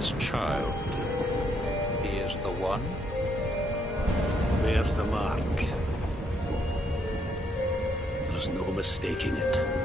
This child, he is the one? There's the mark. There's no mistaking it.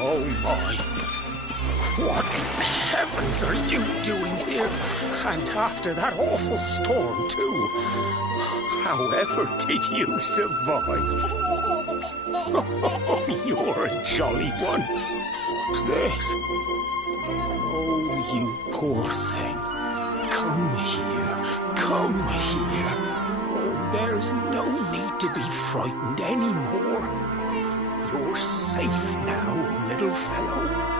Oh my. What in heavens are you doing here? And after that awful storm, too. However did you survive? Oh, you're a jolly one. What's this? Oh, you poor thing. Come here. Come here. Oh, there's no need to be frightened anymore. You're safe now, little fellow.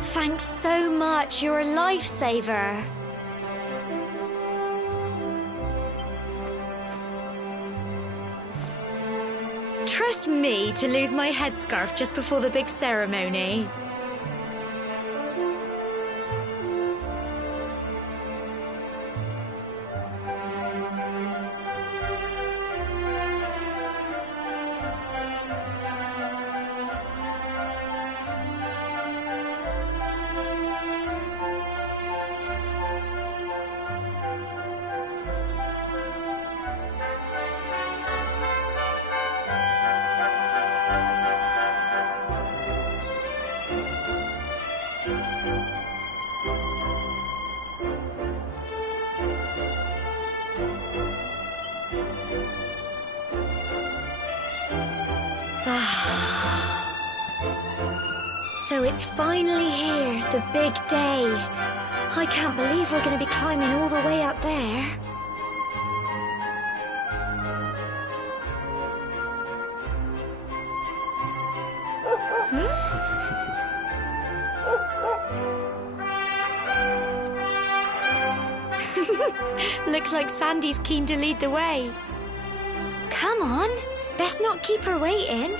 Thanks so much. You're a lifesaver. Trust me to lose my headscarf just before the big ceremony. So it's finally here, the big day. I can't believe we're going to be climbing all the way up there. Looks like Sandy's keen to lead the way. Come on, best not keep her waiting.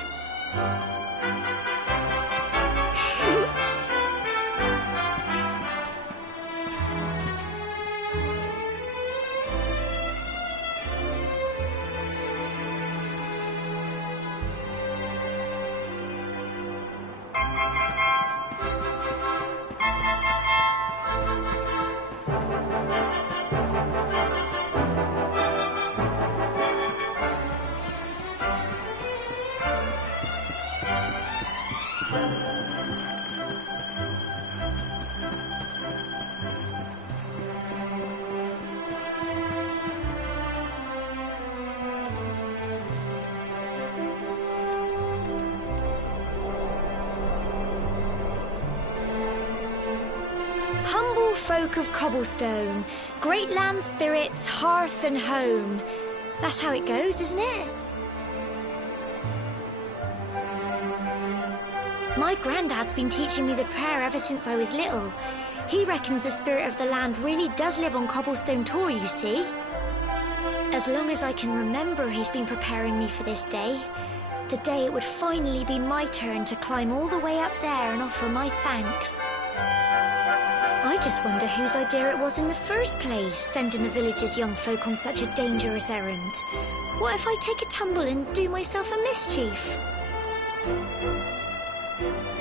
Humble folk of cobblestone, great land spirits, hearth and home. That's how it goes, isn't it? My granddad's been teaching me the prayer ever since I was little. He reckons the spirit of the land really does live on Cobblestone Tor, you see. As long as I can remember, he's been preparing me for this day. The day it would finally be my turn to climb all the way up there and offer my thanks. I just wonder whose idea it was in the first place, sending the village's young folk on such a dangerous errand. What if I take a tumble and do myself a mischief?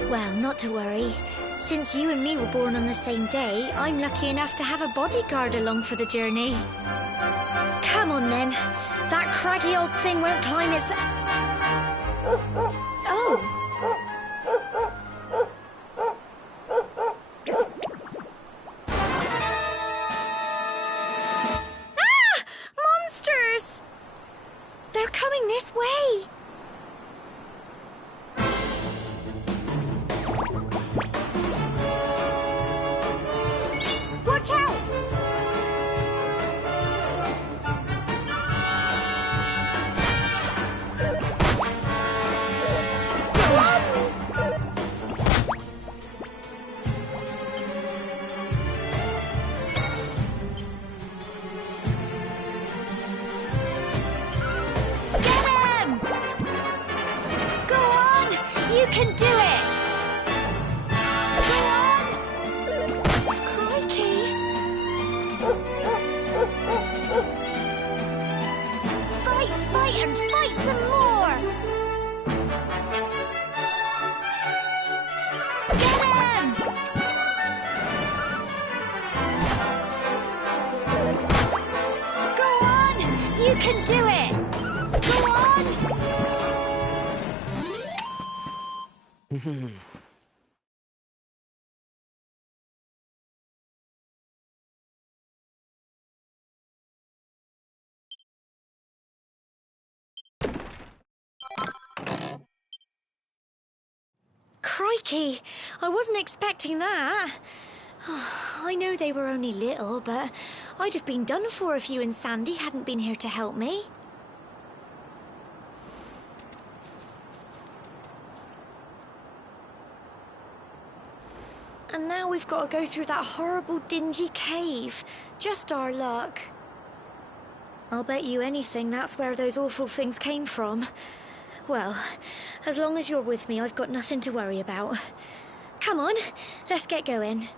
Well, not to worry. Since you and me were born on the same day, I'm lucky enough to have a bodyguard along for the journey. Come on then. That craggy old thing won't climb its... Oh! They're coming this way! Watch out! can do it! Go on! Crikey, I wasn't expecting that. I know they were only little, but I'd have been done for if you and Sandy hadn't been here to help me. And now we've got to go through that horrible, dingy cave. Just our luck. I'll bet you anything that's where those awful things came from. Well, as long as you're with me, I've got nothing to worry about. Come on, let's get going.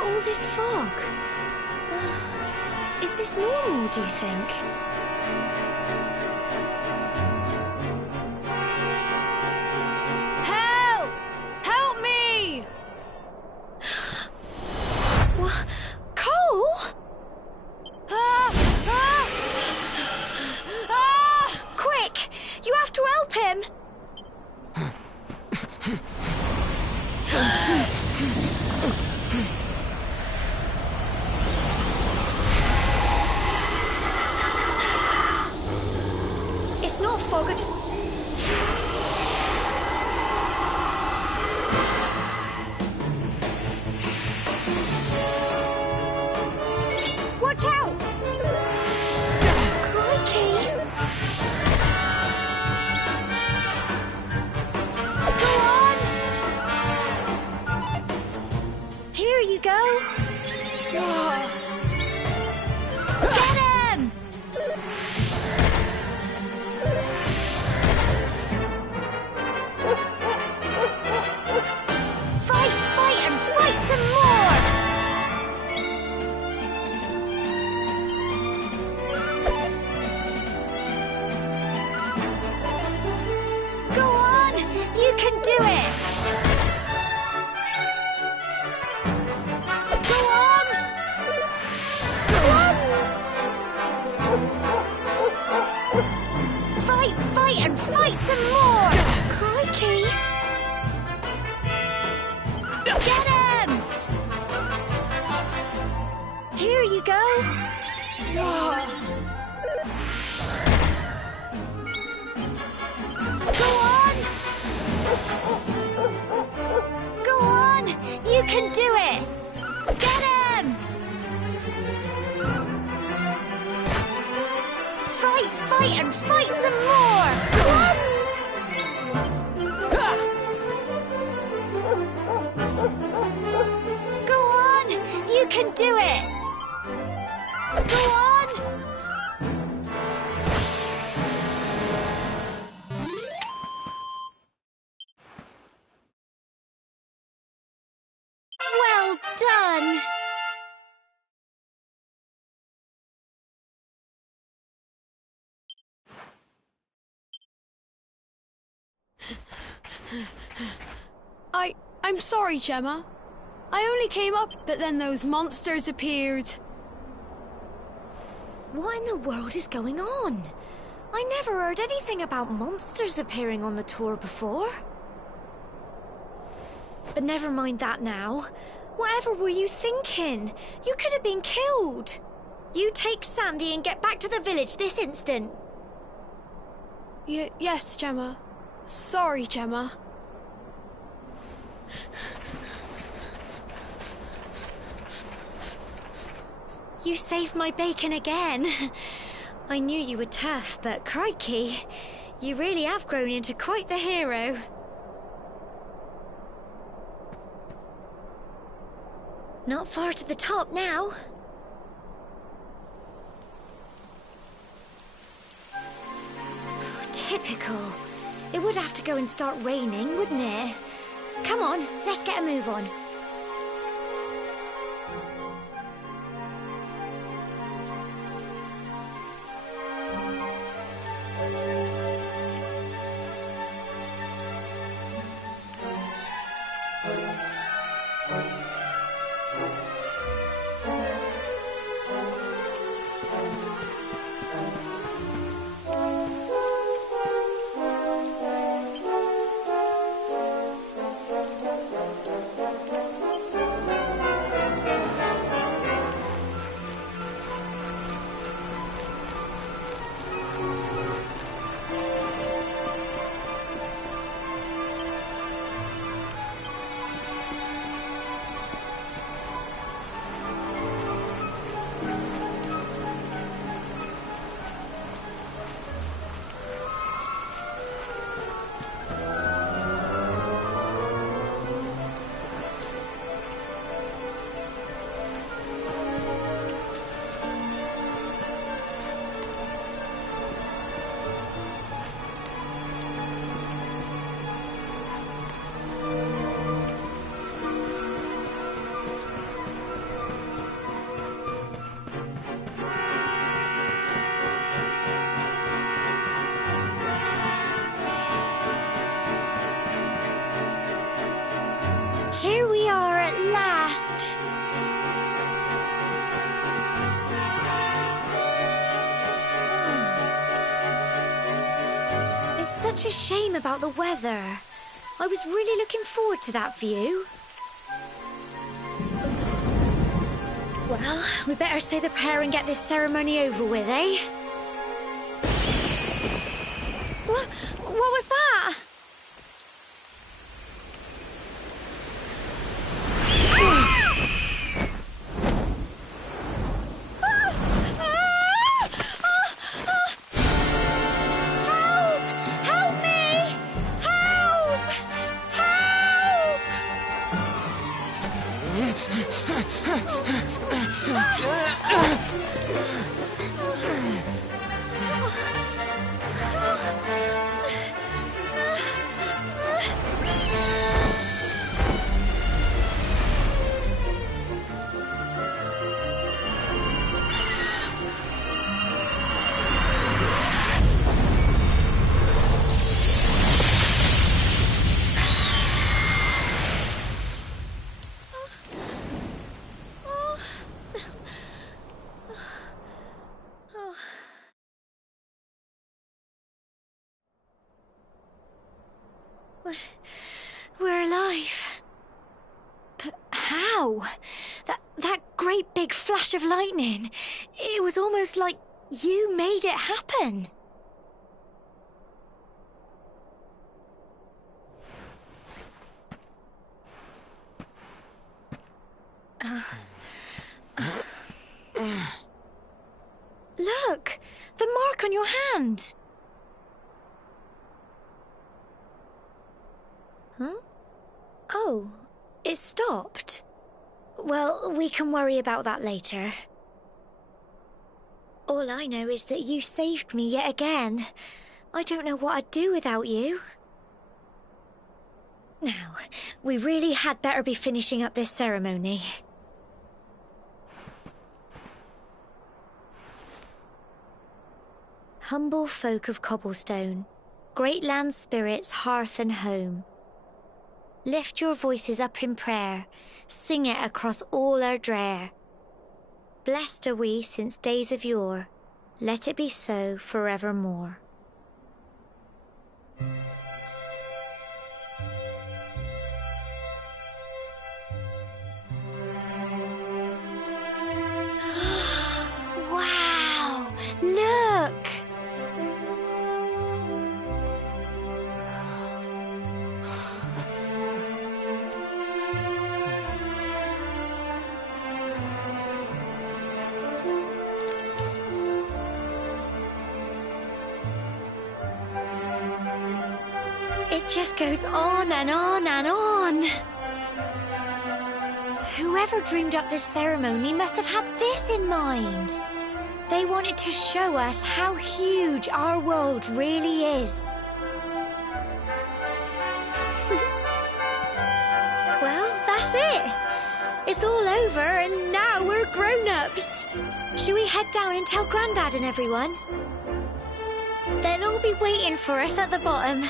All this fog. Is this normal, do you think? Help! Help me! What? Cole? Quick! You have to help him! It's not fog at... Watch out! Crikey! Go on! Here you go! Get him! it! Go on! Crumbs! Fight, and fight some more! Crikey! Get him! Here you go! Go on! Go on! You can do it! Get him! Fight, and fight some more! Crumbs! Go on! You can do it! Go on! Well done! I'm sorry, Gemma. I only came up, but then those monsters appeared. What in the world is going on? I never heard anything about monsters appearing on the tour before. But never mind that now. Whatever were you thinking? You could have been killed. You take Sandy and get back to the village this instant. Yes, Gemma. Sorry, Gemma. You saved my bacon again. I knew you were tough, but crikey, you really have grown into quite the hero. Not far to the top now. Typical. It would have to go and start raining, wouldn't it? Come on, let's get a move on. Here we are at last. It's such a shame about the weather. I was really looking forward to that view. Well, we better say the prayer and get this ceremony over with, eh? What was that? We're alive. But how? That great big flash of lightning. It was almost like you made it happen. Look! The mark on your hand! Huh? Oh, it stopped. Well, we can worry about that later. All I know is that you saved me yet again. I don't know what I'd do without you. Now, we really had better be finishing up this ceremony. Humble folk of cobblestone, great land spirits, hearth and home. Lift your voices up in prayer, sing it across all our drear. Blessed are we since days of yore, let it be so forevermore. Wow! Look! It just goes on and on and on. Whoever dreamed up this ceremony must have had this in mind. They wanted to show us how huge our world really is. Well, that's it. It's all over and now we're grown-ups. Shall we head down and tell Grandad and everyone? They'll all be waiting for us at the bottom.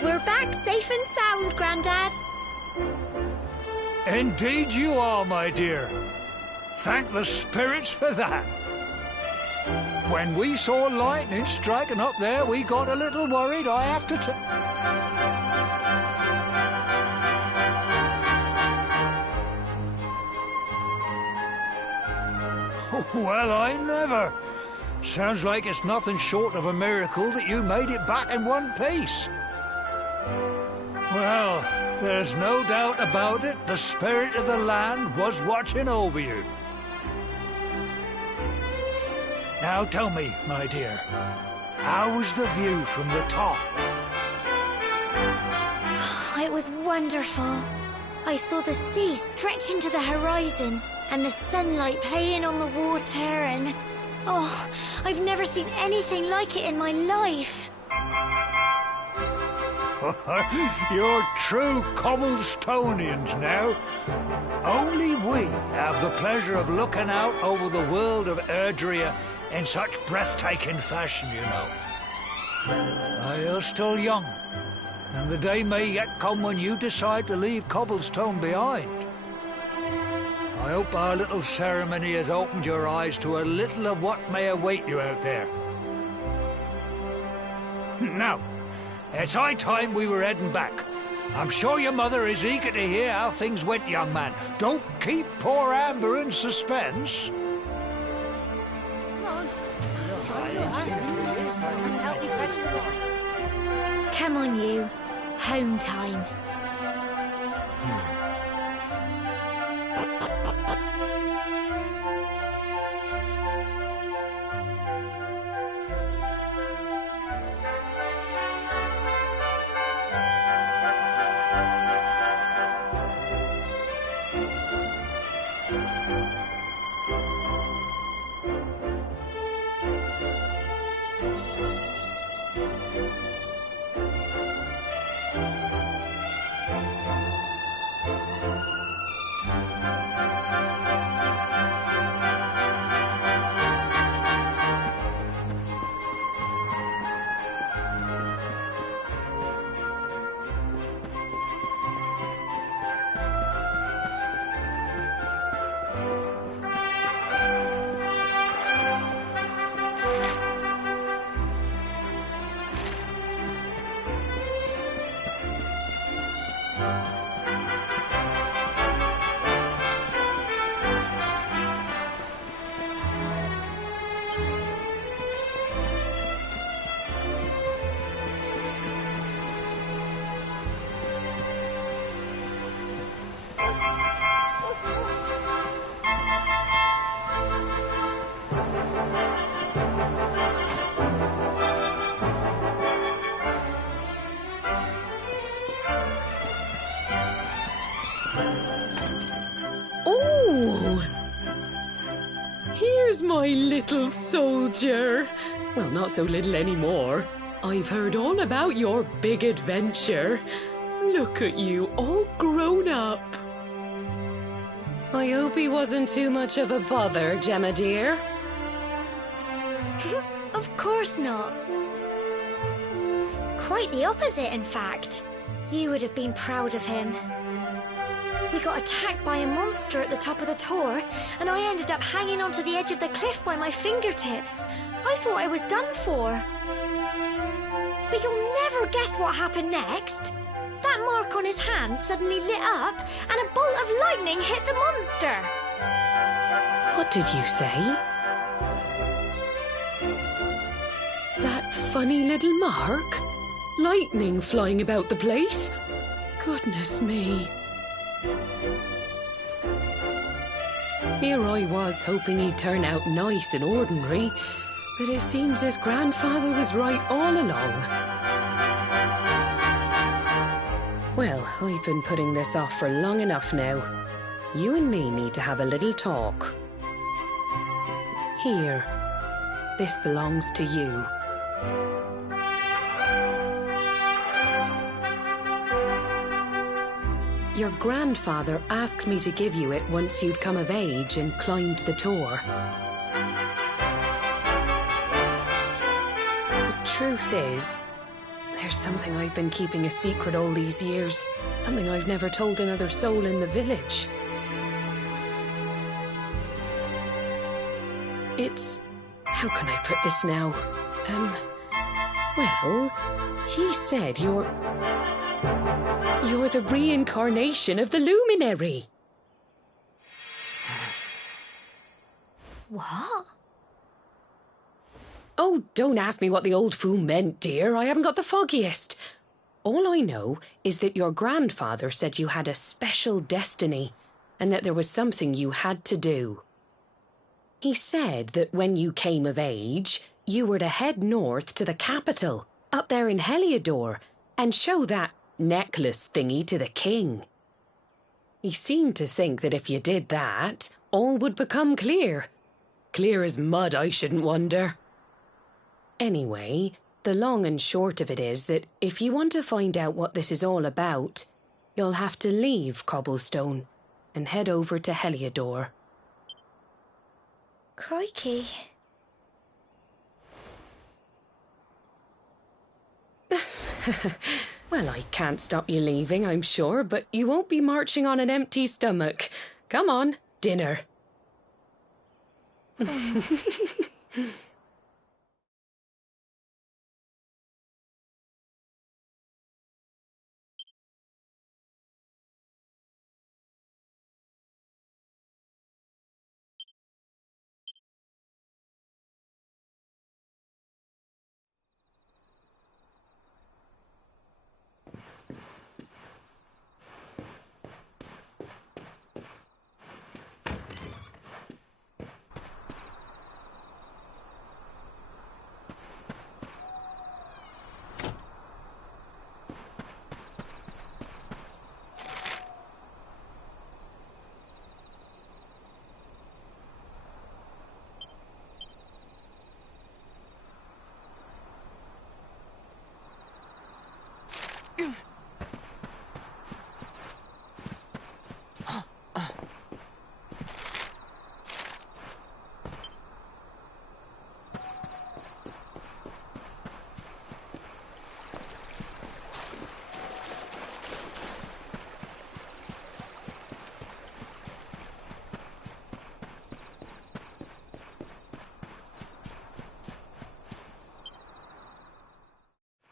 We're back safe and sound, Grandad. Indeed you are, my dear. Thank the spirits for that. When we saw lightning striking up there, we got a little worried, I have to tell. Well, I never. Sounds like it's nothing short of a miracle that you made it back in one piece. Well, there's no doubt about it, the spirit of the land was watching over you. Now tell me, my dear, how was the view from the top? It It was wonderful. I saw the sea stretch into the horizon and the sunlight playing on the water and... Oh, I've never seen anything like it in my life. You're true Cobblestonians now. Only we have the pleasure of looking out over the world of Erdrea in such breathtaking fashion, you know. You're still young, and the day may yet come when you decide to leave Cobblestone behind. I hope our little ceremony has opened your eyes to a little of what may await you out there. Now, it's high time we were heading back. I'm sure your mother is eager to hear how things went, young man. Don't keep poor Amber in suspense. Come on, you. Home time. Here's my little soldier. Well, not so little anymore. I've heard all about your big adventure. Look at you, all grown up. I hope he wasn't too much of a bother, Gemma dear. Of course not. Quite the opposite, in fact. You would have been proud of him. We got attacked by a monster at the top of the tor, and I ended up hanging onto the edge of the cliff by my fingertips. I thought I was done for. But you'll never guess what happened next. That mark on his hand suddenly lit up, and a bolt of lightning hit the monster. What did you say? That funny little mark? Lightning flying about the place? Goodness me. Here I was hoping he'd turn out nice and ordinary, but it seems his grandfather was right all along. Well, I've been putting this off for long enough now. You and me need to have a little talk. Here, this belongs to you. Your grandfather asked me to give you it once you'd come of age and climbed the tor. The truth is, there's something I've been keeping a secret all these years. Something I've never told another soul in the village. It's... how can I put this now? Well, he said you're the reincarnation of the luminary. What? Oh, don't ask me what the old fool meant, dear. I haven't got the foggiest. All I know is that your grandfather said you had a special destiny and that there was something you had to do. He said that when you came of age, you were to head north to the capital, up there in Heliodor, and show that necklace thingy to the king. He seemed to think that if you did that, all would become clear. Clear as mud, I shouldn't wonder. Anyway, the long and short of it is that if you want to find out what this is all about, you'll have to leave Cobblestone and head over to Heliodor. Crikey. Well, I can't stop you leaving, I'm sure, but you won't be marching on an empty stomach. Come on, dinner.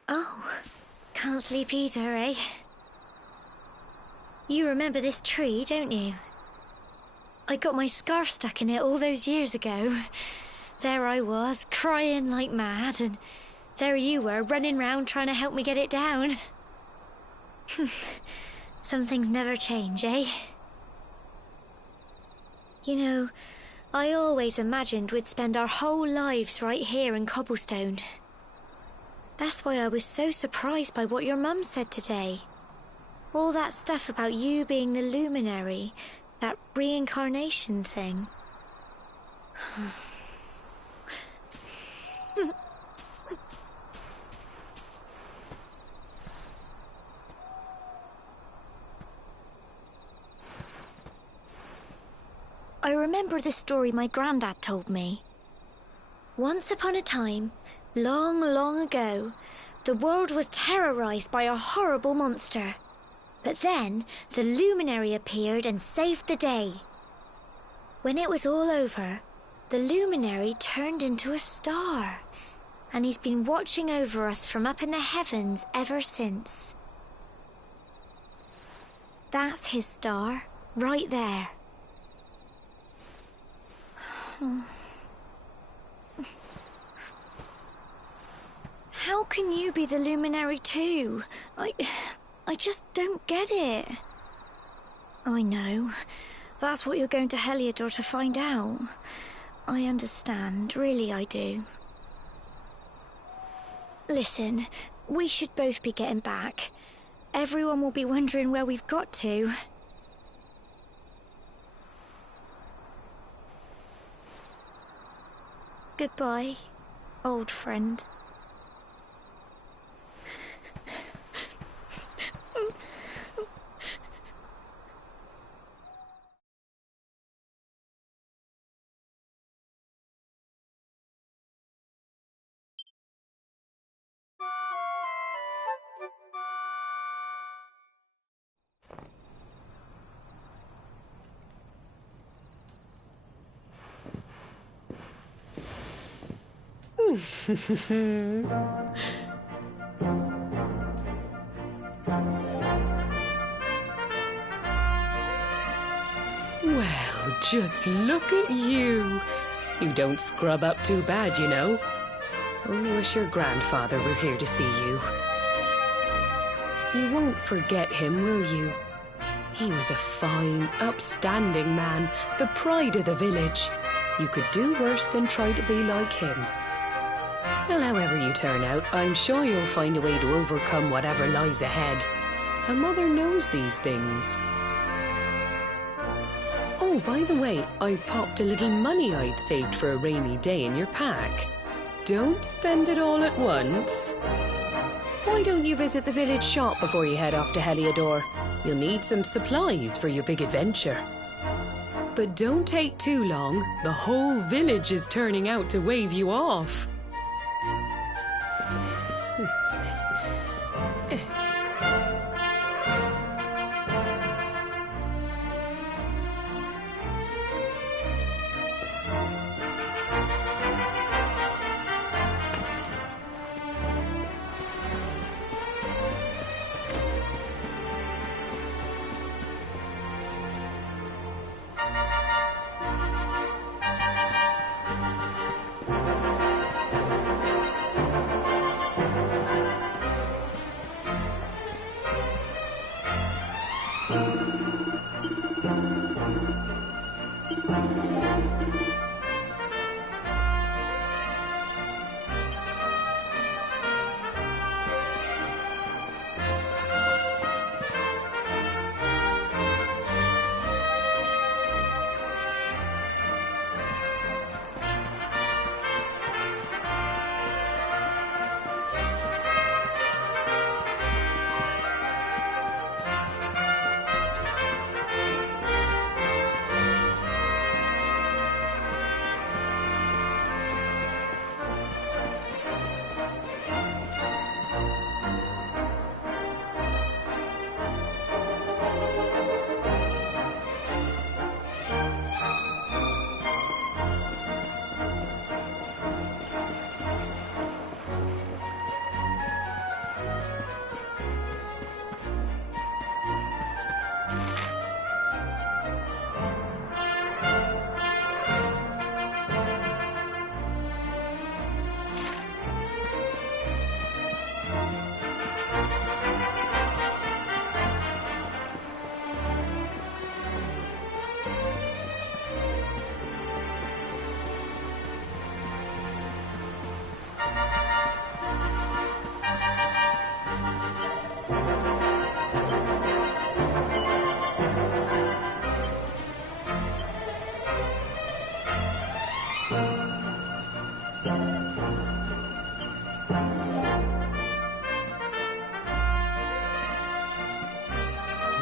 Oh, can't sleep either, eh? You remember this tree, don't you? I got my scarf stuck in it all those years ago. There I was, crying like mad, and there you were, running round trying to help me get it down. Some things never change, eh? You know, I always imagined we'd spend our whole lives right here in Cobblestone. That's why I was so surprised by what your mum said today. All that stuff about you being the luminary, that reincarnation thing. I remember the story my granddad told me. Once upon a time, long, long ago, the world was terrorized by a horrible monster. But then the luminary appeared and saved the day. When it was all over, the luminary turned into a star, and he's been watching over us from up in the heavens ever since. That's his star, right there. How can you be the luminary too? I just don't get it. I know. That's what you're going to Heliodor to find out. I understand, really I do. Listen, we should both be getting back. Everyone will be wondering where we've got to. Goodbye, old friend. Well, just look at you. You don't scrub up too bad, you know. Only wish your grandfather were here to see you. You won't forget him, will you? He was a fine, upstanding man, the pride of the village. You could do worse than try to be like him. Well, however you turn out, I'm sure you'll find a way to overcome whatever lies ahead. A mother knows these things. Oh, by the way, I've popped a little money I'd saved for a rainy day in your pack. Don't spend it all at once. Why don't you visit the village shop before you head off to Heliodor? You'll need some supplies for your big adventure. But don't take too long. The whole village is turning out to wave you off.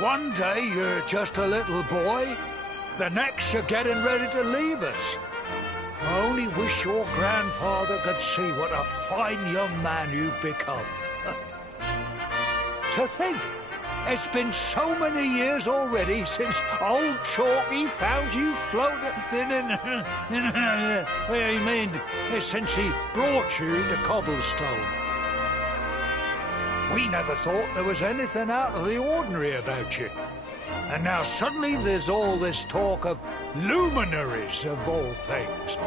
One day you're just a little boy, the next you're getting ready to leave us. I only wish your grandfather could see what a fine young man you've become. To think, it's been so many years already since old Chalky found you floating I mean, since he brought you to Cobblestone. We never thought there was anything out of the ordinary about you. And now suddenly there's all this talk of luminaries, of all things.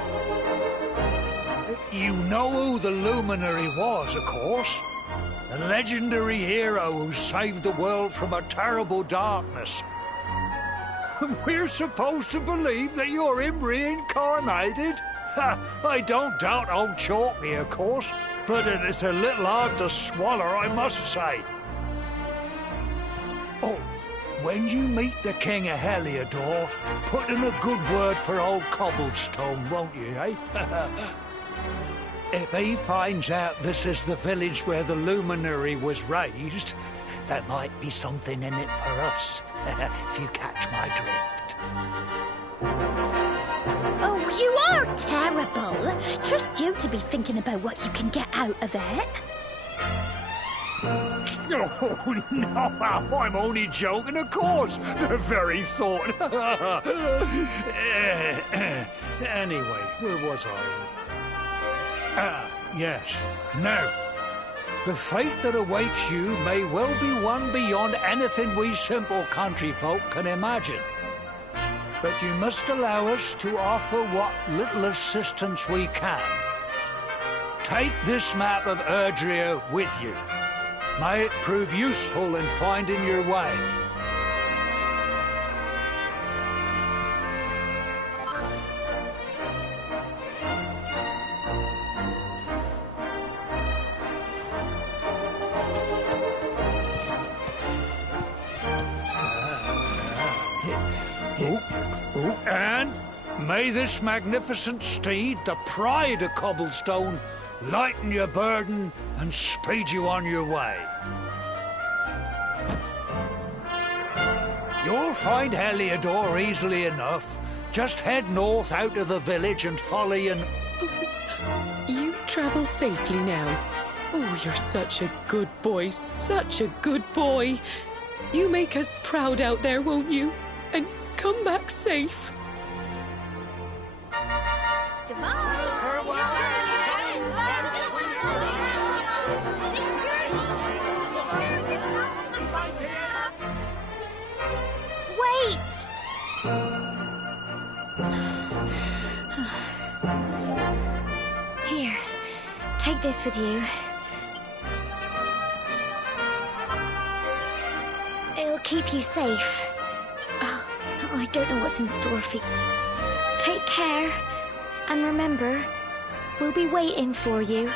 You know who the luminary was, of course. A legendary hero who saved the world from a terrible darkness. We're supposed to believe that you're him reincarnated? I don't doubt old Chalky, of course, but it's a little hard to swallow, I must say. Oh, when you meet the King of Heliodor, put in a good word for old Cobblestone, won't you, eh? If he finds out this is the village where the luminary was raised, there might be something in it for us, if you catch my drift. Oh, you are terrible. Trust you to be thinking about what you can get out of it. Oh, no, I'm only joking, of course. The very thought. Anyway, where was I? Yes. Now, the fate that awaits you may well be one beyond anything we simple country folk can imagine. But you must allow us to offer what little assistance we can. Take this map of Erdrea with you. May it prove useful in finding your way. may this magnificent steed, the pride of Cobblestone, lighten your burden and speed you on your way. You'll find Heliodor easily enough. Just head north out of the village and follow your... You travel safely now. Oh, you're such a good boy, such a good boy. You make us proud out there, won't you? And come back safe. Wait! Here, take this with you. It'll keep you safe. Oh, I don't know what's in store for you. Take care, and remember, we'll be waiting for you.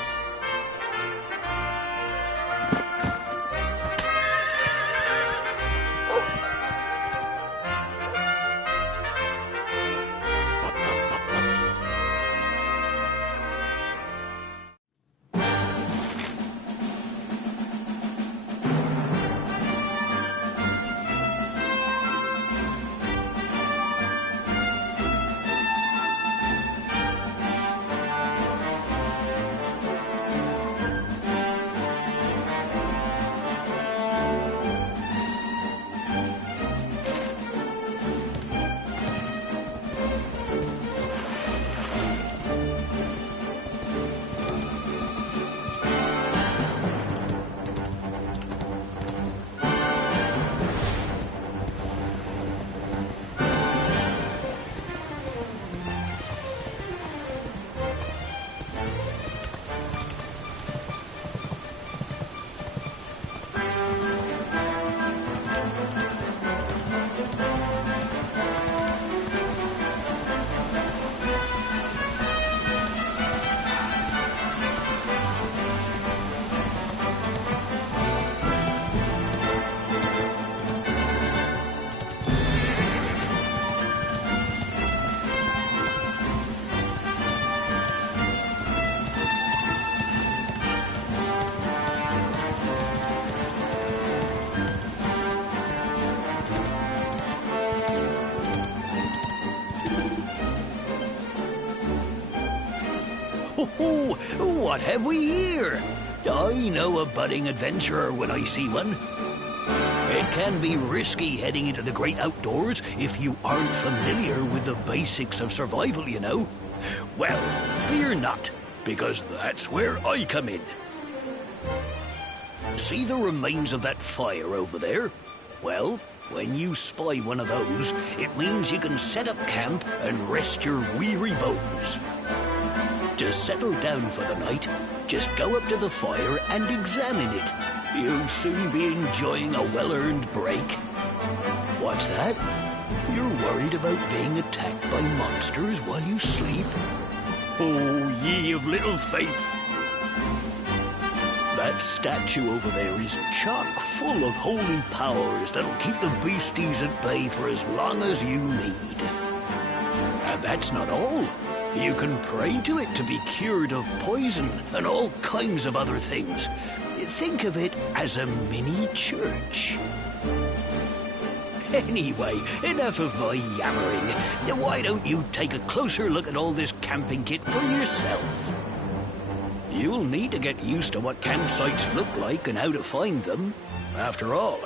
Oh, what have we here? I know a budding adventurer when I see one. It can be risky heading into the great outdoors if you aren't familiar with the basics of survival, you know. Well, fear not, because that's where I come in. See the remains of that fire over there? Well, when you spy one of those, it means you can set up camp and rest your weary bones. To settle down for the night, just go up to the fire and examine it. You'll soon be enjoying a well-earned break. What's that? You're worried about being attacked by monsters while you sleep? Oh, ye of little faith! That statue over there is chock full of holy powers that'll keep the beasties at bay for as long as you need. And that's not all. You can pray to it to be cured of poison and all kinds of other things. Think of it as a mini church. Anyway, enough of my yammering. Why don't you take a closer look at all this camping kit for yourself? You'll need to get used to what campsites look like and how to find them. After all,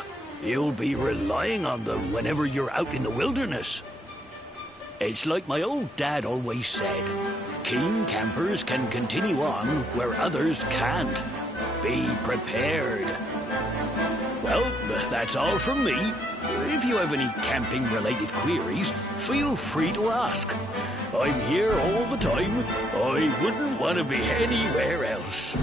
you'll be relying on them whenever you're out in the wilderness. It's like my old dad always said, keen campers can continue on where others can't. Be prepared. Well, that's all from me. If you have any camping-related queries, feel free to ask. I'm here all the time. I wouldn't want to be anywhere else.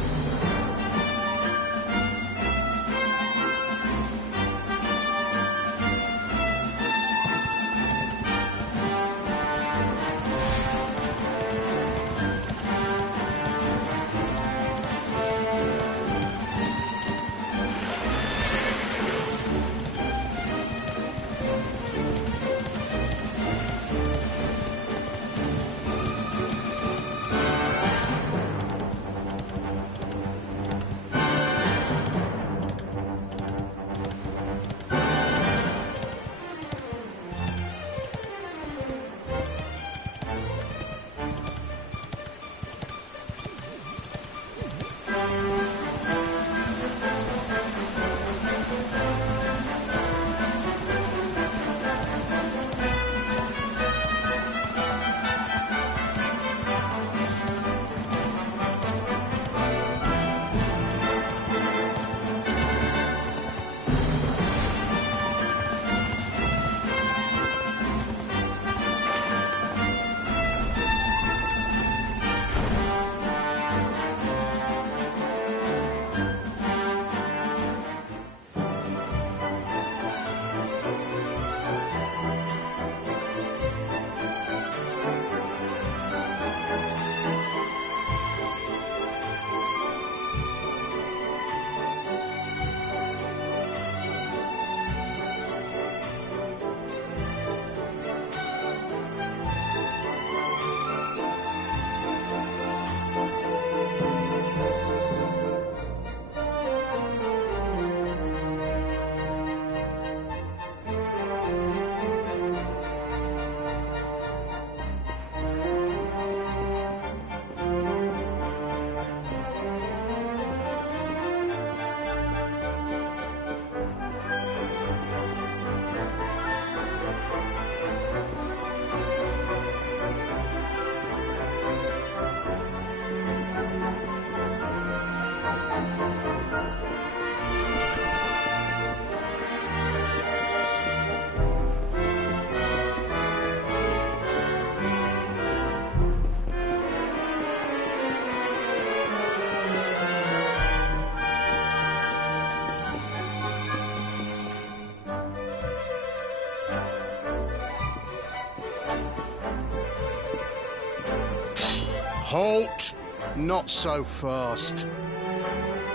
Halt! Not so fast.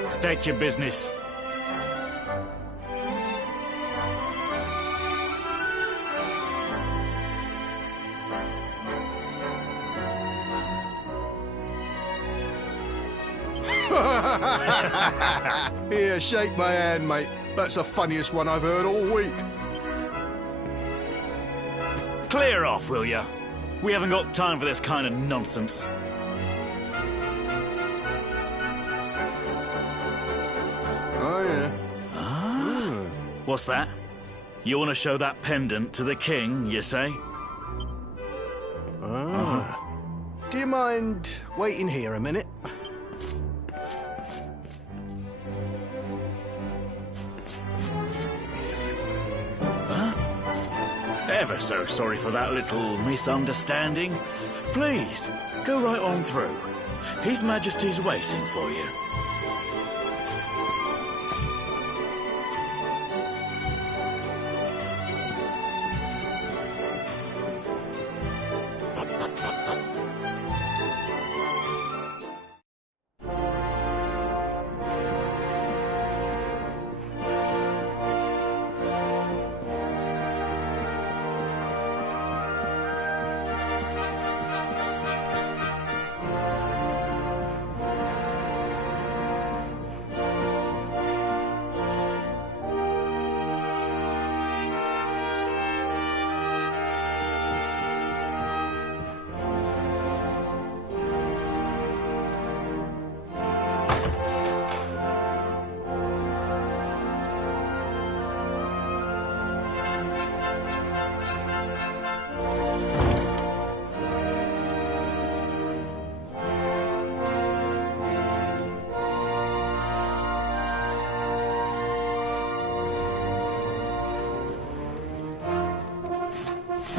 State your business. Here, shake my hand, mate. That's the funniest one I've heard all week. Clear off, will ya? We haven't got time for this kind of nonsense. Oh, yeah. What's that? You want to show that pendant to the king, you say? Do you mind waiting here a minute? Ever so sorry for that little misunderstanding. Please, go right on through. His Majesty's waiting for you.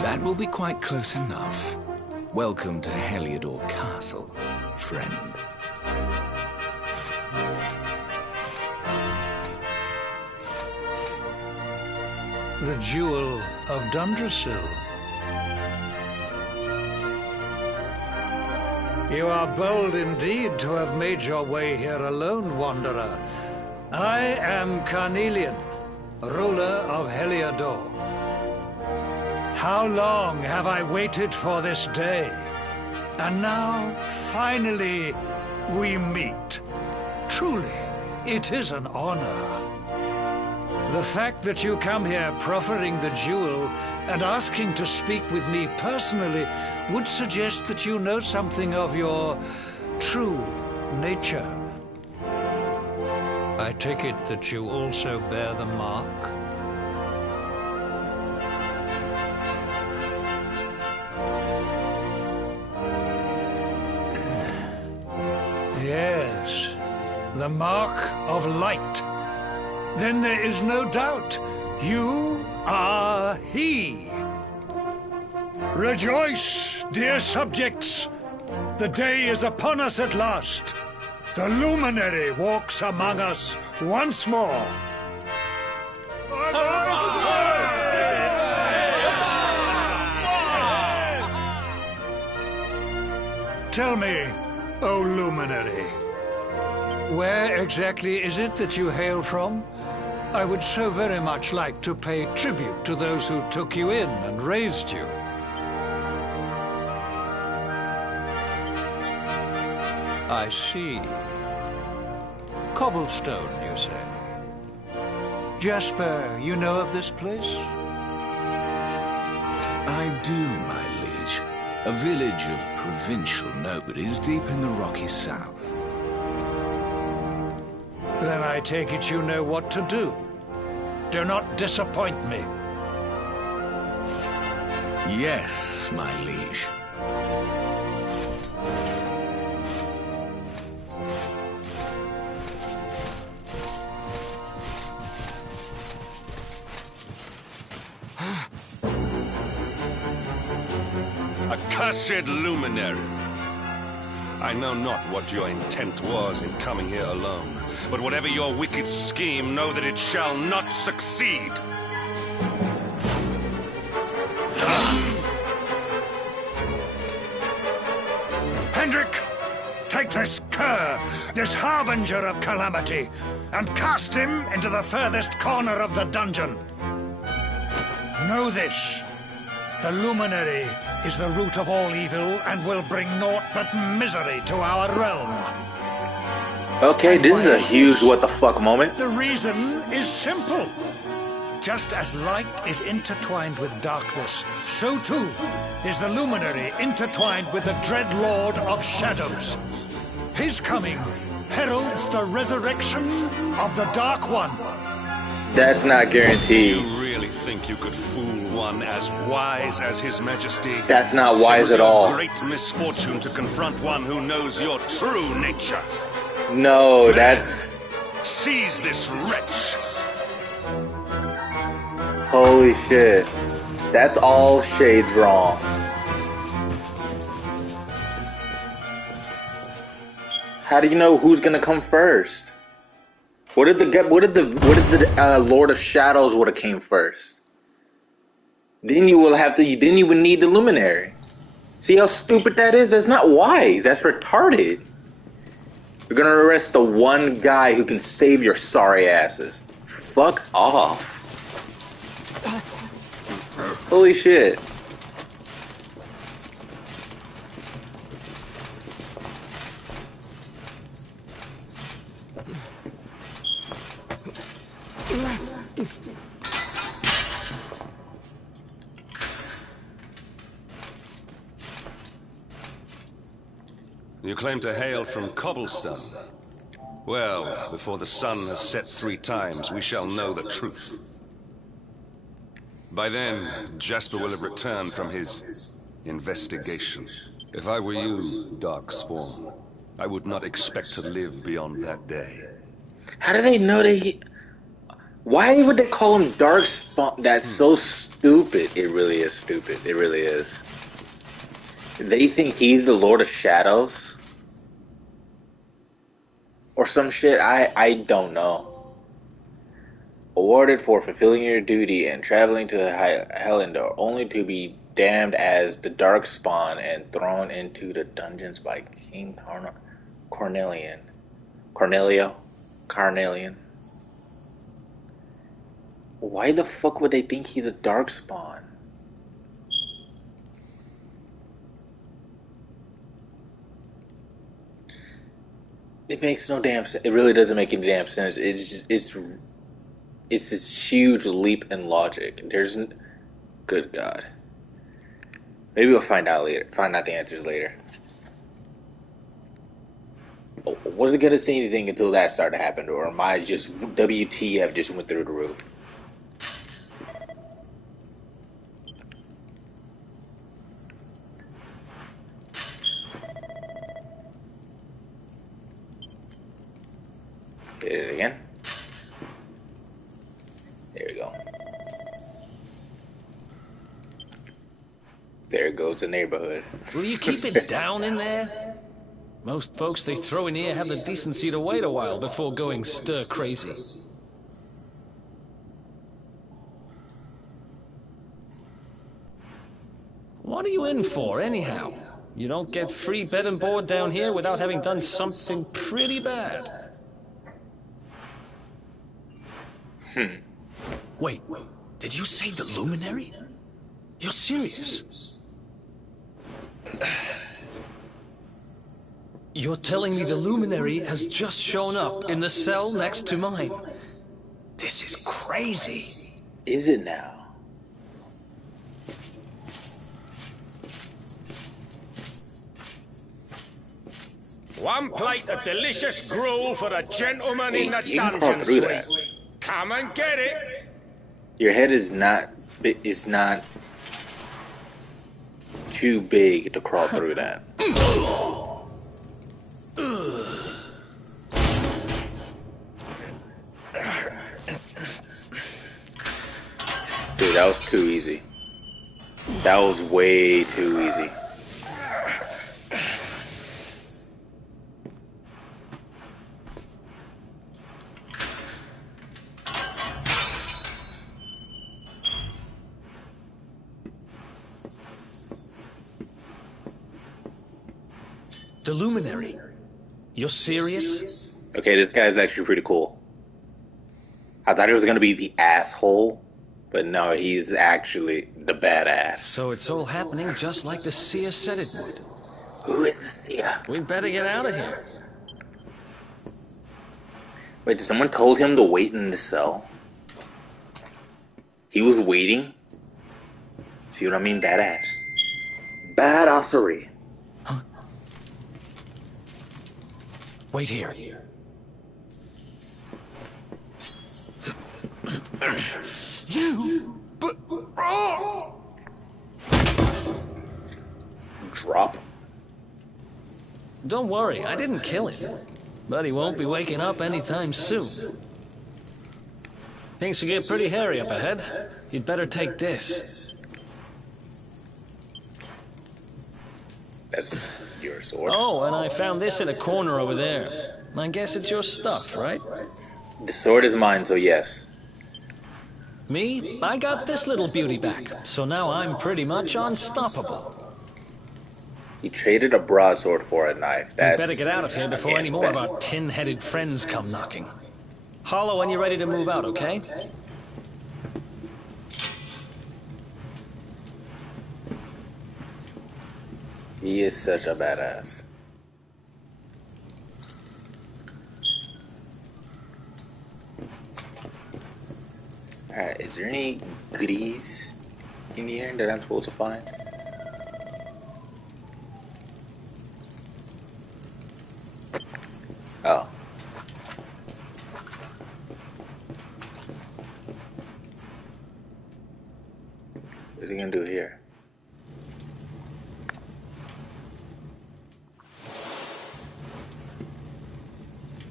That will be quite close enough. Welcome to Heliodor Castle, friend. The Jewel of Dundrasil. You are bold indeed to have made your way here alone, Wanderer. I am Carnelian, ruler of Heliodor. How long have I waited for this day? And now, finally, we meet. Truly, it is an honor. The fact that you come here proffering the jewel and asking to speak with me personally would suggest that you know something of your true nature. I take it that you also bear the mark? Yes, the mark of light. Then there is no doubt. You are he. Rejoice, dear subjects. The day is upon us at last. The luminary walks among us once more. Tell me, O luminary, where exactly is it that you hail from? I would so very much like to pay tribute to those who took you in and raised you. I see. Cobblestone, you say? Jasper, you know of this place? I do, my liege. A village of provincial nobodies deep in the rocky south. Then I take it you know what to do. Do not disappoint me. Yes, my liege. Accursed luminary! I know not what your intent was in coming here alone, but whatever your wicked scheme, know that it shall not succeed! Hendrik! take this cur, this harbinger of calamity, and cast him into the furthest corner of the dungeon. Know this. The luminary is the root of all evil and will bring naught but misery to our realm. Okay, this is a huge what the fuck moment. The reason is simple. Just as light is intertwined with darkness, so too is the luminary intertwined with the dread Lord of Shadows. His coming heralds the resurrection of the Dark One. That's not guaranteed. You really think you could fool one as wise as His Majesty? That's not wise at all. It was your great misfortune to confront one who knows your true nature. No, that's... Seize this wretch! Holy shit. That's all shades wrong. How do you know who's gonna come first? What did the Lord of Shadows would have came first? Then you didn't even need the luminary. See how stupid that is? That's not wise. That's retarded. You're gonna arrest the one guy who can save your sorry asses. Fuck off. Holy shit. You claim to hail from Cobblestone. Well, before the sun has set 3 times, we shall know the truth. By then, Jasper will have returned from his investigation. If I were you, Darkspawn, I would not expect to live beyond that day. How do they know that he... Why would they call him Darkspawn? That's so stupid. It really is stupid. It really is. They think he's the Lord of Shadows? Or some shit? I don't know. Awarded for fulfilling your duty and traveling to Helendor, only to be damned as the Darkspawn and thrown into the dungeons by King Carnelian. Why the fuck would they think he's a Darkspawn? It makes no damn sense. It really doesn't make any damn sense. It's this huge leap in logic. Good God. Maybe we'll find out later. Find out the answers later. I wasn't gonna say anything until that started to happen, or am I just WTF just went through the roof? Hit it again. There we go. There goes the neighborhood. Will you keep it down in there? Most folks they throw in here have the decency to wait a while before going stir crazy. What are you in for, anyhow? You don't get free bed and board down here without having done something pretty bad. Wait, did you say the Luminary? You're serious? You're telling me the Luminary has just shown up in the cell next to mine? This is crazy. Is it now? One plate of delicious gruel for the gentleman in the You can crawl dungeon through suite. that. Come and get it. Your head is not too big to crawl through that. Dude, that was too easy. That was way too easy. The Luminary. You're serious? Okay, this guy's actually pretty cool. I thought he was gonna be the asshole, but no, he's actually the badass. So it's all happening just like the seer said it would. Who is the seer? We'd better get out of here. Wait, someone told him to wait in the cell? He was waiting? See what I mean? Badass. Badassery. Huh? Wait here. You? But... Drop? Don't worry, I didn't kill him. But he won't be waking up anytime soon. Things will get pretty hairy up ahead. You'd better take this. That's your sword. Oh, and I found this in a corner over there. I guess it's your stuff, right? The sword is mine, so yes. Me? I got this little beauty back, so now I'm pretty much unstoppable. He traded a broadsword for a knife. We better get out of here before any more of our tin-headed friends come knocking. Holler when you're ready to move out, okay? He is such a badass. Alright, is there any goodies in here that I'm supposed to find? Oh. What's he gonna do here?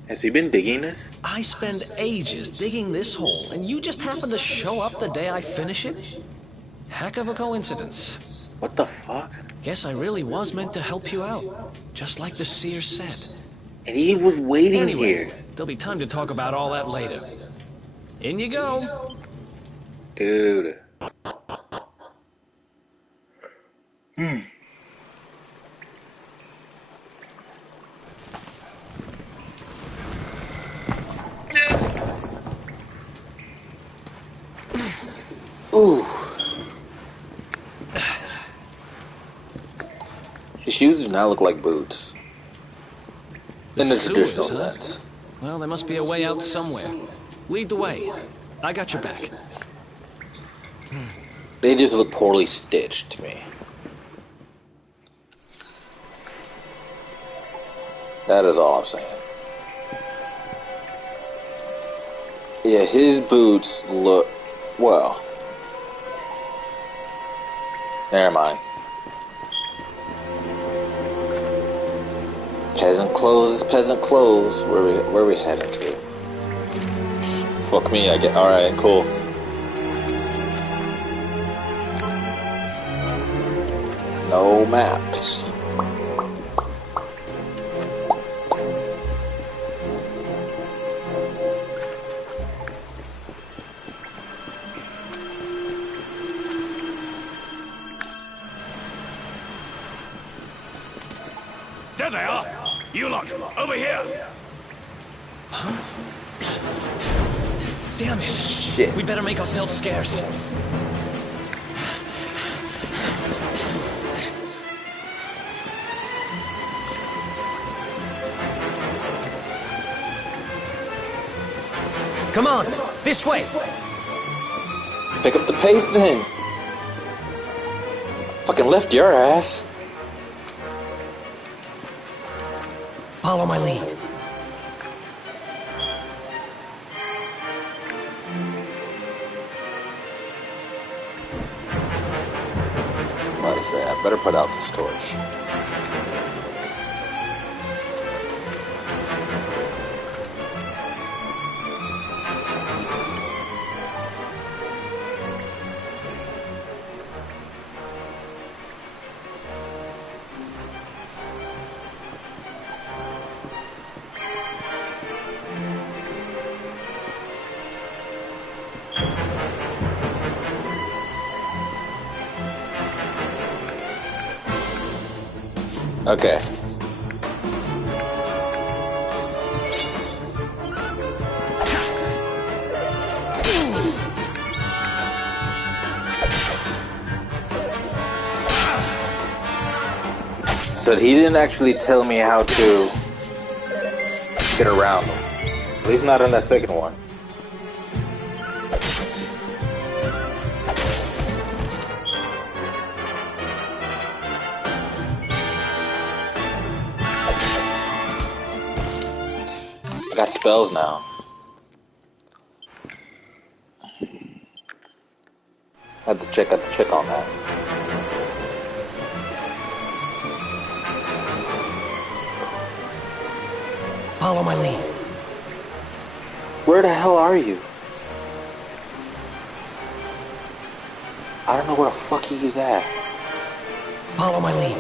Has he been digging this? I spend ages digging this hole, and you just happen to show up the day I finish it? Heck of a coincidence. What the fuck? Guess I really was meant to help you out, just like the seer said. And he was waiting here. There'll be time to talk about all that later. In you go. Dude. Ooh. His shoes do not look like boots. In the traditional sense. Well, there must be a way out somewhere. Lead the way. I got your back. They just look poorly stitched to me. That is all I'm saying. Yeah, his boots look... well. Never mind. Peasant clothes is peasant clothes. Where we heading to? Fuck me, I get... alright, cool. No maps. There they are! You lot, over here! Huh? Damn it! Shit. We better make ourselves scarce. Come on, this way! Pick up the pace then. Fucking left your ass. Follow my lead. Like I say, I better put out this torch. Okay. So he didn't actually tell me how to get around them. At least not in that second one. I got spells now. I have to check on that. Follow my lead. Where the hell are you? I don't know where the fuck he's at. Follow my lead.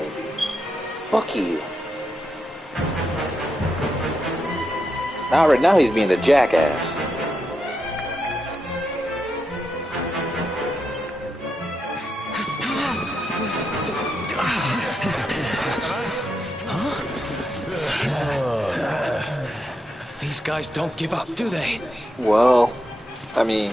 Fuck you. Right now he's being a jackass. These guys don't give up, do they? Well, I mean...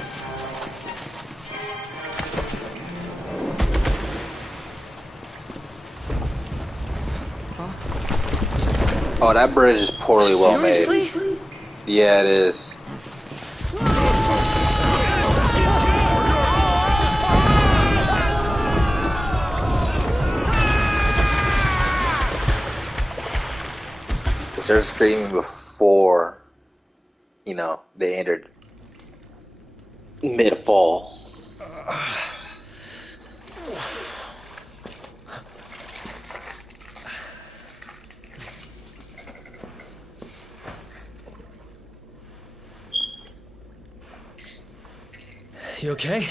Oh, that bridge is poorly well made. Yeah, it is. They started screaming before, you know, they entered mid-fall. You okay?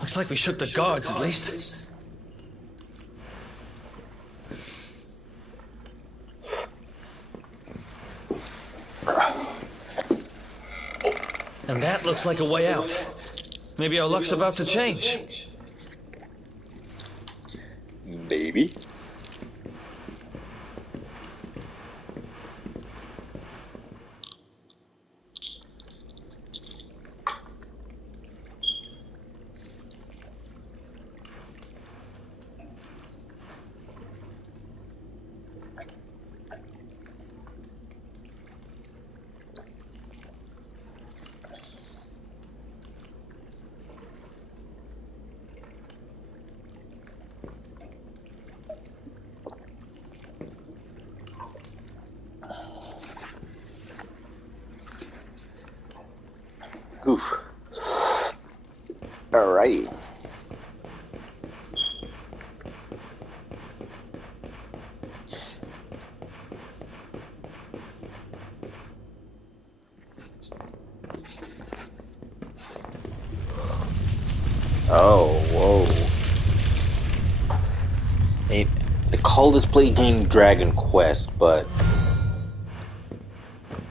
Looks like we shook the guards, at least. And that looks like a way out. Maybe our luck's about to change. Maybe. Oof. Alrighty. Oh, whoa. They call this play game Dragon Quest, but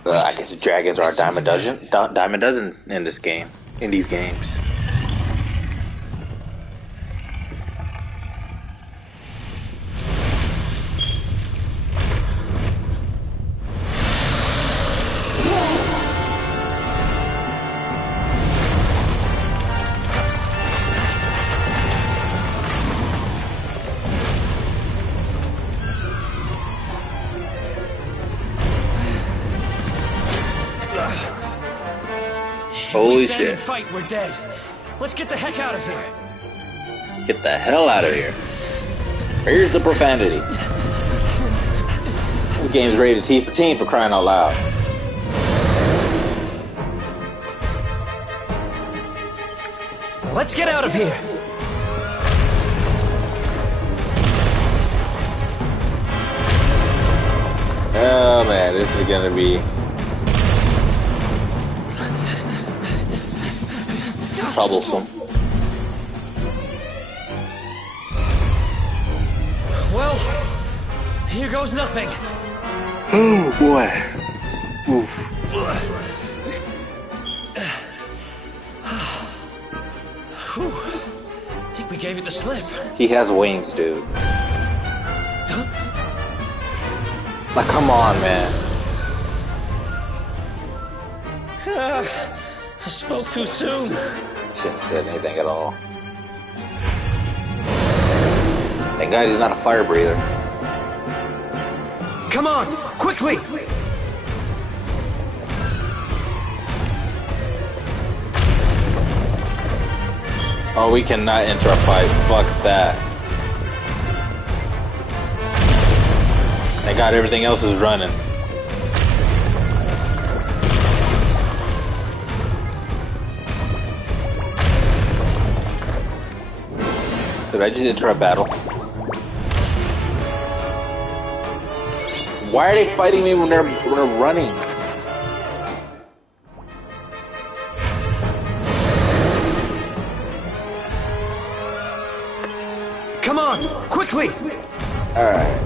I guess the dragons are a dime a dozen in this game, in these games. Holy shit. Fight, we're dead. Let's get the heck out of here. Get the hell out of here. Here's the profanity. This game's rated T for teen, for crying out loud. Let's get out of here. Oh man, this is gonna be troublesome. Well, here goes nothing. Oh boy. Oof. Whew. I think we gave it the slip. He has wings, dude. Like, come on, man. I spoke too soon. Shouldn't have said anything at all. Thank God he's not a fire breather. Come on, quickly! Oh, we cannot enter a fight. Fuck that. Thank God everything else is running. Did I just enter a battle? Why are they fighting me when they're running? Come on, quickly! Alright.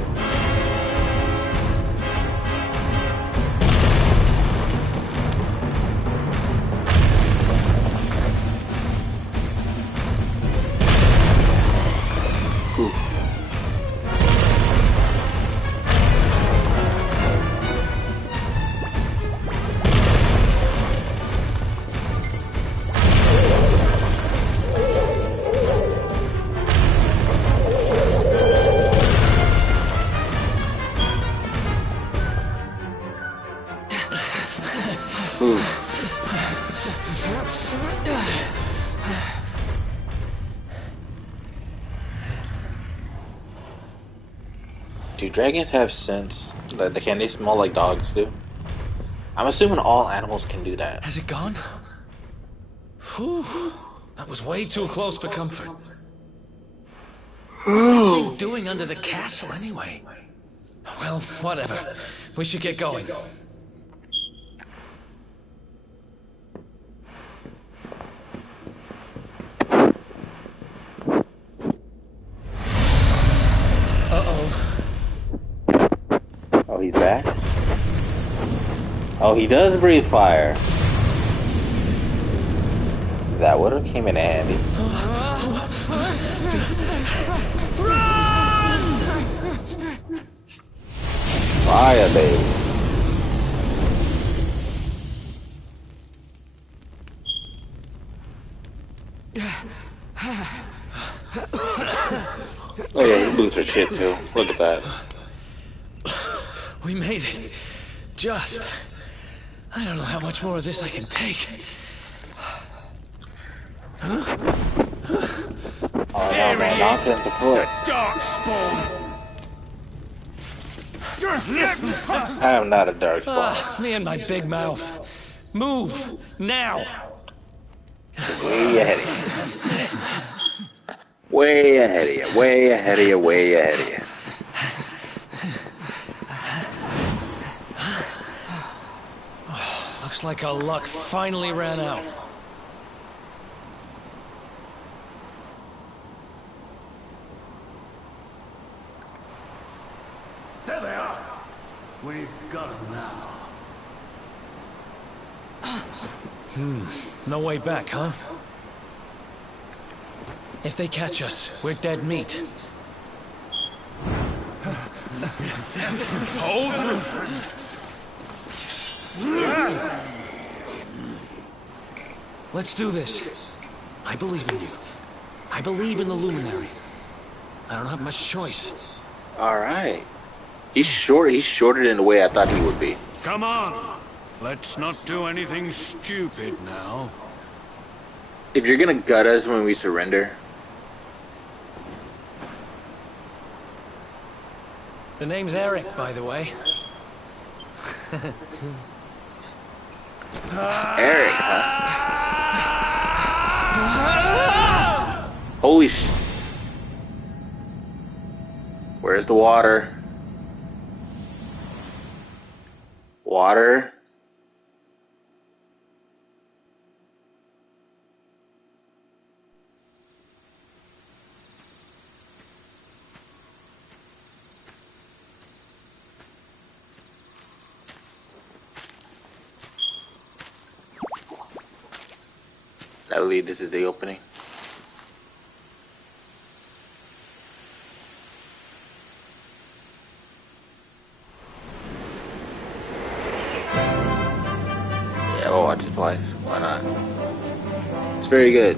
Do dragons have sense? Can they smell like dogs do? I'm assuming all animals can do that. Has it gone? Whew. That was way too close for comfort. What's that thing doing under the castle anyway? Well, whatever. We should get going. Oh, he's back? Oh, he does breathe fire. That would have came in handy. Fire, baby. Oh yeah, his boots are shit too. Look at that. We made it. Just. I don't know how much more of this I can take. Oh no, man, nonsense afoot. Darkspawn! I am not a darkspawn. Me and my big mouth. Move! Now! Way ahead of you. Way ahead of you. Way ahead of you. Way ahead of you. Looks like our luck finally ran out. There they are. We've got them now. No way back, huh? If they catch us, we're dead meat. Hold! Let's do this. I believe in you. I believe in the Luminary. I don't have much choice. Alright. He's shorter than the way I thought he would be. Come on. Let's not do anything stupid now. If you're gonna gut us when we surrender. The name's Eric, by the way. Eric, huh? Holy sh... Where's the water? Water? I believe this is the opening. Yeah, we'll watch it twice. Why not? It's very good.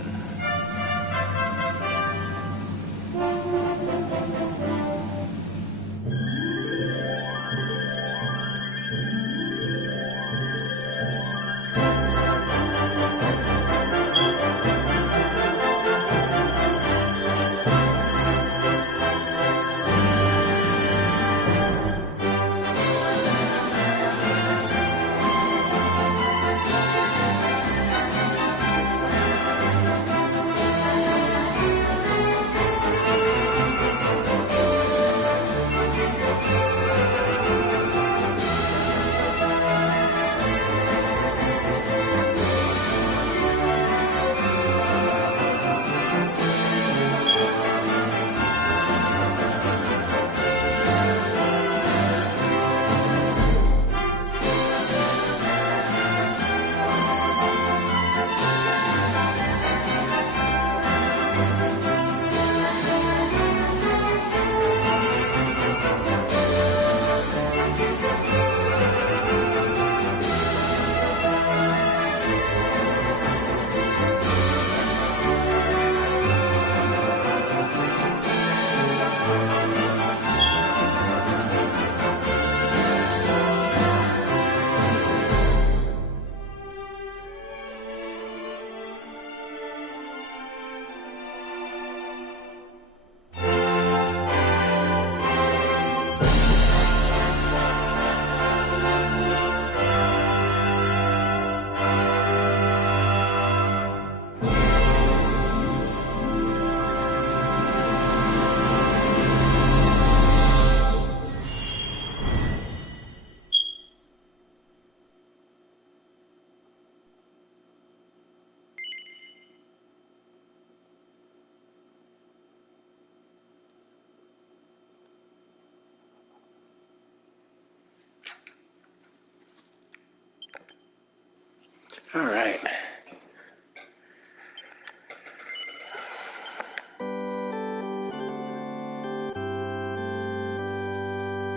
All right.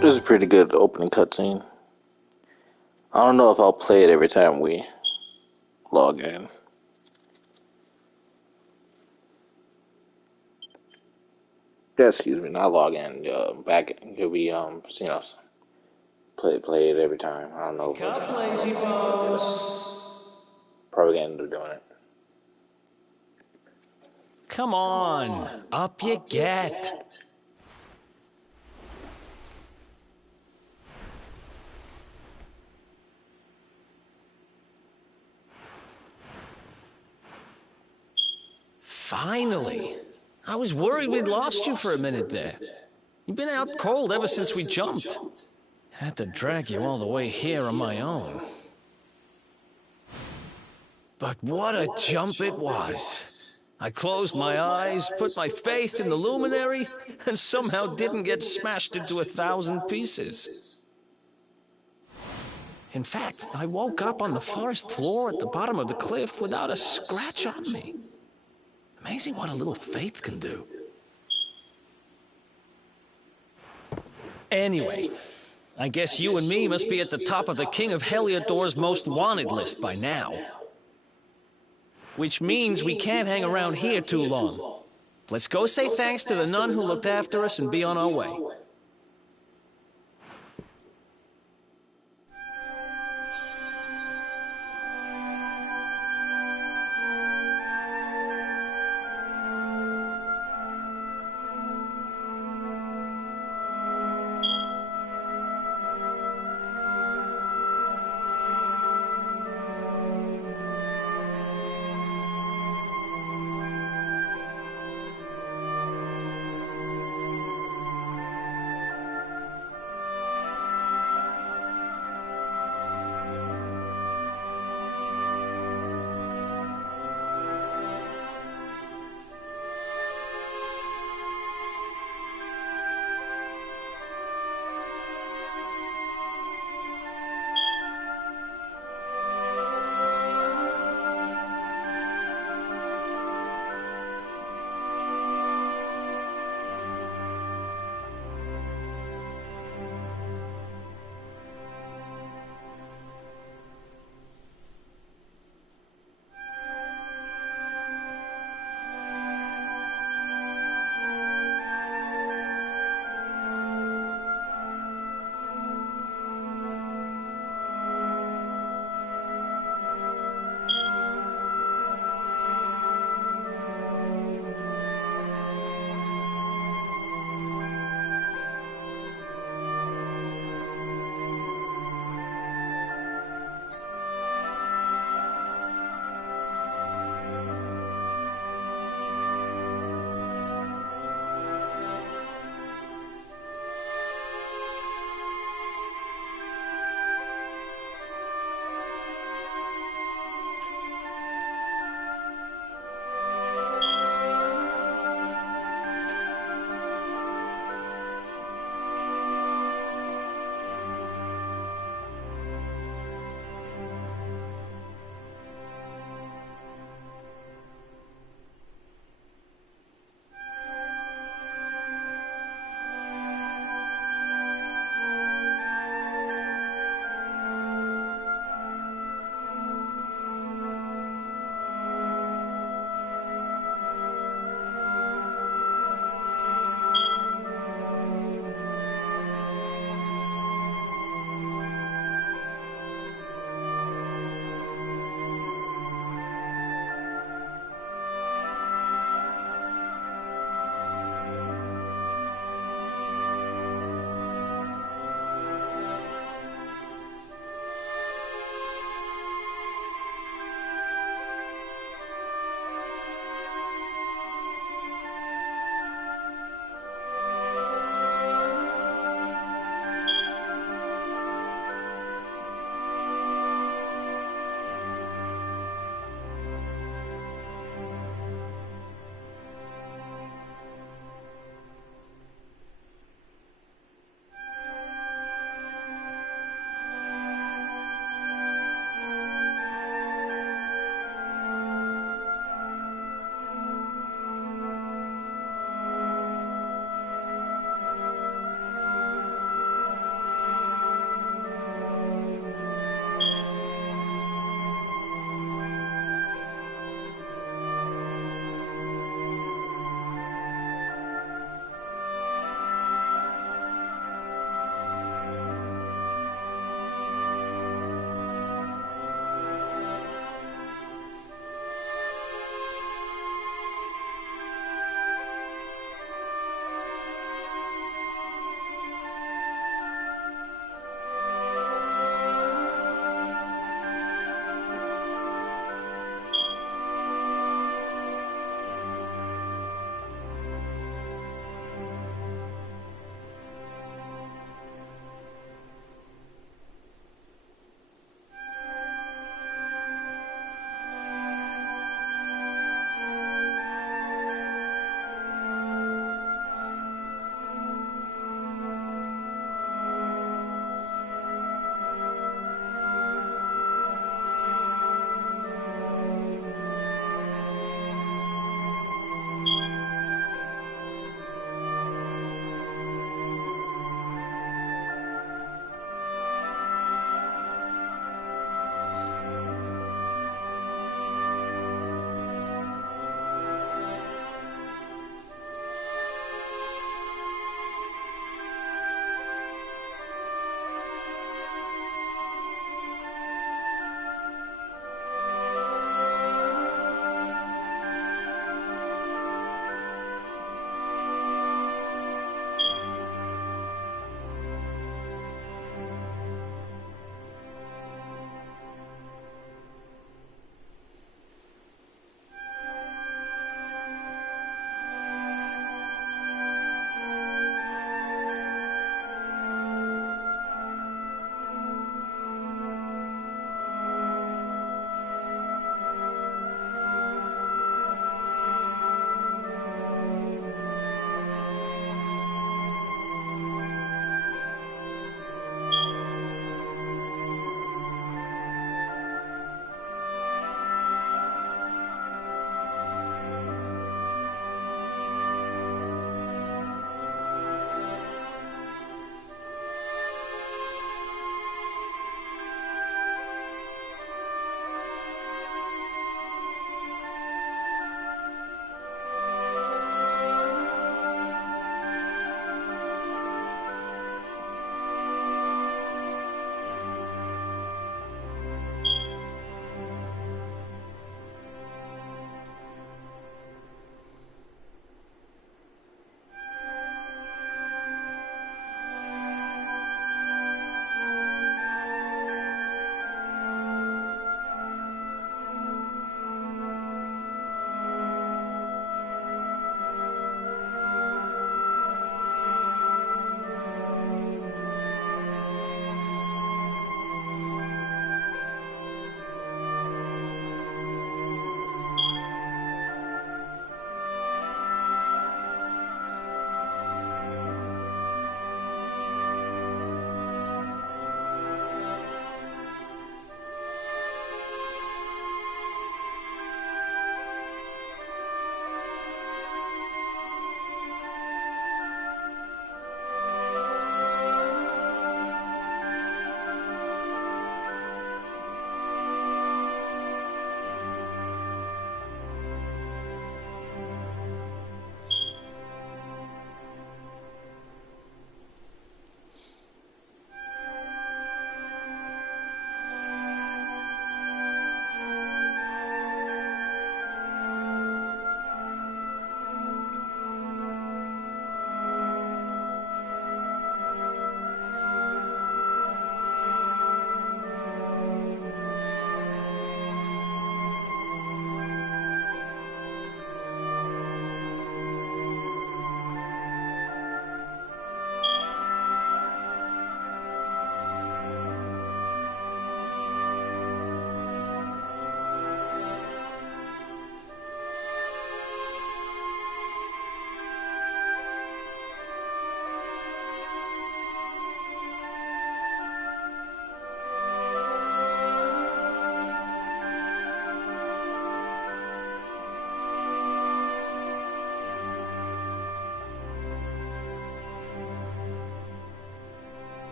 This is a pretty good opening cutscene. I don't know if I'll play it every time we log in. Yeah, excuse me, not log in. Back, you'll be play it every time. I don't know. Come, lazy bones. Probably gonna end up doing it. Come on, up you get. Finally. I was worried we'd lost you for a minute there. You've been out cold ever since we jumped. Had to drag you all the way here on my own. But what a jump it was. I closed my eyes, put my faith in the luminary, and somehow didn't get smashed into 1,000 pieces. In fact, I woke up on the forest floor at the bottom of the cliff without a scratch on me. Amazing what a little faith can do. Anyway, I guess you and me must be at the top of the King of Heliodor's most wanted list by now. Which means we can't hang around here too long. Let's go say thanks to the nun who looked after us and be on our way.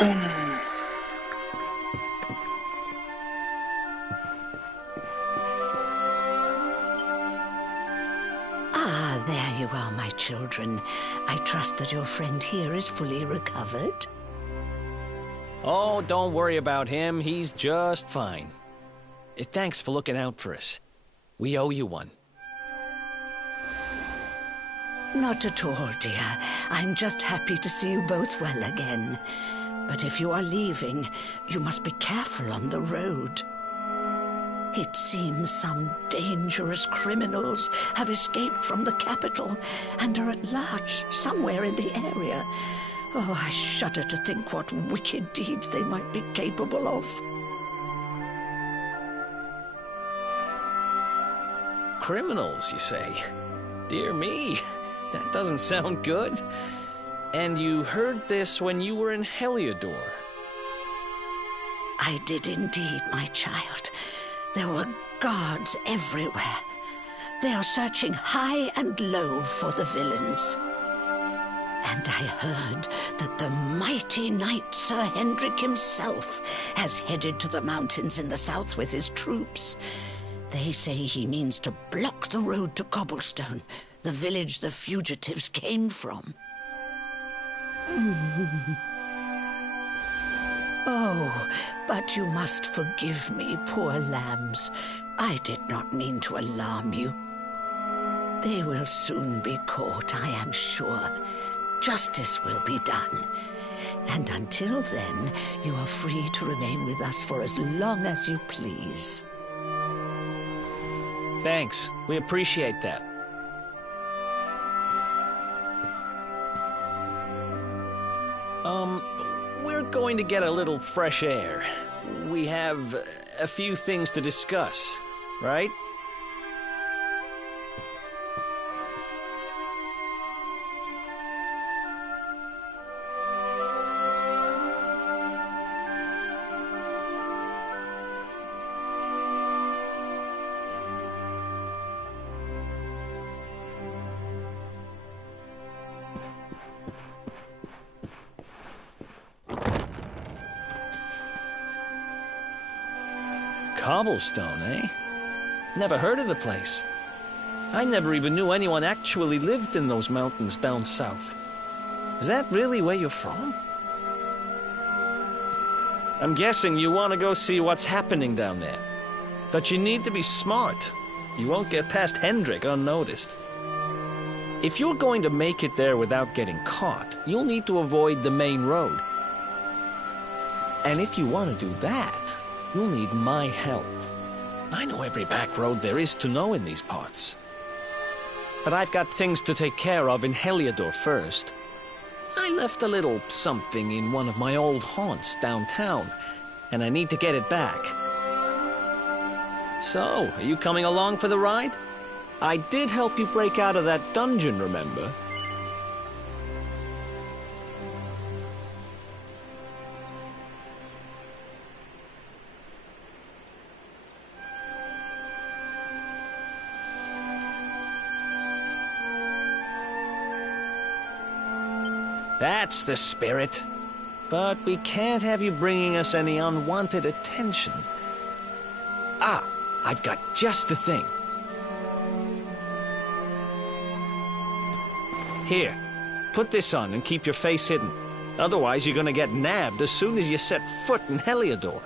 Ah, there you are, my children. I trust that your friend here is fully recovered. Oh, don't worry about him. He's just fine. Thanks for looking out for us. We owe you one. Not at all, dear. I'm just happy to see you both well again. But if you are leaving, you must be careful on the road. It seems some dangerous criminals have escaped from the capital and are at large somewhere in the area. Oh, I shudder to think what wicked deeds they might be capable of. Criminals, you say? Dear me, that doesn't sound good. And you heard this when you were in Heliodor? I did indeed, my child. There were guards everywhere. They are searching high and low for the villains. And I heard that the mighty knight Sir Hendrik himself has headed to the mountains in the south with his troops. They say he means to block the road to Cobblestone, the village the fugitives came from. Oh, but you must forgive me, poor lambs. I did not mean to alarm you. They will soon be caught, I am sure. Justice will be done. And until then, you are free to remain with us for as long as you please. Thanks. We appreciate that. We're going to get a little fresh air. We have a few things to discuss, right? Cobblestone, eh? Never heard of the place. I never even knew anyone actually lived in those mountains down south. Is that really where you're from? I'm guessing you want to go see what's happening down there. But you need to be smart. You won't get past Hendrik unnoticed. If you're going to make it there without getting caught, you'll need to avoid the main road. And if you want to do that, you'll need my help. I know every back road there is to know in these parts. But I've got things to take care of in Heliodor first. I left a little something in one of my old haunts downtown, and I need to get it back. So, are you coming along for the ride? I did help you break out of that dungeon, remember? That's the spirit. But we can't have you bringing us any unwanted attention. Ah, I've got just the thing. Here, put this on and keep your face hidden. Otherwise, you're gonna get nabbed as soon as you set foot in Heliodor.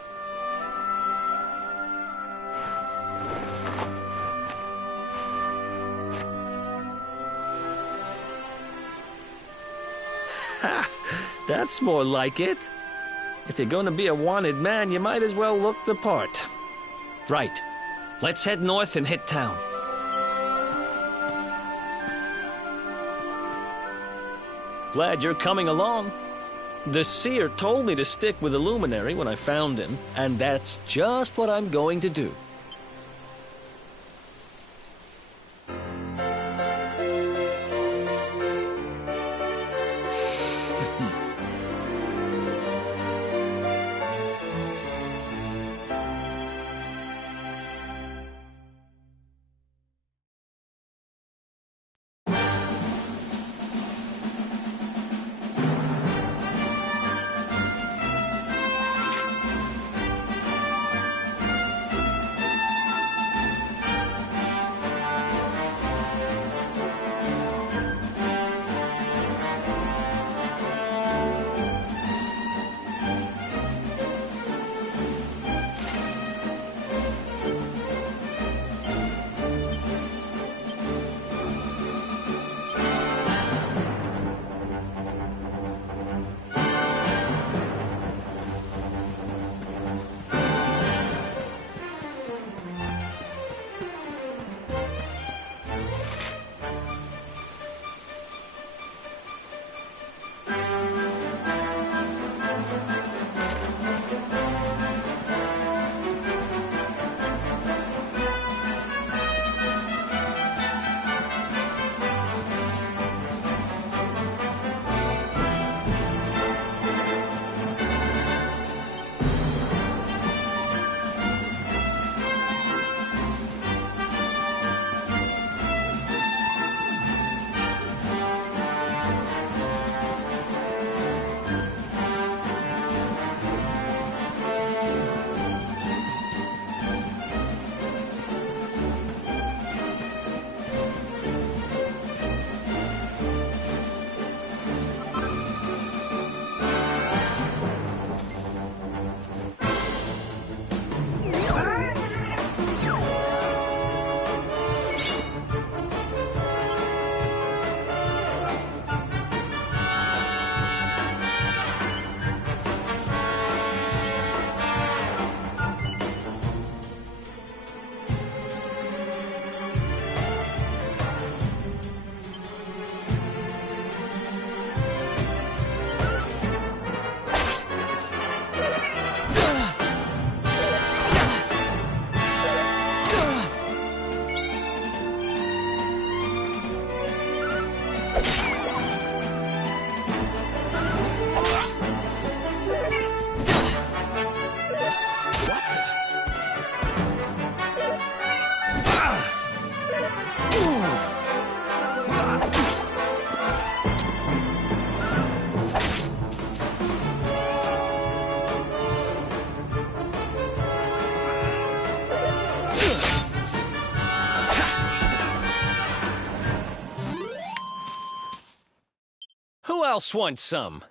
Ha! That's more like it. If you're gonna be a wanted man, you might as well look the part. Right. Let's head north and hit town. Glad you're coming along. The seer told me to stick with the luminary when I found him, and that's just what I'm going to do. Who else wants some?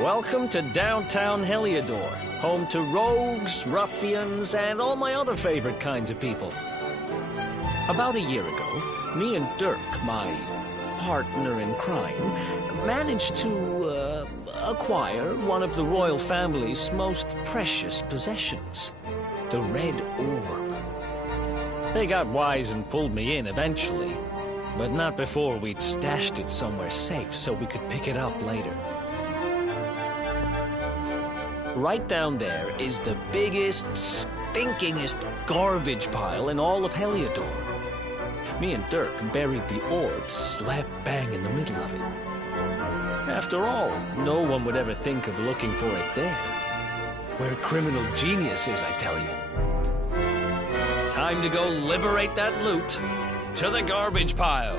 Welcome to downtown Heliodor, home to rogues, ruffians, and all my other favorite kinds of people. About a year ago, me and Dirk, my partner in crime, managed to acquire one of the royal family's most precious possessions, the Red Orb. They got wise and pulled me in eventually, but not before we'd stashed it somewhere safe so we could pick it up later. Right down there is the biggest, stinkingest garbage pile in all of Heliodor. Me and Dirk buried the orb slap bang in the middle of it. After all, no one would ever think of looking for it there. We're criminal geniuses, I tell you. Time to go liberate that loot to the garbage pile.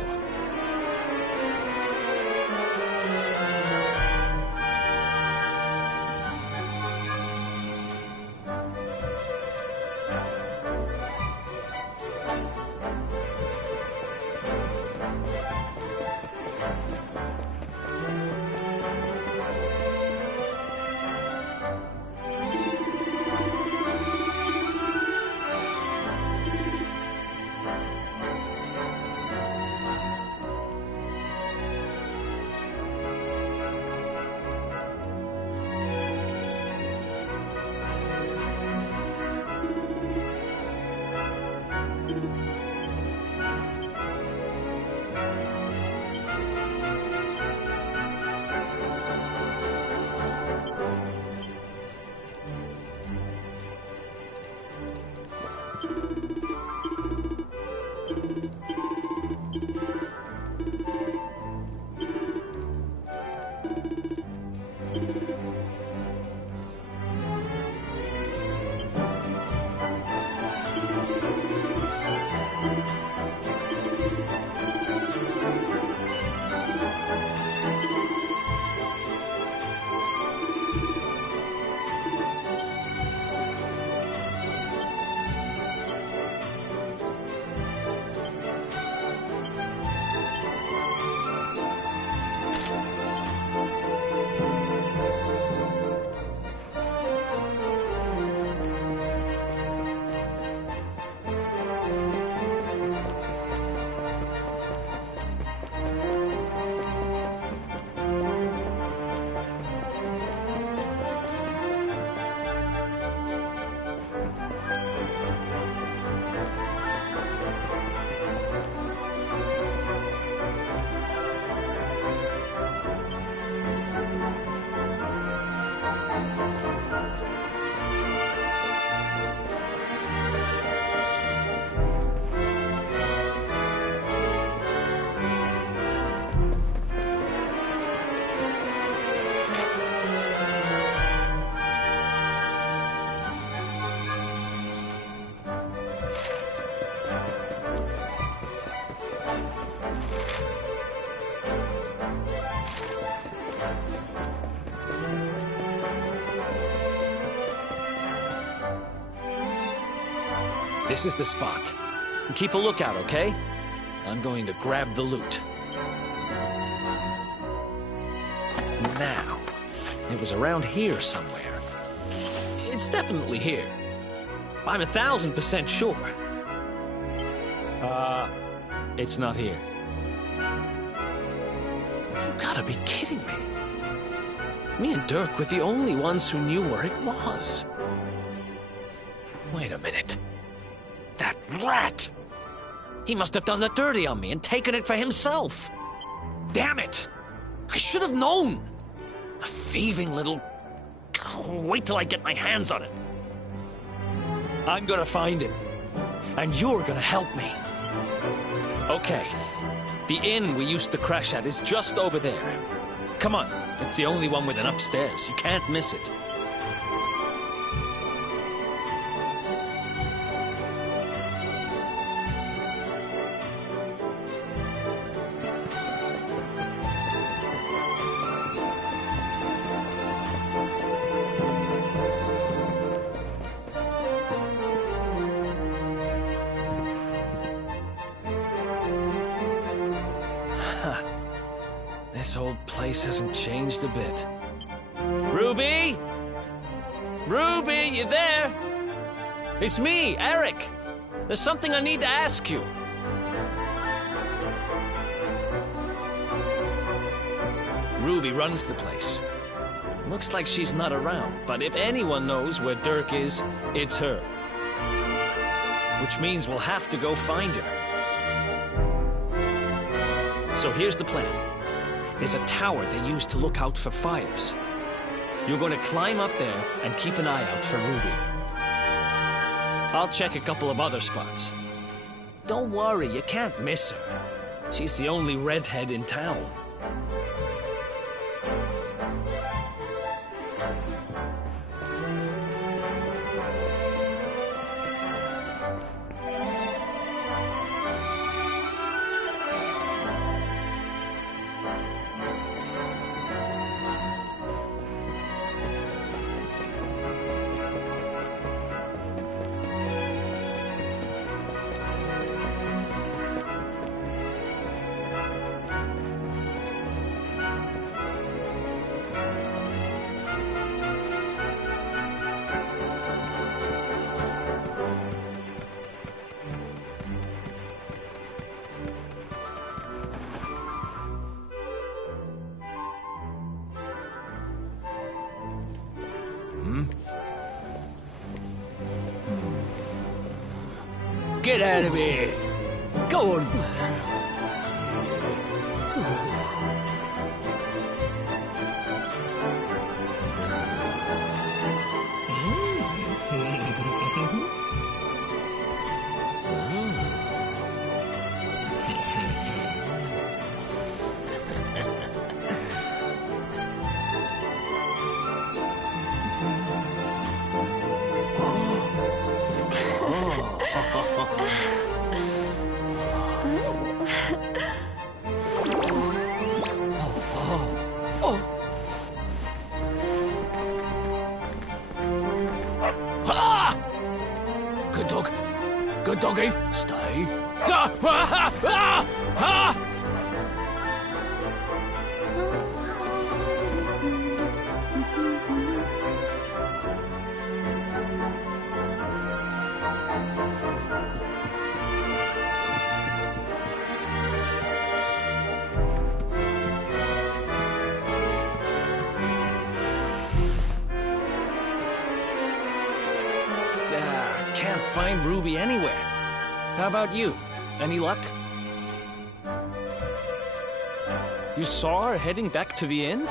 This is the spot. Keep a lookout, okay? I'm going to grab the loot. Now, it was around here somewhere. It's definitely here. I'm 1,000% sure. It's not here. You gotta be kidding me. Me and Dirk were the only ones who knew where it was. Wait a minute. That rat! He must have done the dirty on me and taken it for himself. Damn it! I should have known! A thieving little... Wait till I get my hands on it. I'm gonna find him. And you're gonna help me. Okay. The inn we used to crash at is just over there. Come on. It's the only one with an upstairs. You can't miss it. This old place hasn't changed a bit. Ruby? Ruby, you there? It's me, Eric. There's something I need to ask you. Ruby runs the place. Looks like she's not around, but if anyone knows where Dirk is, it's her. Which means we'll have to go find her. So here's the plan. There's a tower they use to look out for fires. You're going to climb up there and keep an eye out for Ruby. I'll check a couple of other spots. Don't worry, you can't miss her. She's the only redhead in town. Get out of here! Go on! Good dog. Good doggy. Stay. Can't find Ruby anywhere. How about you? Any luck? You saw her heading back to the inn?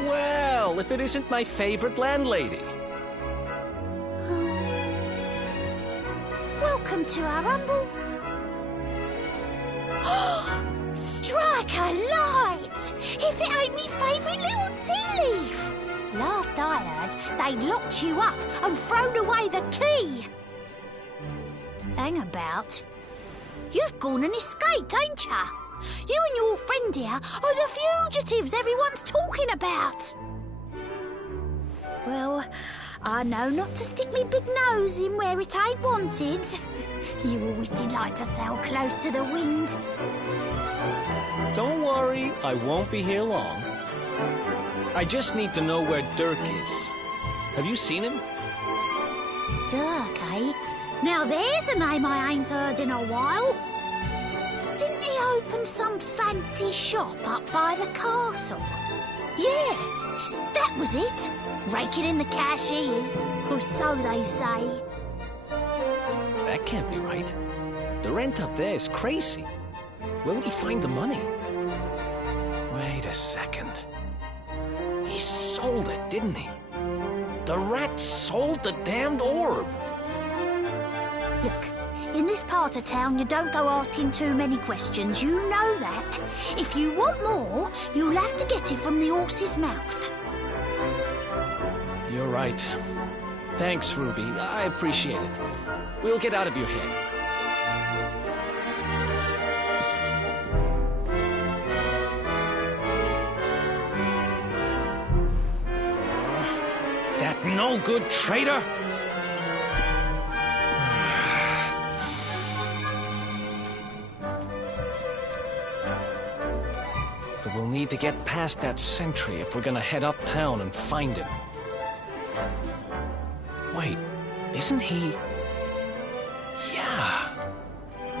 Well, if it isn't my favorite landlady. Welcome to our humble... Strike a light! If it ain't me favourite little tea leaf! Last I heard, they'd locked you up and thrown away the key. Hang about. You've gone and escaped, ain't ya? You and your friend here are the fugitives everyone's talking about. Well, I know not to stick me big nose in where it ain't wanted. You always delight to sail close to the wind. Don't worry, I won't be here long. I just need to know where Dirk is. Have you seen him? Dirk, eh? Now there's a name I ain't heard in a while. Didn't he open some fancy shop up by the castle? Yeah, that was it. Raking in the cash he is, or so they say. That can't be right. The rent up there is crazy. Where would he find the money? Wait a second. He sold it, didn't he? The rat sold the damned orb. Look, in this part of town, you don't go asking too many questions. You know that. If you want more, you'll have to get it from the horse's mouth. You're right. Thanks, Ruby. I appreciate it. We'll get out of your hair. That no-good traitor! But we'll need to get past that sentry if we're gonna head uptown and find him. Wait, isn't he... Yeah.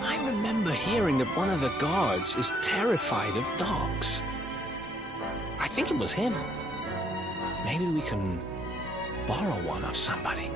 I remember hearing that one of the guards is terrified of dogs. I think it was him. Maybe we can borrow one of somebody.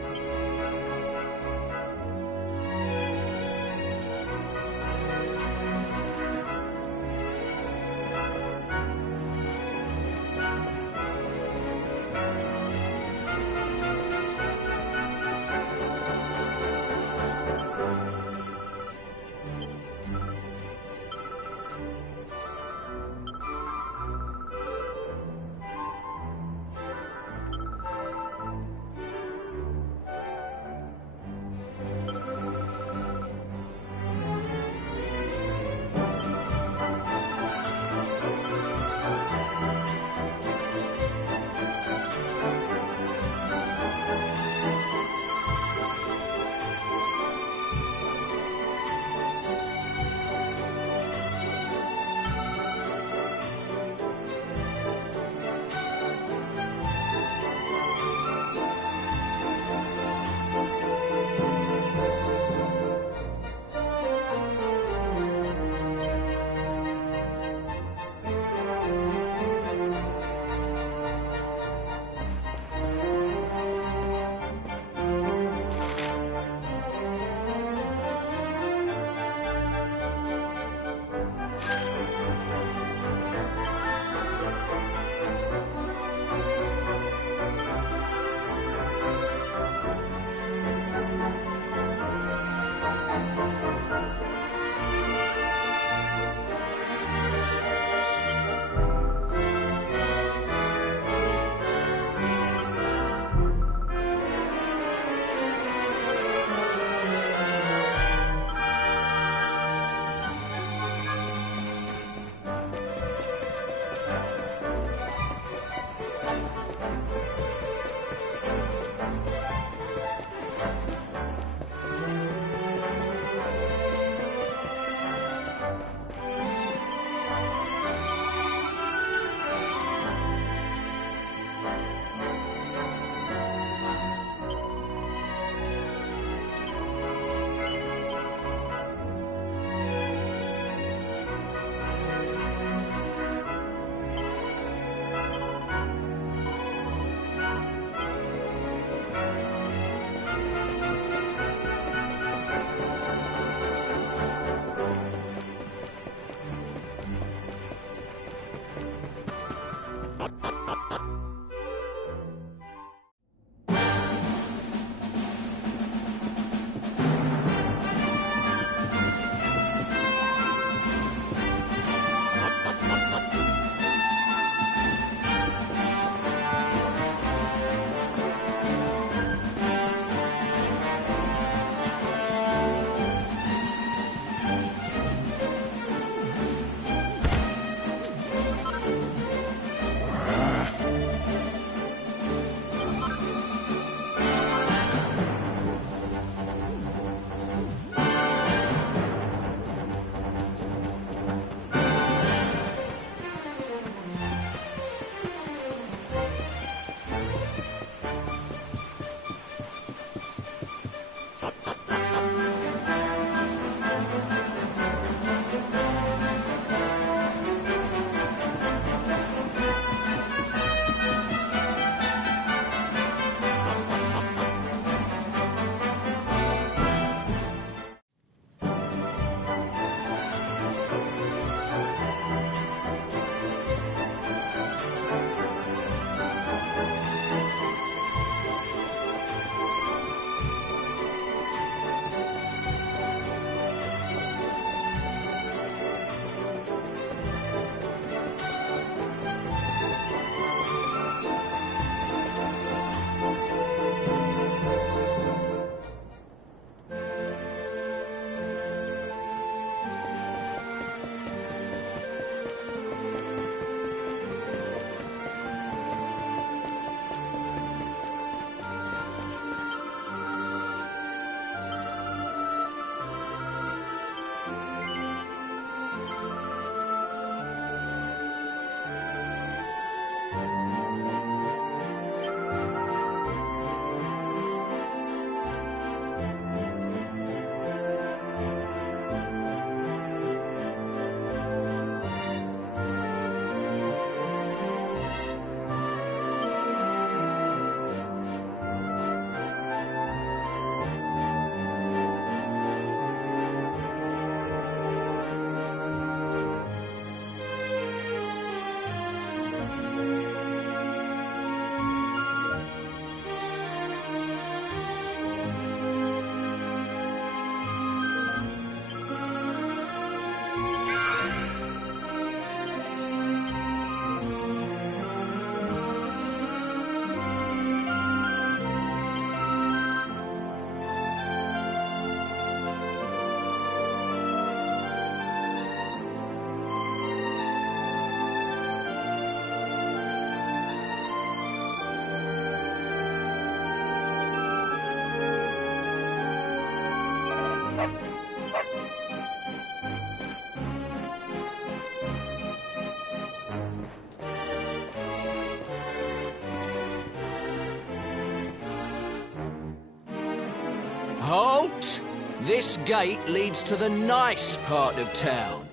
Halt! This gate leads to the nice part of town.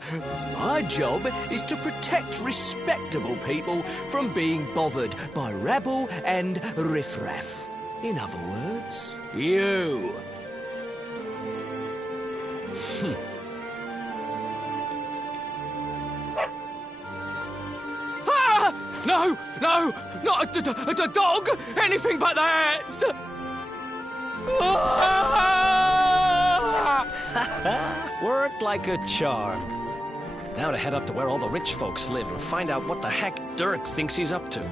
My job is to protect respectable people from being bothered by rabble and riffraff. In other words, you. Ah! No, no, not a dog! Anything but that! Worked like a charm. Now to head up to where all the rich folks live and find out what the heck Dirk thinks he's up to.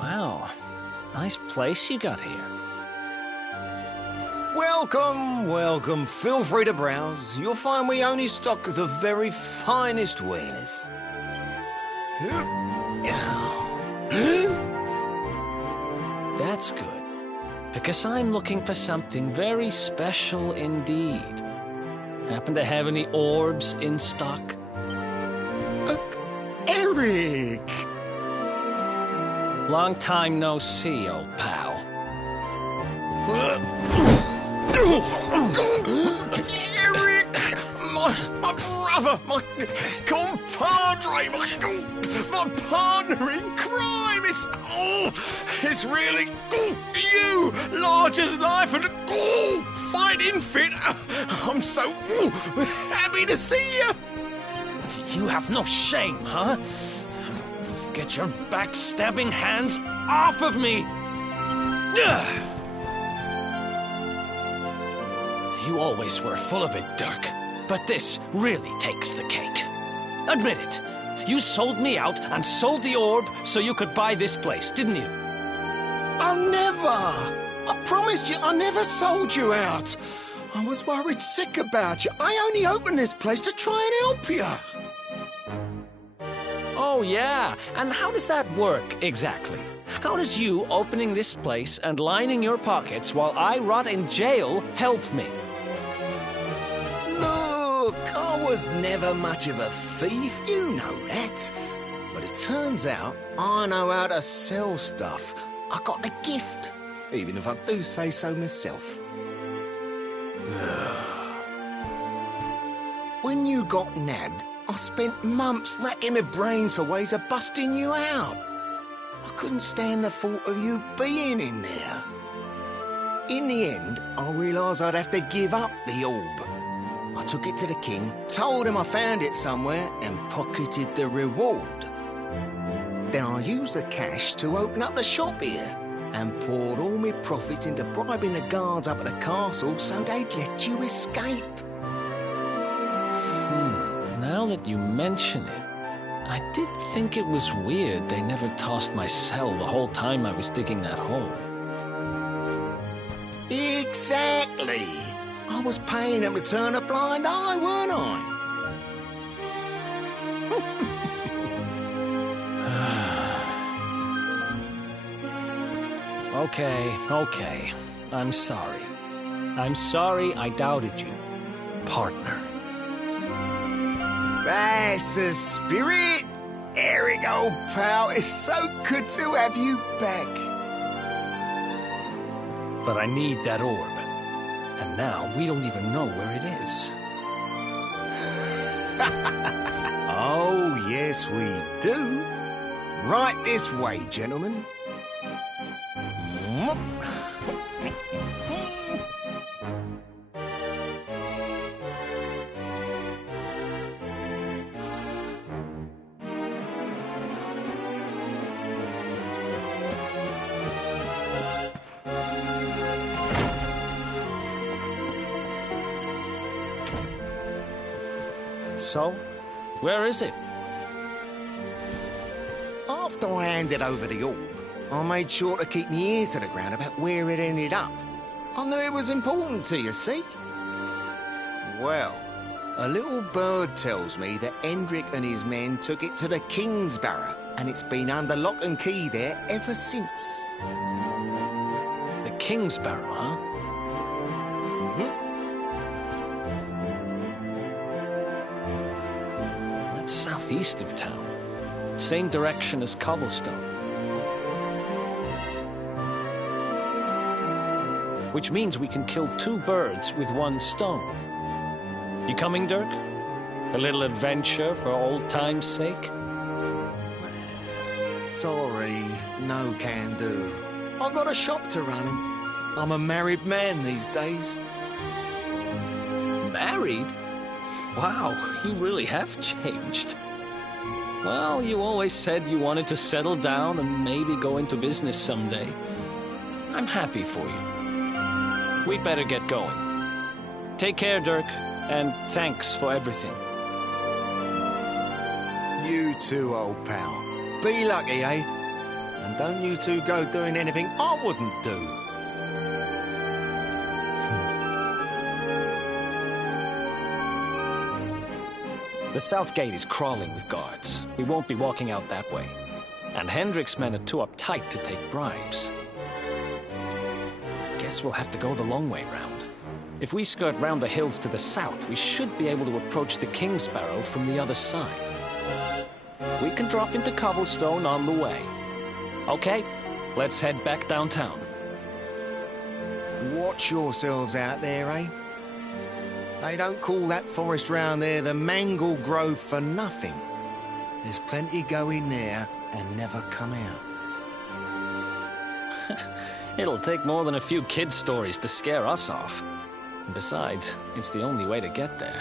Wow, nice place you got here. Welcome, welcome. Feel free to browse. You'll find we only stock the very finest wares. That's good, because I'm looking for something very special indeed. Happen to have any orbs in stock? Eric! Long time no see, old pal. Eric! My brother, my compadre, my partner in crime! It's really you, large as life and fighting fit. I'm so happy to see you. You have no shame, huh? Get your backstabbing hands off of me! You always were full of it, Dirk. But this really takes the cake. Admit it. You sold me out and sold the orb so you could buy this place, didn't you? I never! I promise you, I never sold you out. I was worried sick about you. I only opened this place to try and help you. Oh, yeah. And how does that work, exactly? How does you opening this place and lining your pockets while I rot in jail help me? Look, I was never much of a thief, you know that. But it turns out I know how to sell stuff. I got the gift, even if I do say so myself. When you got nabbed, I spent months racking my brains for ways of busting you out. I couldn't stand the thought of you being in there. In the end, I realised I'd have to give up the orb. I took it to the king, told him I found it somewhere, and pocketed the reward. Then I used the cash to open up the shop here, and poured all my profits into bribing the guards up at the castle so they'd let you escape. Now that you mention it, I did think it was weird they never tossed my cell the whole time I was digging that hole. Exactly. I was paying them to turn a blind eye, weren't I? Okay. I'm sorry. I'm sorry I doubted you, partner. That's the spirit! Eric, old pal, it's so good to have you back. But I need that orb. And now we don't even know where it is. Oh, yes, we do. Right this way, gentlemen. So, where is it? After I handed over the orb, I made sure to keep my ears to the ground about where it ended up. I knew it was important to you, see? Well, a little bird tells me that Hendrik and his men took it to the King's Barrow, and it's been under lock and key there ever since. The King's Barrow, huh? That's southeast of town. Same direction as Cobblestone. Which means we can kill two birds with one stone. You coming, Dirk? A little adventure for old time's sake? Sorry, no can do. I got a shop to run and I'm a married man these days. Married? Wow, you really have changed. Well, you always said you wanted to settle down and maybe go into business someday. I'm happy for you. We'd better get going. Take care, Dirk, and thanks for everything. You too, old pal. Be lucky, eh? And don't you two go doing anything I wouldn't do. The south gate is crawling with guards. We won't be walking out that way. And Hendrik's men are too uptight to take bribes. Guess we'll have to go the long way round. If we skirt round the hills to the south, we should be able to approach the King Sparrow from the other side. We can drop into Cobblestone on the way. Okay, let's head back downtown. Watch yourselves out there, eh? They don't call that forest round there the Mangle Grove for nothing. There's plenty go in there and never come out. It'll take more than a few kid stories to scare us off. And besides, it's the only way to get there.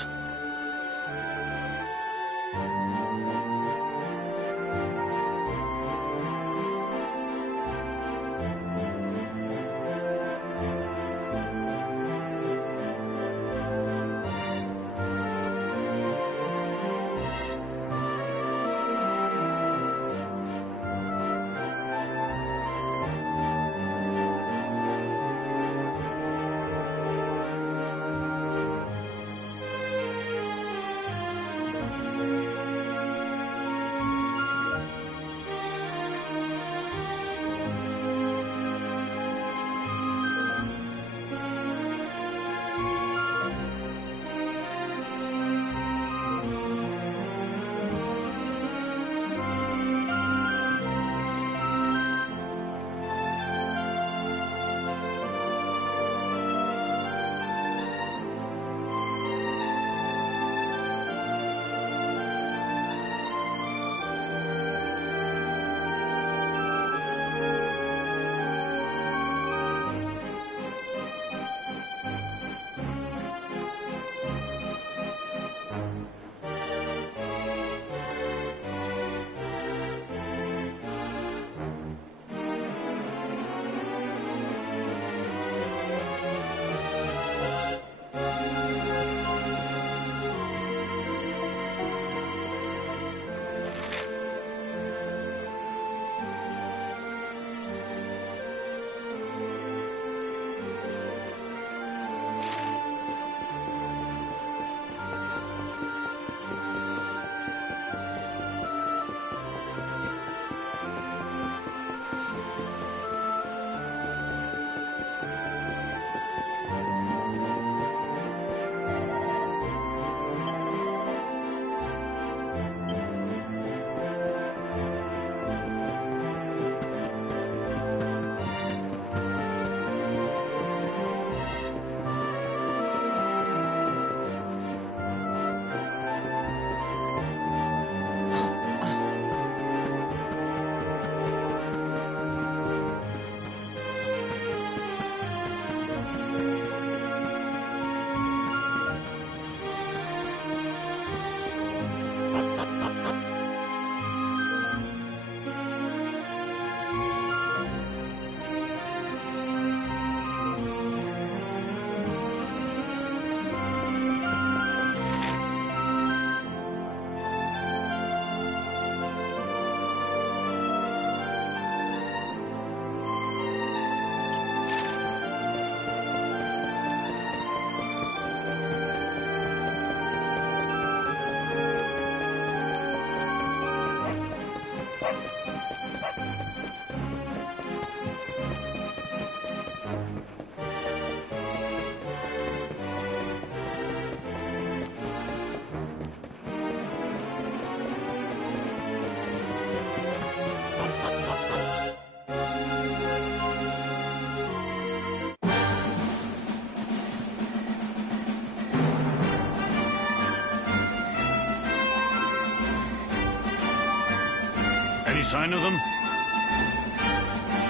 Any sign of them?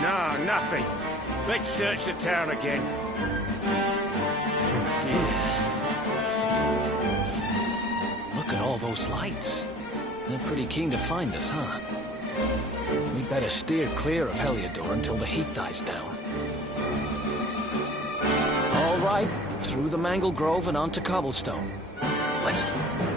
No, nothing. Let's search the town again. Look at all those lights. They're pretty keen to find us, huh? We better steer clear of Heliodor until the heat dies down. All right, through the Mangle Grove and onto Cobblestone. Let's do it.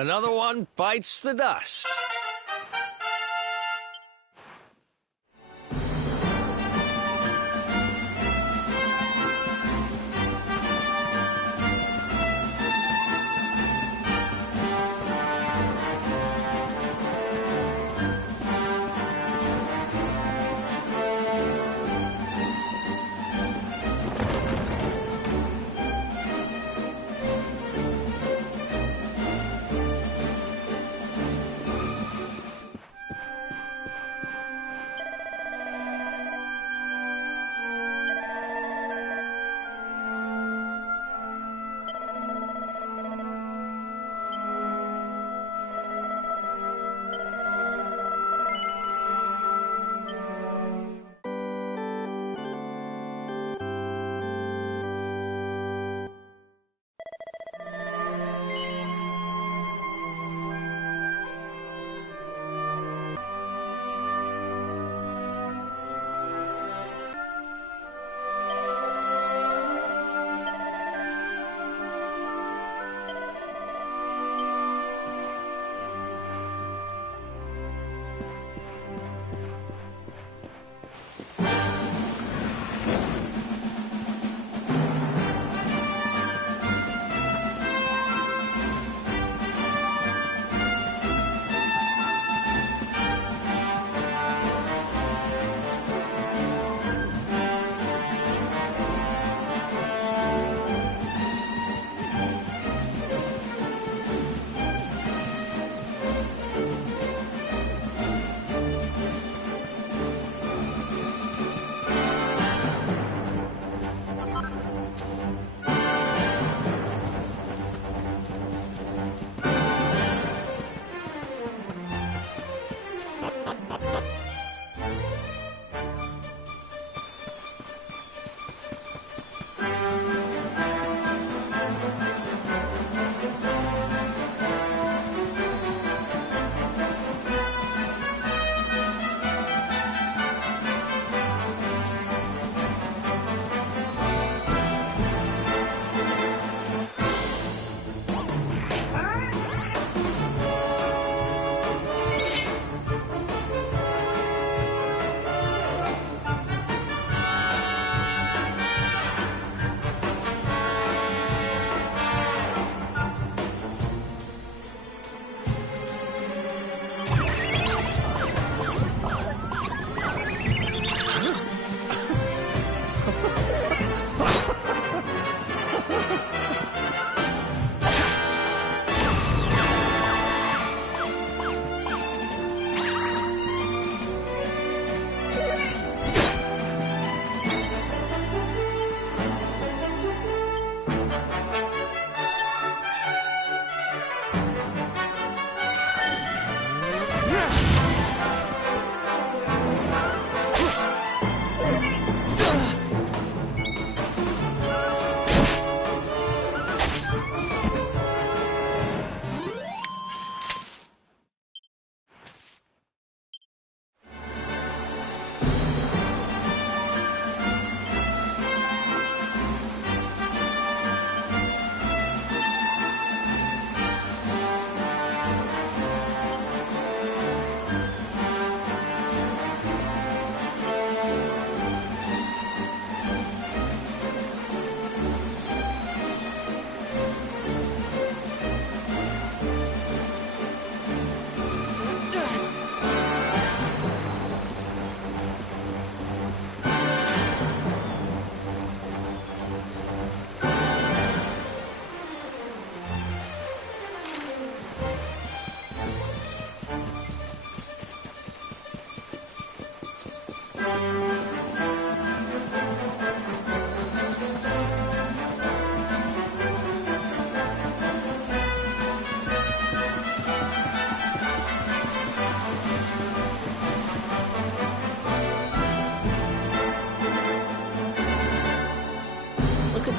Another one bites the dust.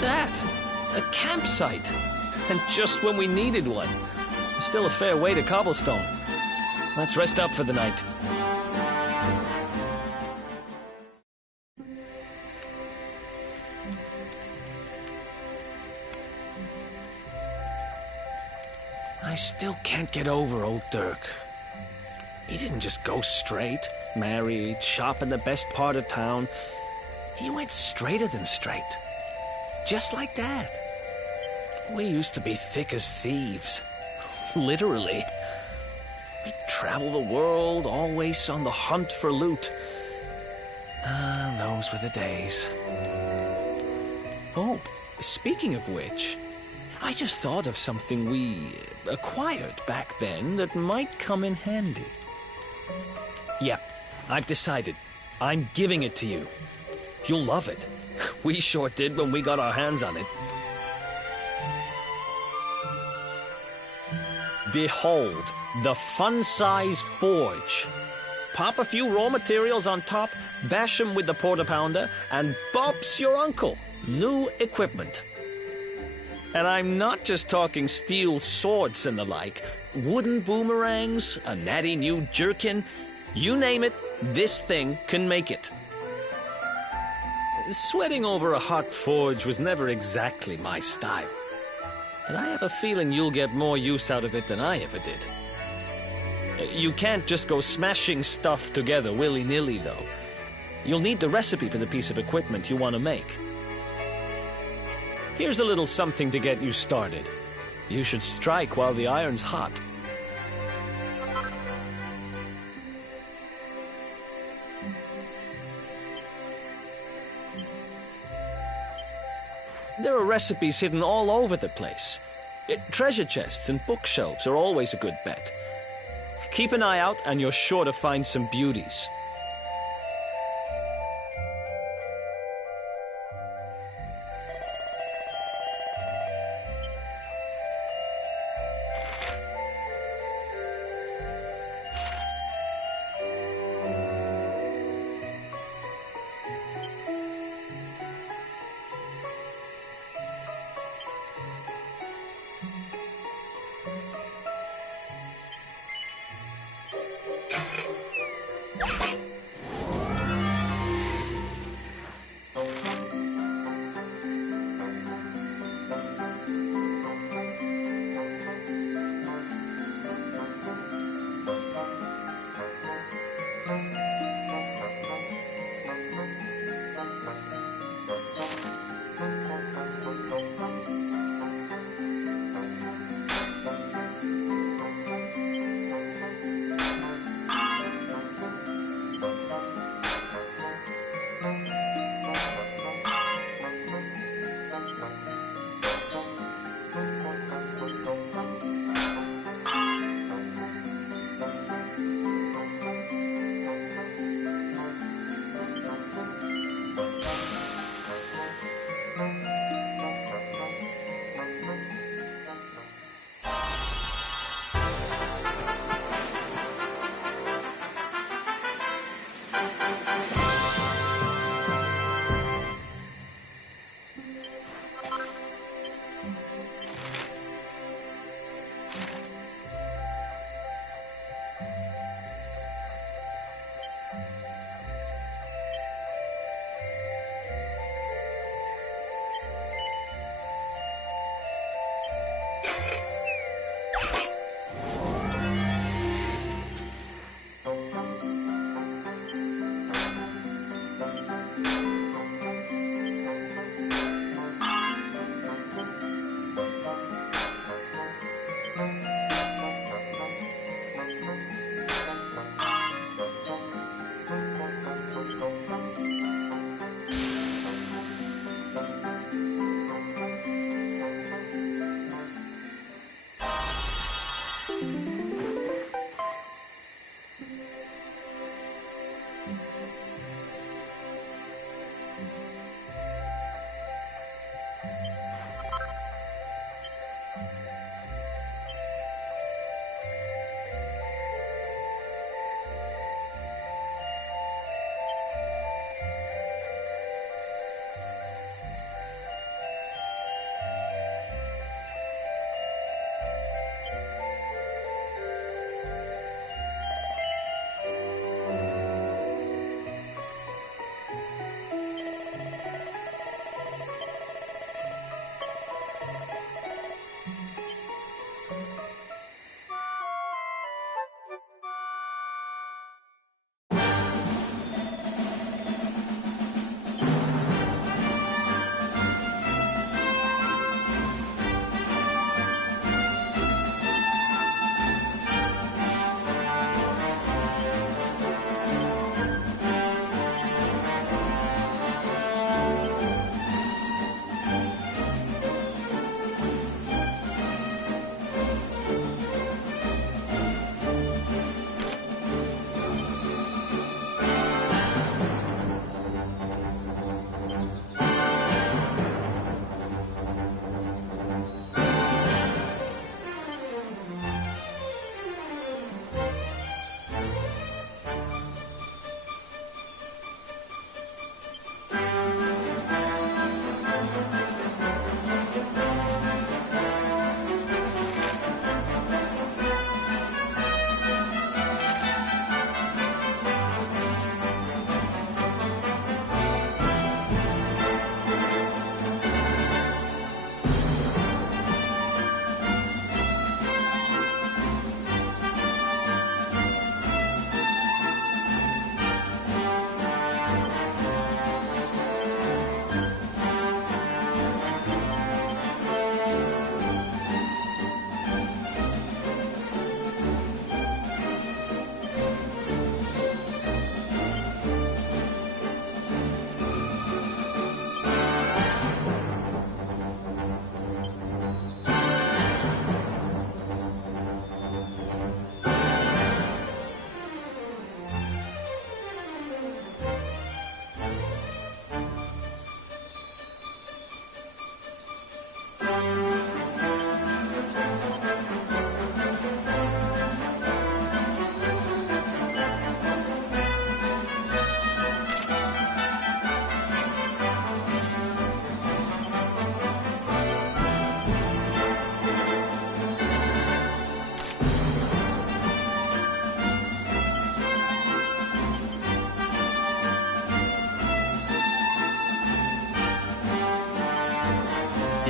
that? A campsite! And just when we needed one. Still a fair way to Cobblestone. Let's rest up for the night. I still can't get over old Dirk. He didn't just go straight, married, shop in the best part of town. He went straighter than straight. Just like that. We used to be thick as thieves. Literally. We'd travel the world, always on the hunt for loot. Ah, those were the days. Oh, speaking of which, I just thought of something we acquired back then that might come in handy. Yeah, I've decided. I'm giving it to you. You'll love it. We sure did when we got our hands on it. Behold, the fun-size forge. Pop a few raw materials on top, bash them with the porta-pounder, and bumps your uncle. New equipment. And I'm not just talking steel swords and the like. Wooden boomerangs, a natty new jerkin. You name it, this thing can make it. Sweating over a hot forge was never exactly my style. And I have a feeling you'll get more use out of it than I ever did. You can't just go smashing stuff together willy-nilly, though. You'll need the recipe for the piece of equipment you want to make. Here's a little something to get you started. You should strike while the iron's hot. There are recipes hidden all over the place. Treasure chests and bookshelves are always a good bet. Keep an eye out and you're sure to find some beauties.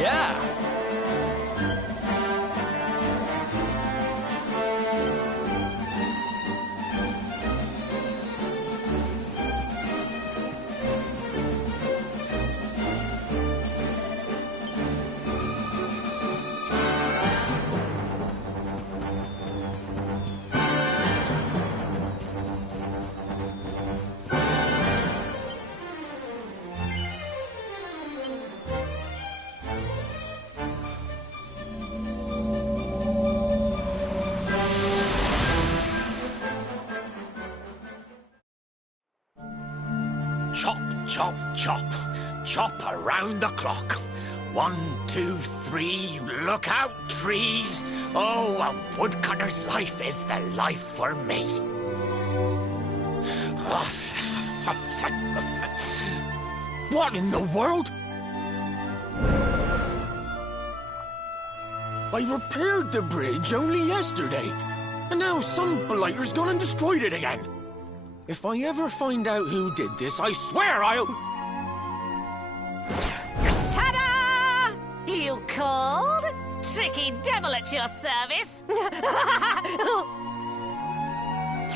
Yeah. Chop, chop, chop. Chop around the clock. 1, 2, 3, look out, trees. Oh, a woodcutter's life is the life for me. What in the world? I repaired the bridge only yesterday, and now some blighter's gone and destroyed it again. If I ever find out who did this, I swear I'll... Ta-da! You called? Tricky devil at your service.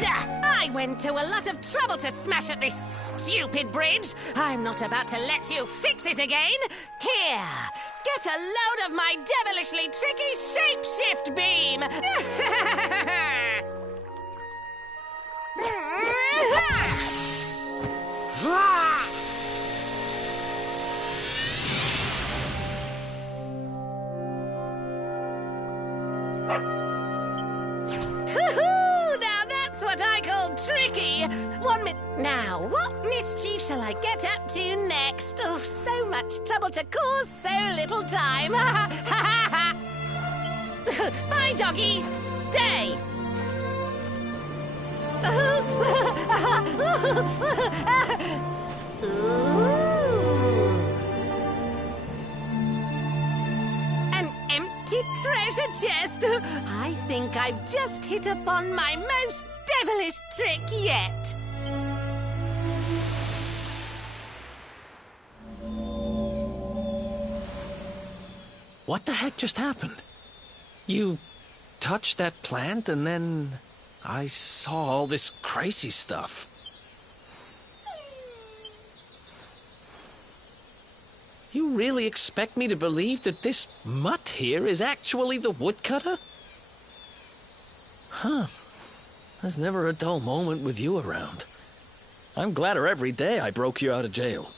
I went to a lot of trouble to smash at this stupid bridge. I'm not about to let you fix it again. Here, get a load of my devilishly tricky shapeshift beam. Now that's what I call tricky. 1 minute. Now, what mischief shall I get up to next? Oh, so much trouble to cause so little time. Bye, doggy. Stay. An empty treasure chest. I think I've just hit upon my most devilish trick yet. What the heck just happened? You touched that plant and then I saw all this crazy stuff. You really expect me to believe that this mutt here is actually the woodcutter? Huh. There's never a dull moment with you around. I'm gladder every day I broke you out of jail.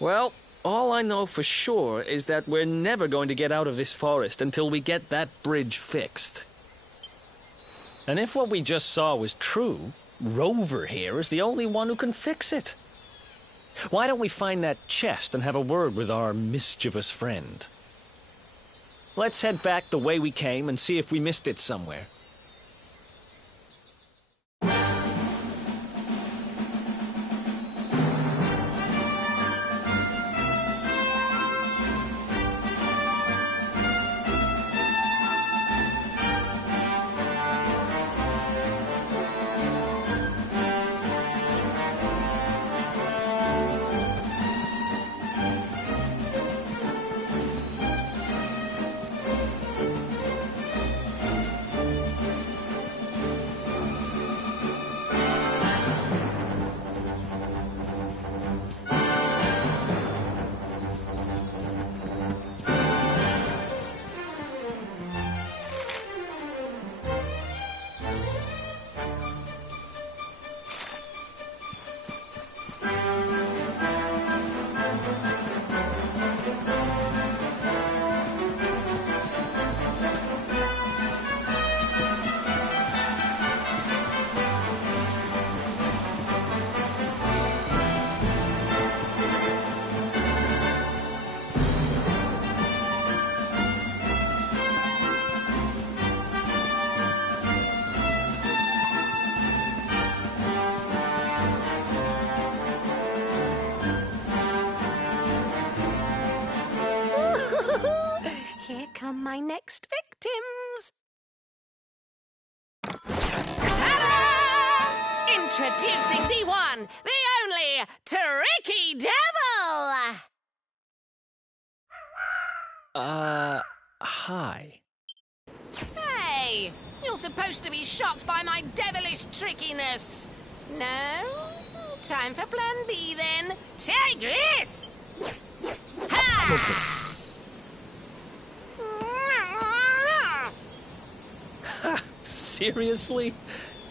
Well, all I know for sure is that we're never going to get out of this forest until we get that bridge fixed. And if what we just saw was true, Rover here is the only one who can fix it. Why don't we find that chest and have a word with our mischievous friend? Let's head back the way we came and see if we missed it somewhere. Here come my next victims. Ta-da! Introducing the one, the only, Tricky Devil! Hi. Hey! You're supposed to be shocked by my devilish trickiness. No? Time for plan B then. Take this! Ha! Seriously?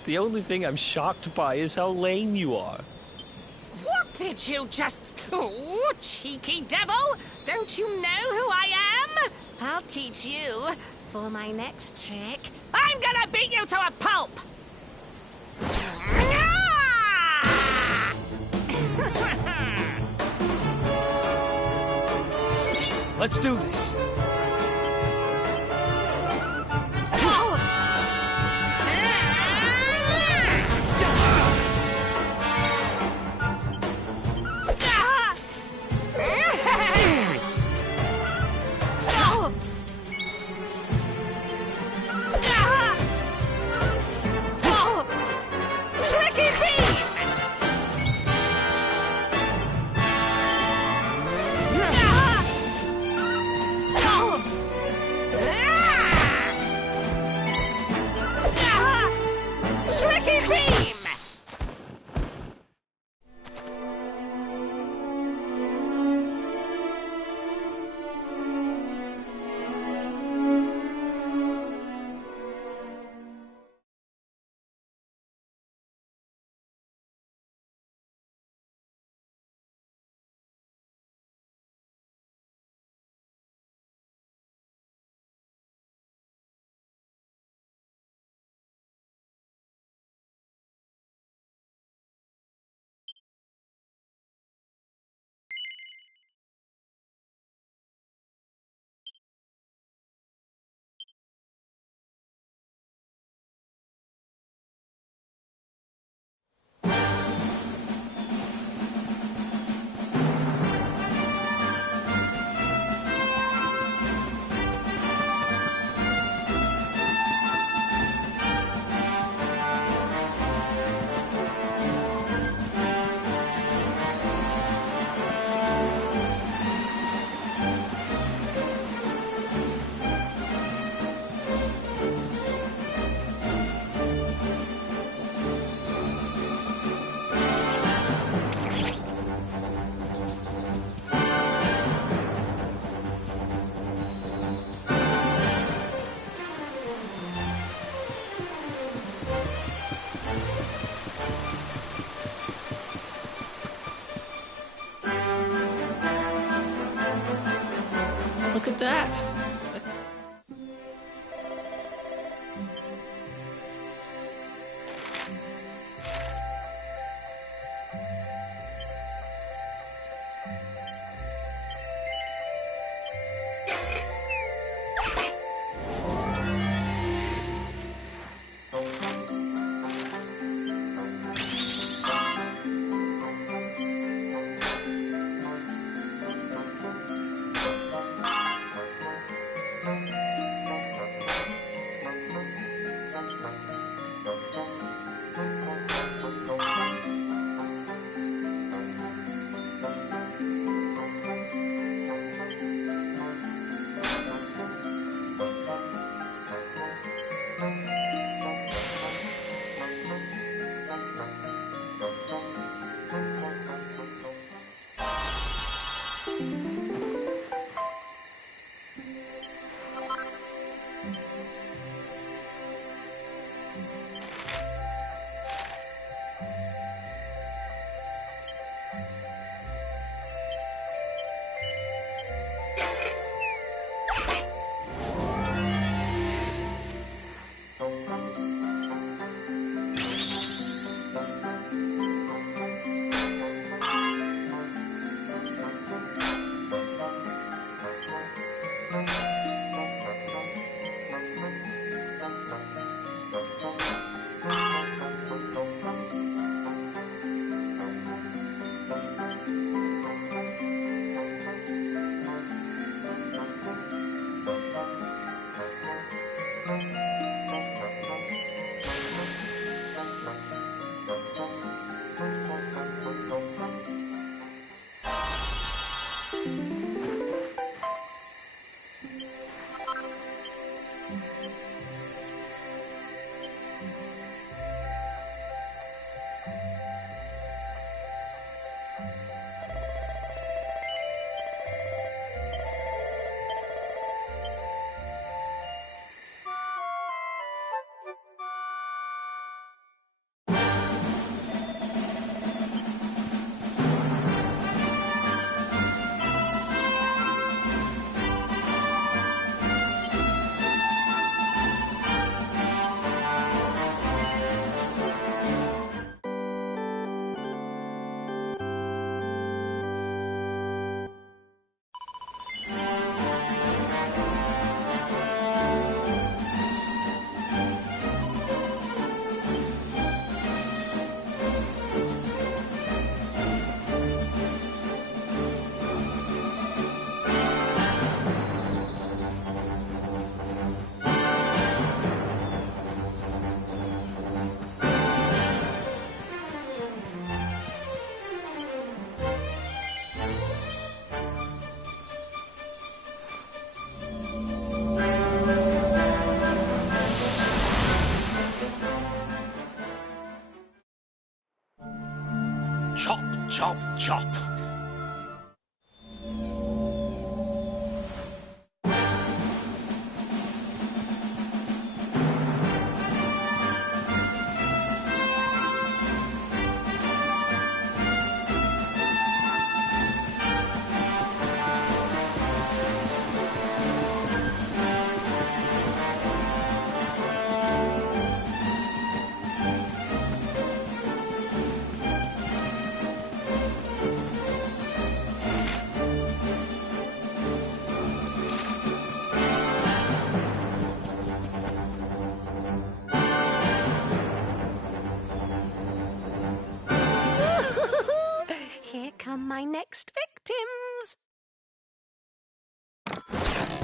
The only thing I'm shocked by is how lame you are. What did you just... Oh, cheeky devil! Don't you know who I am? I'll teach you. For my next trick, I'm gonna beat you to a pulp! Let's do this. Look at that! chop, chop. Here come my next victims.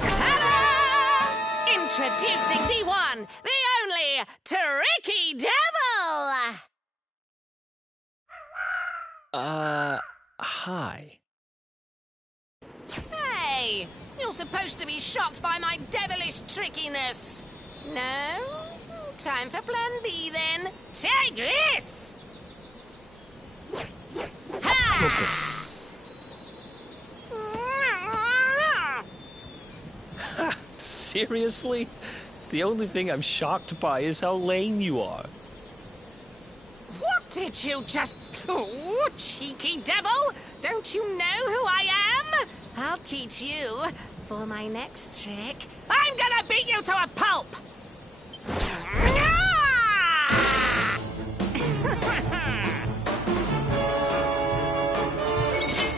Ta-da! Introducing the one, the only, Tricky Devil! Hi. Hey, you're supposed to be shocked by my devilish trickiness. No? Time for plan B then. Take this! Seriously? The only thing I'm shocked by is how lame you are. What did you just... Oh, cheeky devil! Don't you know who I am? I'll teach you. For my next trick, I'm gonna beat you to a pulp!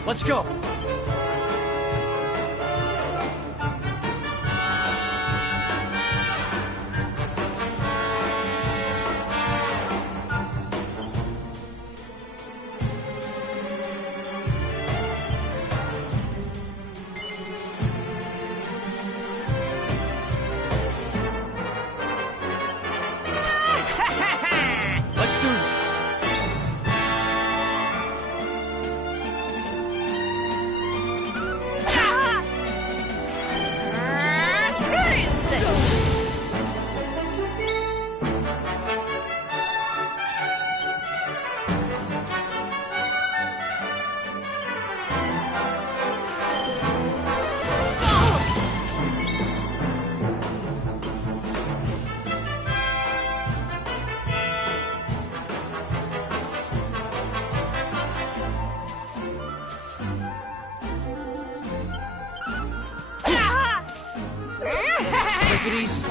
Let's go! Let's do this! Take it easy.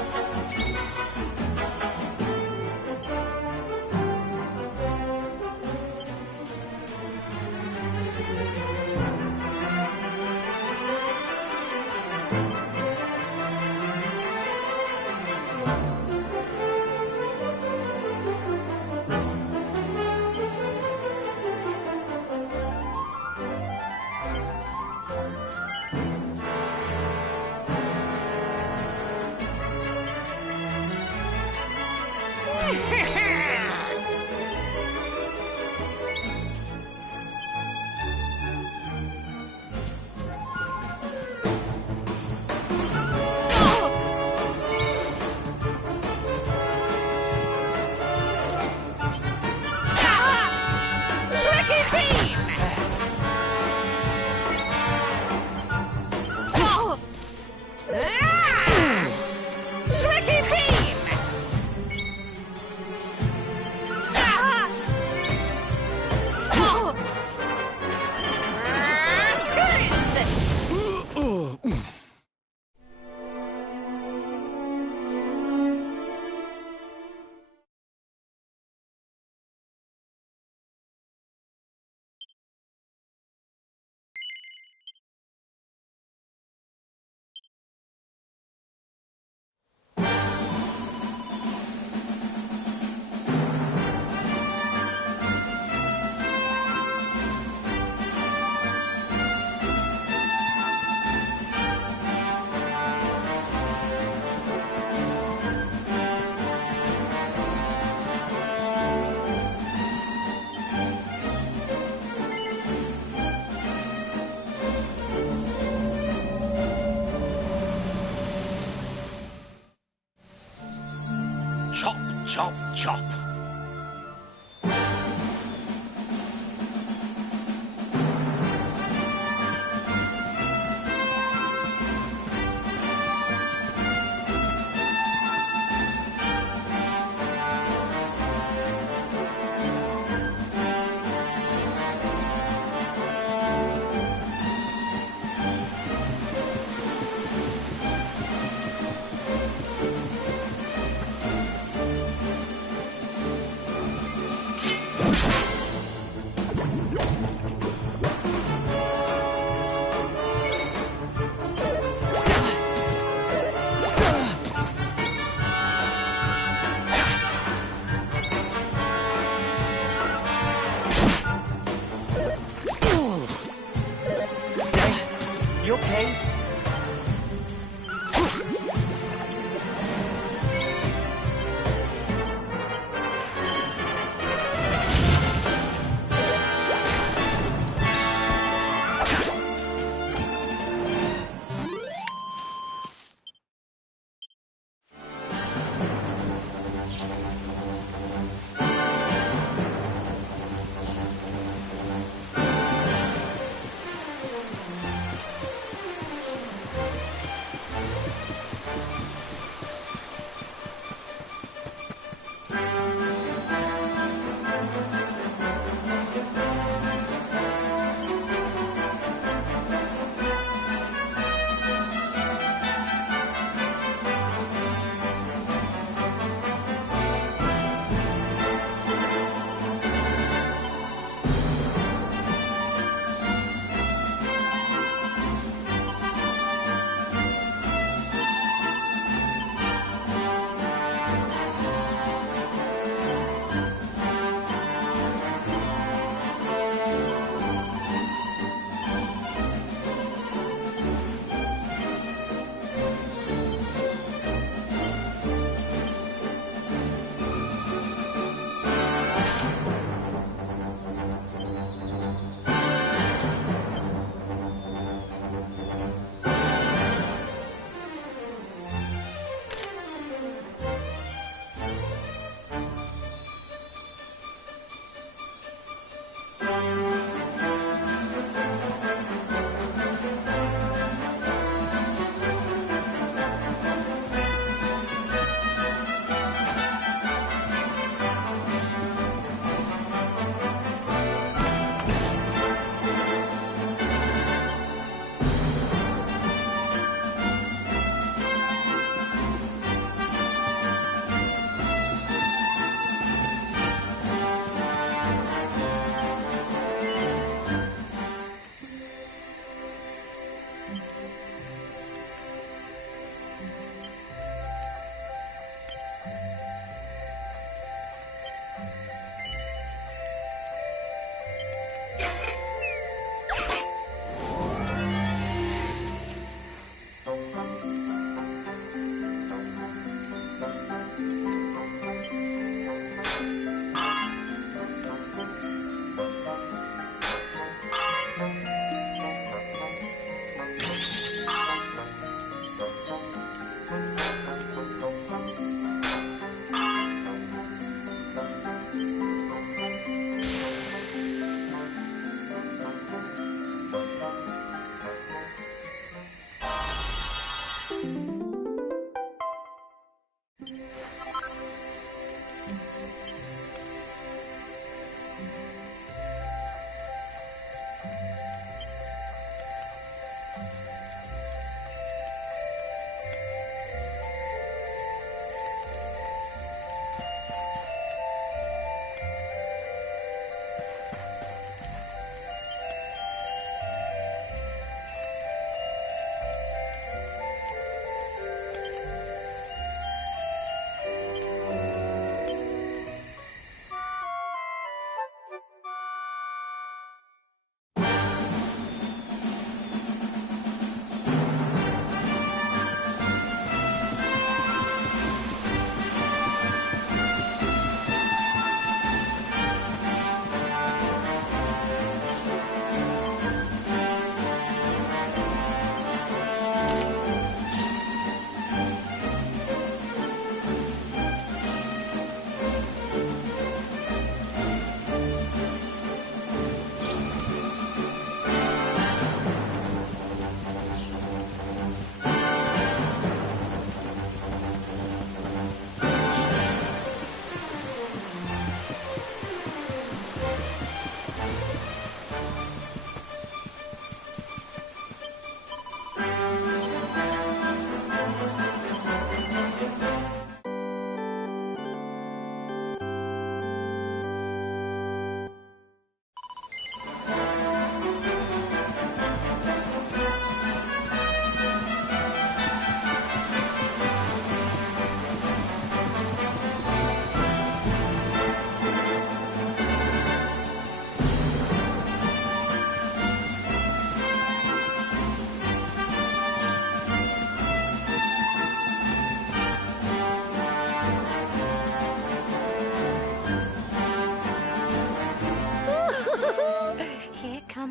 okay?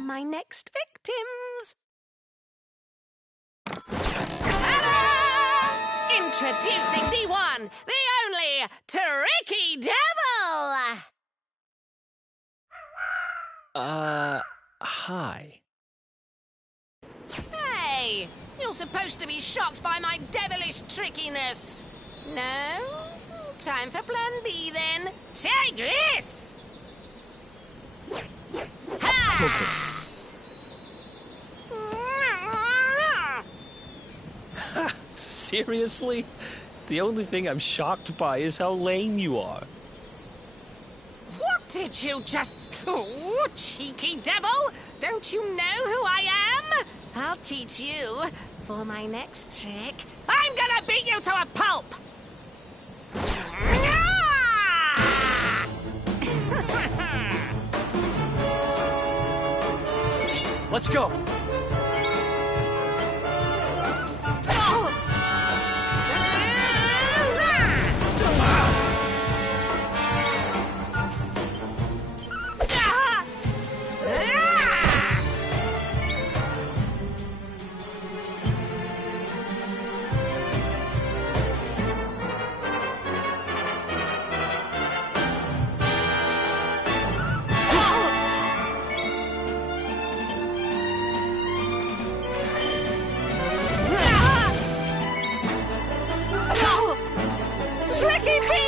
my next victims. Ta-da! Introducing the one, the only, Tricky Devil! Hi. Hey, you're supposed to be shocked by my devilish trickiness. No? Time for plan B then. Take this! Ha! Seriously? The only thing I'm shocked by is how lame you are. What did you just... Oh, cheeky devil! Don't you know who I am? I'll teach you. For my next trick, I'm gonna beat you to a pulp! Let's go. Tricky beam!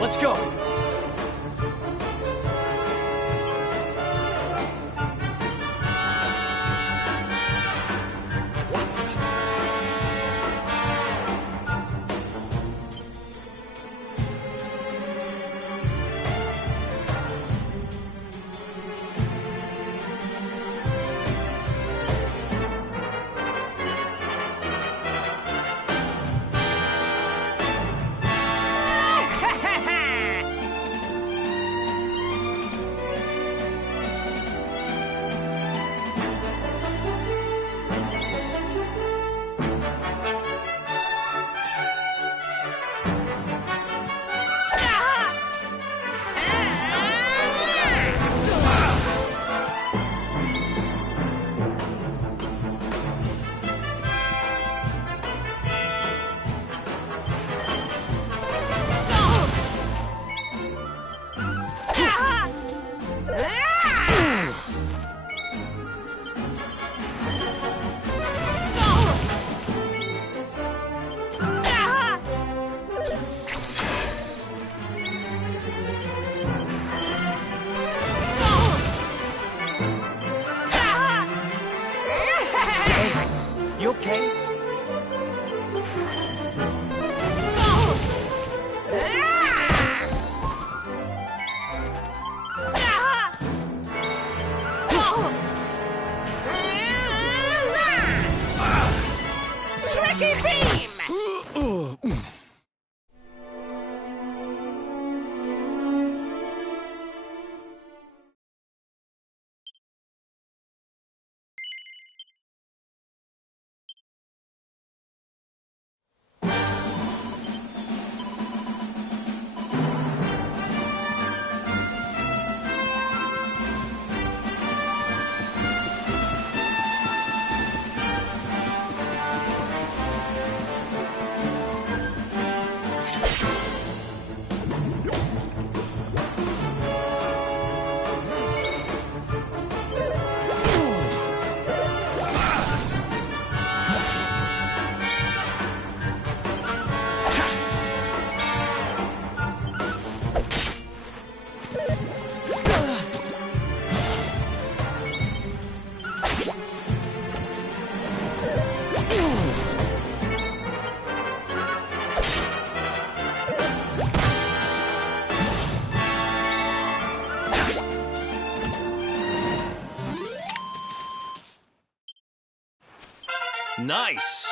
Let's go. Mighty beam! Nice!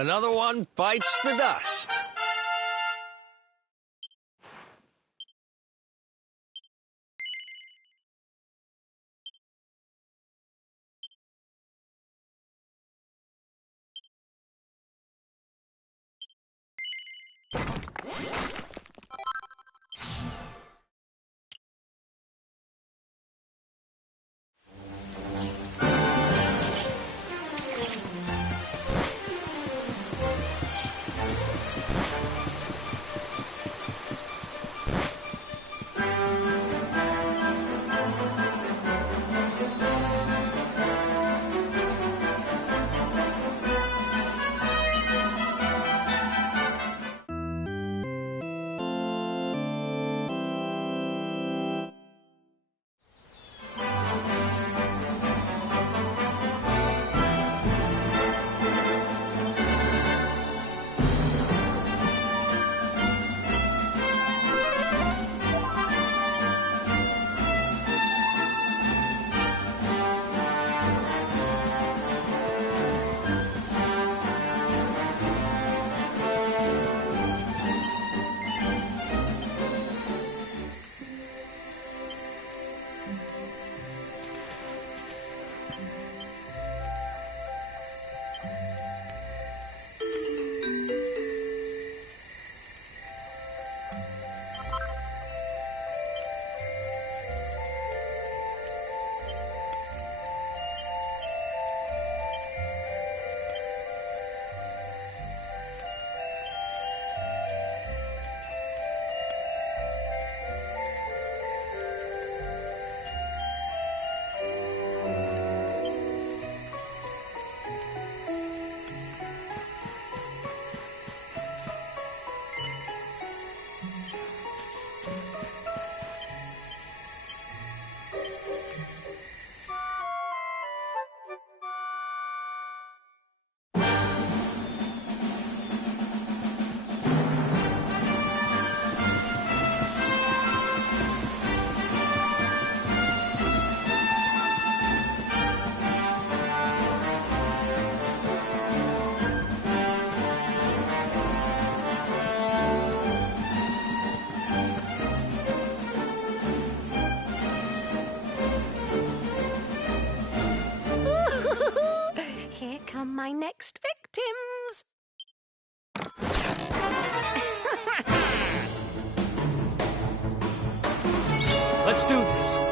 Another one bites the dust. become my next victims. Let's do this.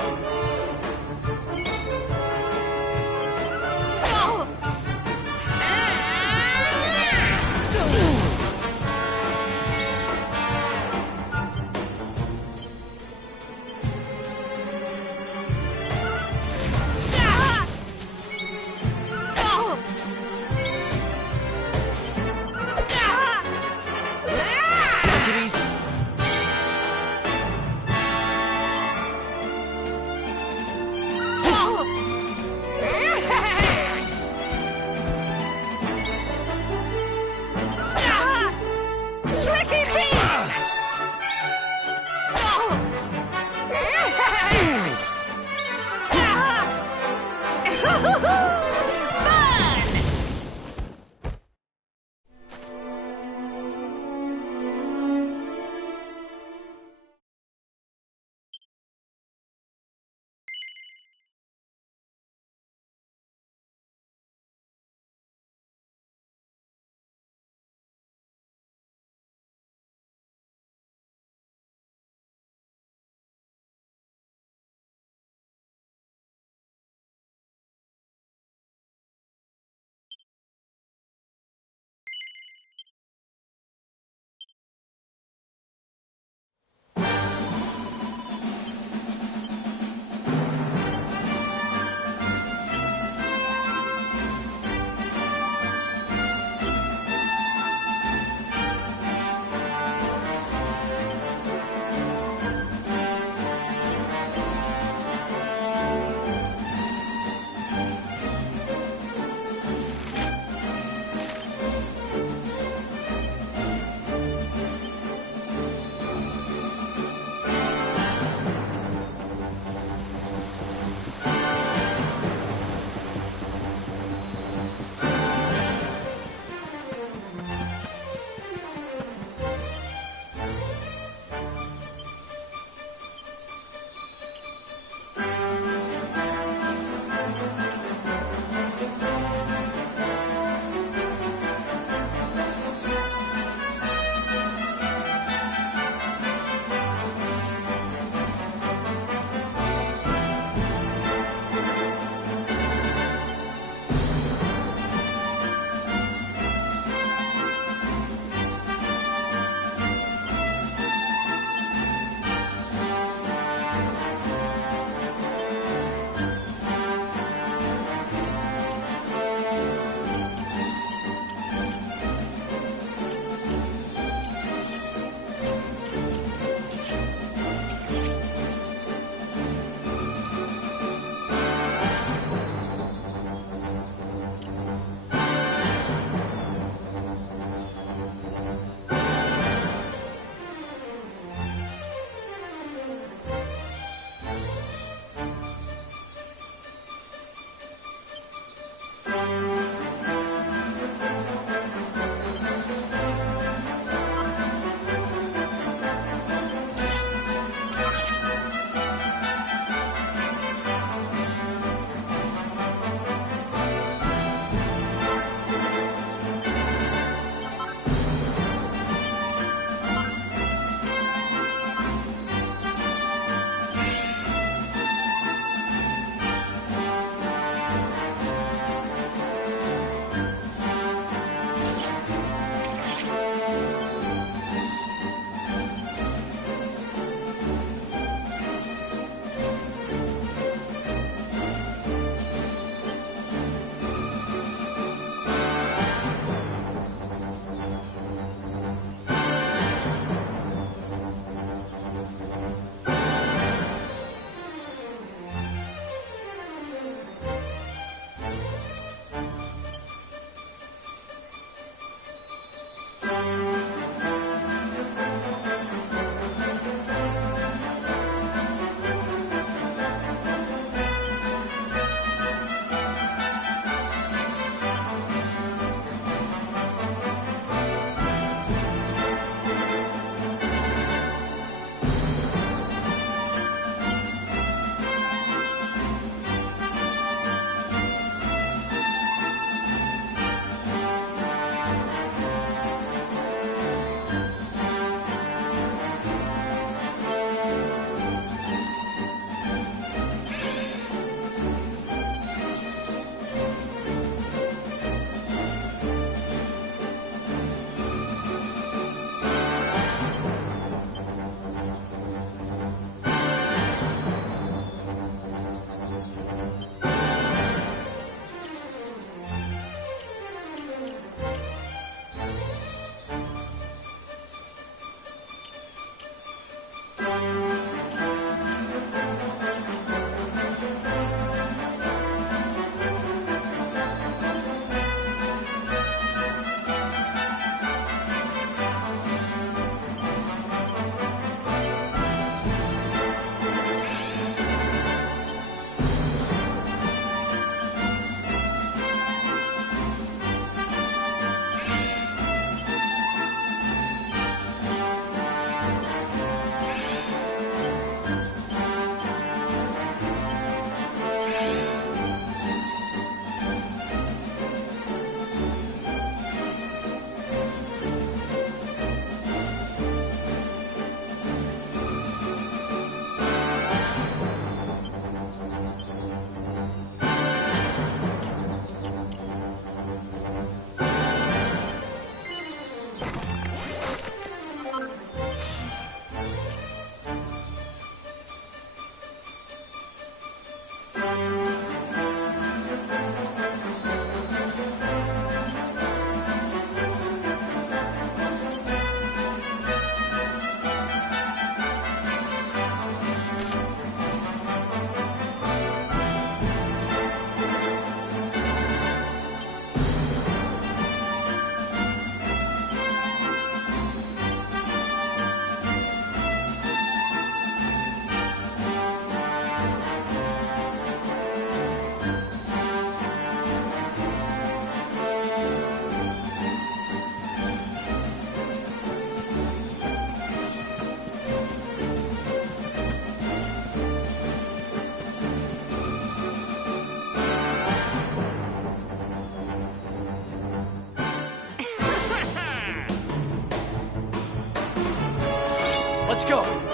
Let's go.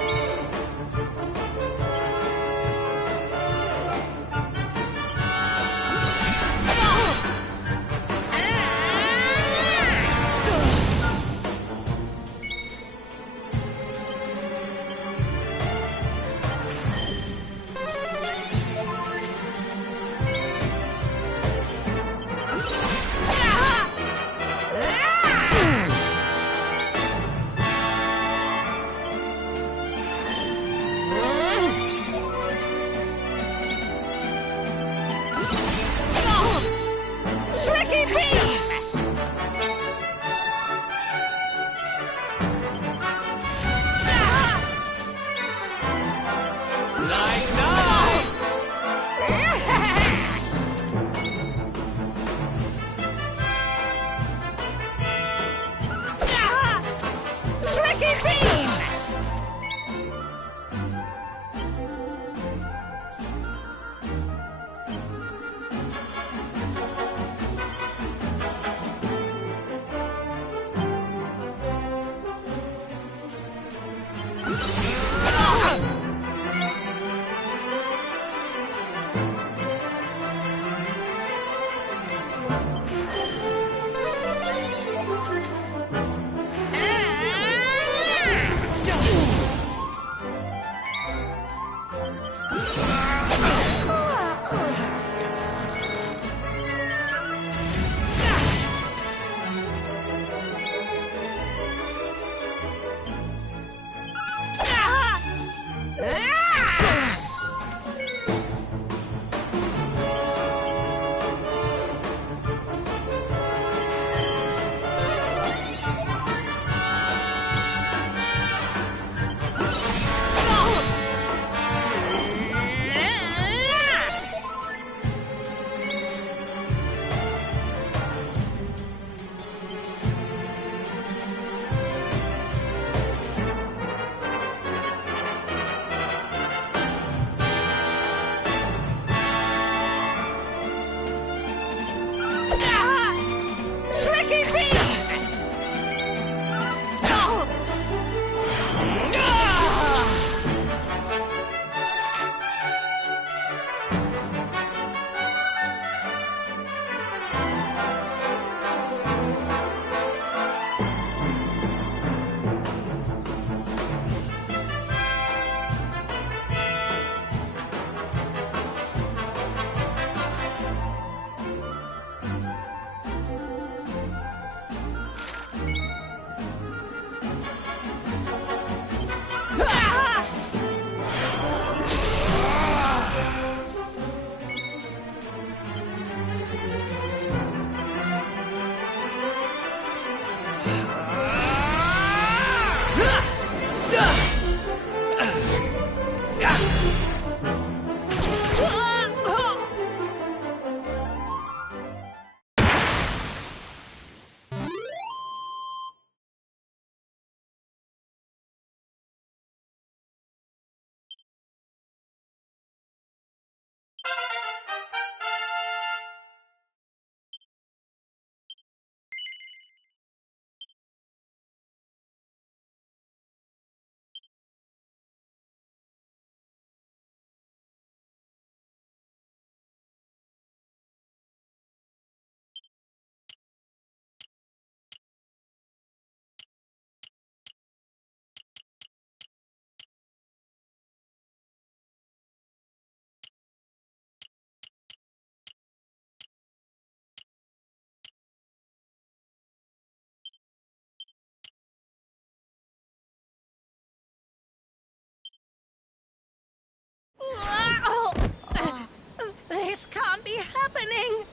This can't be happening.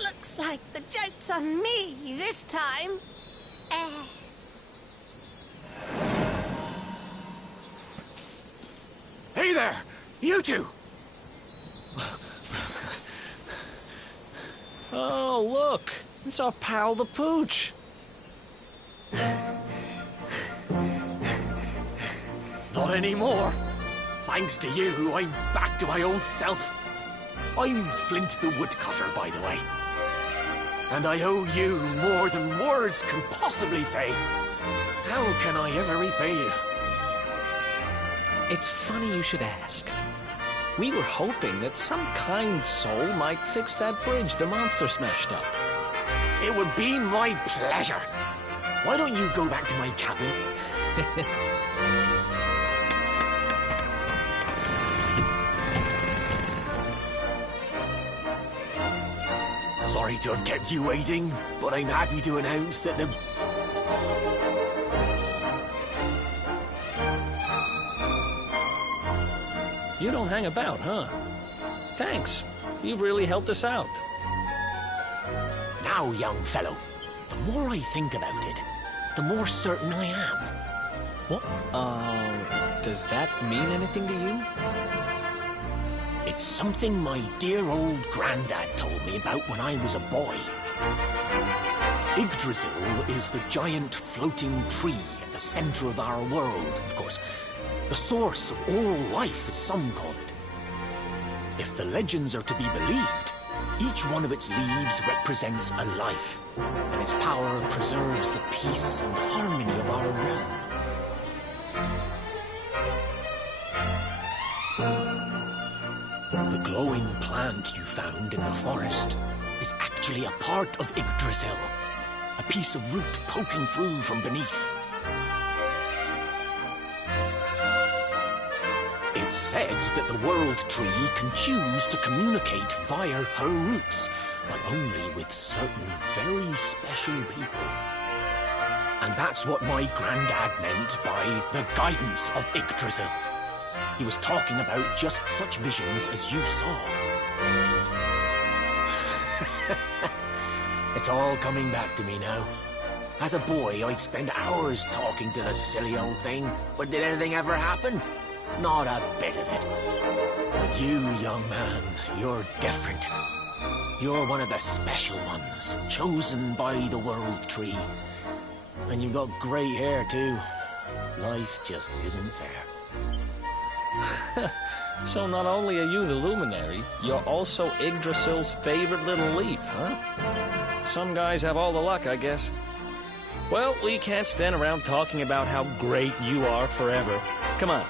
Looks like the joke's on me this time. Hey there! You two! Oh, look! It's our pal the Pooch! Not anymore. Thanks to you, I'm back to my old self. I'm Flint the Woodcutter, by the way. And I owe you more than words can possibly say. How can I ever repay you? It's funny you should ask. We were hoping that some kind soul might fix that bridge the monster smashed up. It would be my pleasure. Why don't you go back to my cabin? Sorry to have kept you waiting, but I'm happy to announce that the... You don't hang about, huh? Thanks. You've really helped us out. Now, young fellow, the more I think about it, the more certain I am. What? Does that mean anything to you? It's something my dear old granddad told me about when I was a boy. Yggdrasil is the giant floating tree at the center of our world, of course. The source of all life, as some call it. If the legends are to be believed, each one of its leaves represents a life, and its power preserves the peace and harmony of our realm. The glowing plant you found in the forest is actually a part of Yggdrasil, a piece of root poking through from beneath. It's said that the World Tree can choose to communicate via her roots, but only with certain very special people. And that's what my granddad meant by the guidance of Yggdrasil. He was talking about just such visions as you saw. It's all coming back to me now. As a boy, I'd spend hours talking to the silly old thing, but did anything ever happen? Not a bit of it. But you, young man, you're different. You're one of the special ones, chosen by the World Tree. And you've got great hair, too. Life just isn't fair. So not only are you the luminary, you're also Yggdrasil's favorite little leaf, huh? Some guys have all the luck, I guess. Well, we can't stand around talking about how great you are forever. Come on.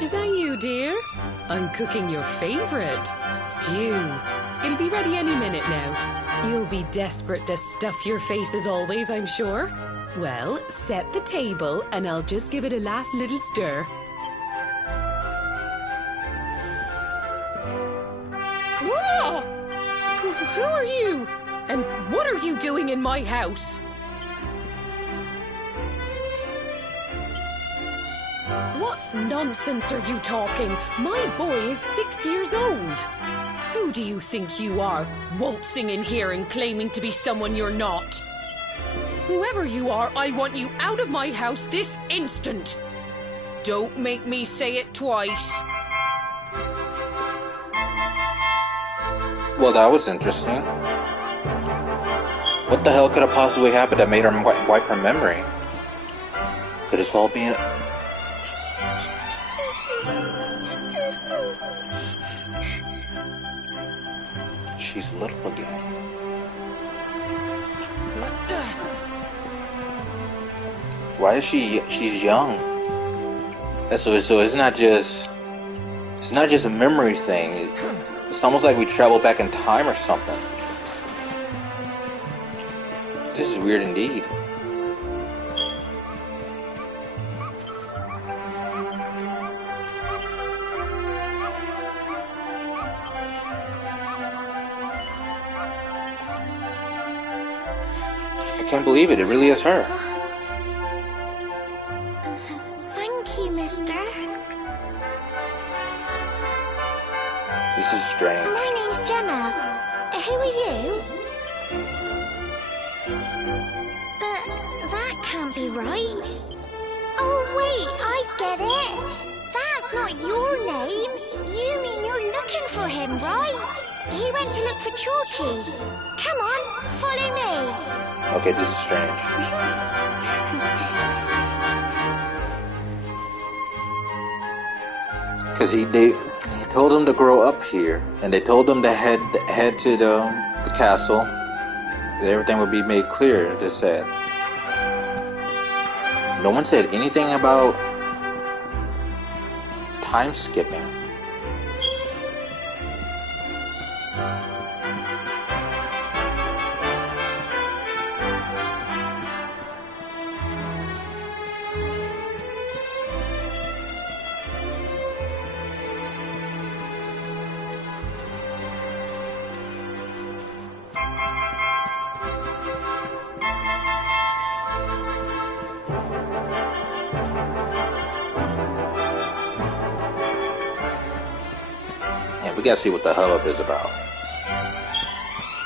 Is that you, dear? I'm cooking your favorite, stew. It'll be ready any minute now. You'll be desperate to stuff your face as always, I'm sure. Well, set the table and I'll just give it a last little stir. Whoa! Who are you? And what are you doing in my house? What nonsense are you talking? My boy is 6 years old. Who do you think you are, waltzing in here and claiming to be someone you're not? Whoever you are, I want you out of my house this instant. Don't make me say it twice. Well, that was interesting. What the hell could have possibly happened that made her wipe her memory? Could this all be... She's little again. Why is she's young? So it's not just a memory thing. It's almost like we travel back in time or something. This is weird indeed. I can't believe it. It really is her. Thank you, mister. This is strange. My name's Jenna. Who are you? But that can't be right. Oh, wait, I get it. That's not your name. You mean you're looking for him, right? He went to look for Chalky. Come on, follow me. Okay, this is strange. Because they told him to grow up here, and they told him to head to the castle. Everything would be made clear. They said. No one said anything about time skipping. We gotta see what the hubbub is about.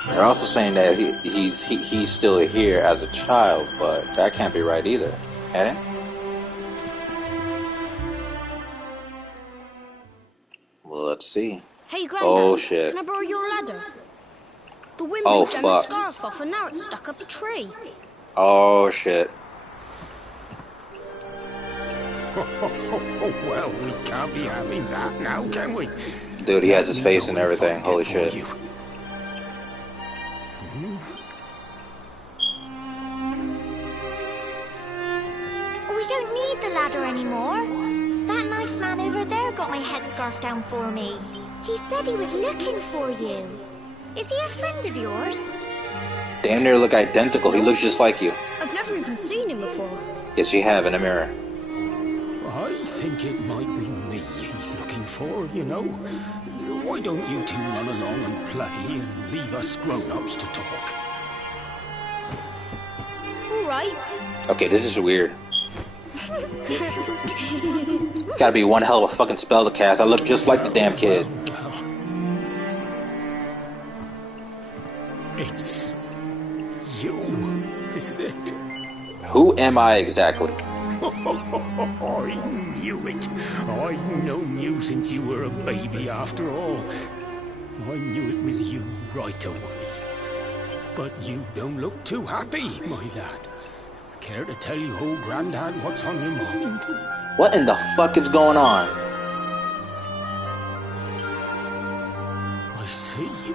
They're also saying that he's still here as a child, but that can't be right either, can it? Well, let's see. Hey, Granddad. Oh shit! Can I borrow your ladder? The wind Oh blew Gemma's fuck! scarf off, and now it's stuck up a tree. Oh shit! Well, we can't be having that now, can we? Dude, he has his face and everything. Holy shit! We don't need the ladder anymore. That nice man over there got my headscarf down for me. He said he was looking for you. Is he a friend of yours? Damn near look identical. He looks just like you. I've never even seen him before. Yes, you have in a mirror. I think it might be me he's looking for, you know. Why don't you two run along and play and leave us grown-ups to talk? All right. Okay, this is weird. Gotta be one hell of a fucking spell to cast. I look just like the damn kid. It's you, isn't it? Who am I exactly? I knew it. I've known you since you were a baby after all. I knew it was you right away. But you don't look too happy, my lad. Care to tell your old granddad what's on your mind? What in the fuck is going on? I see.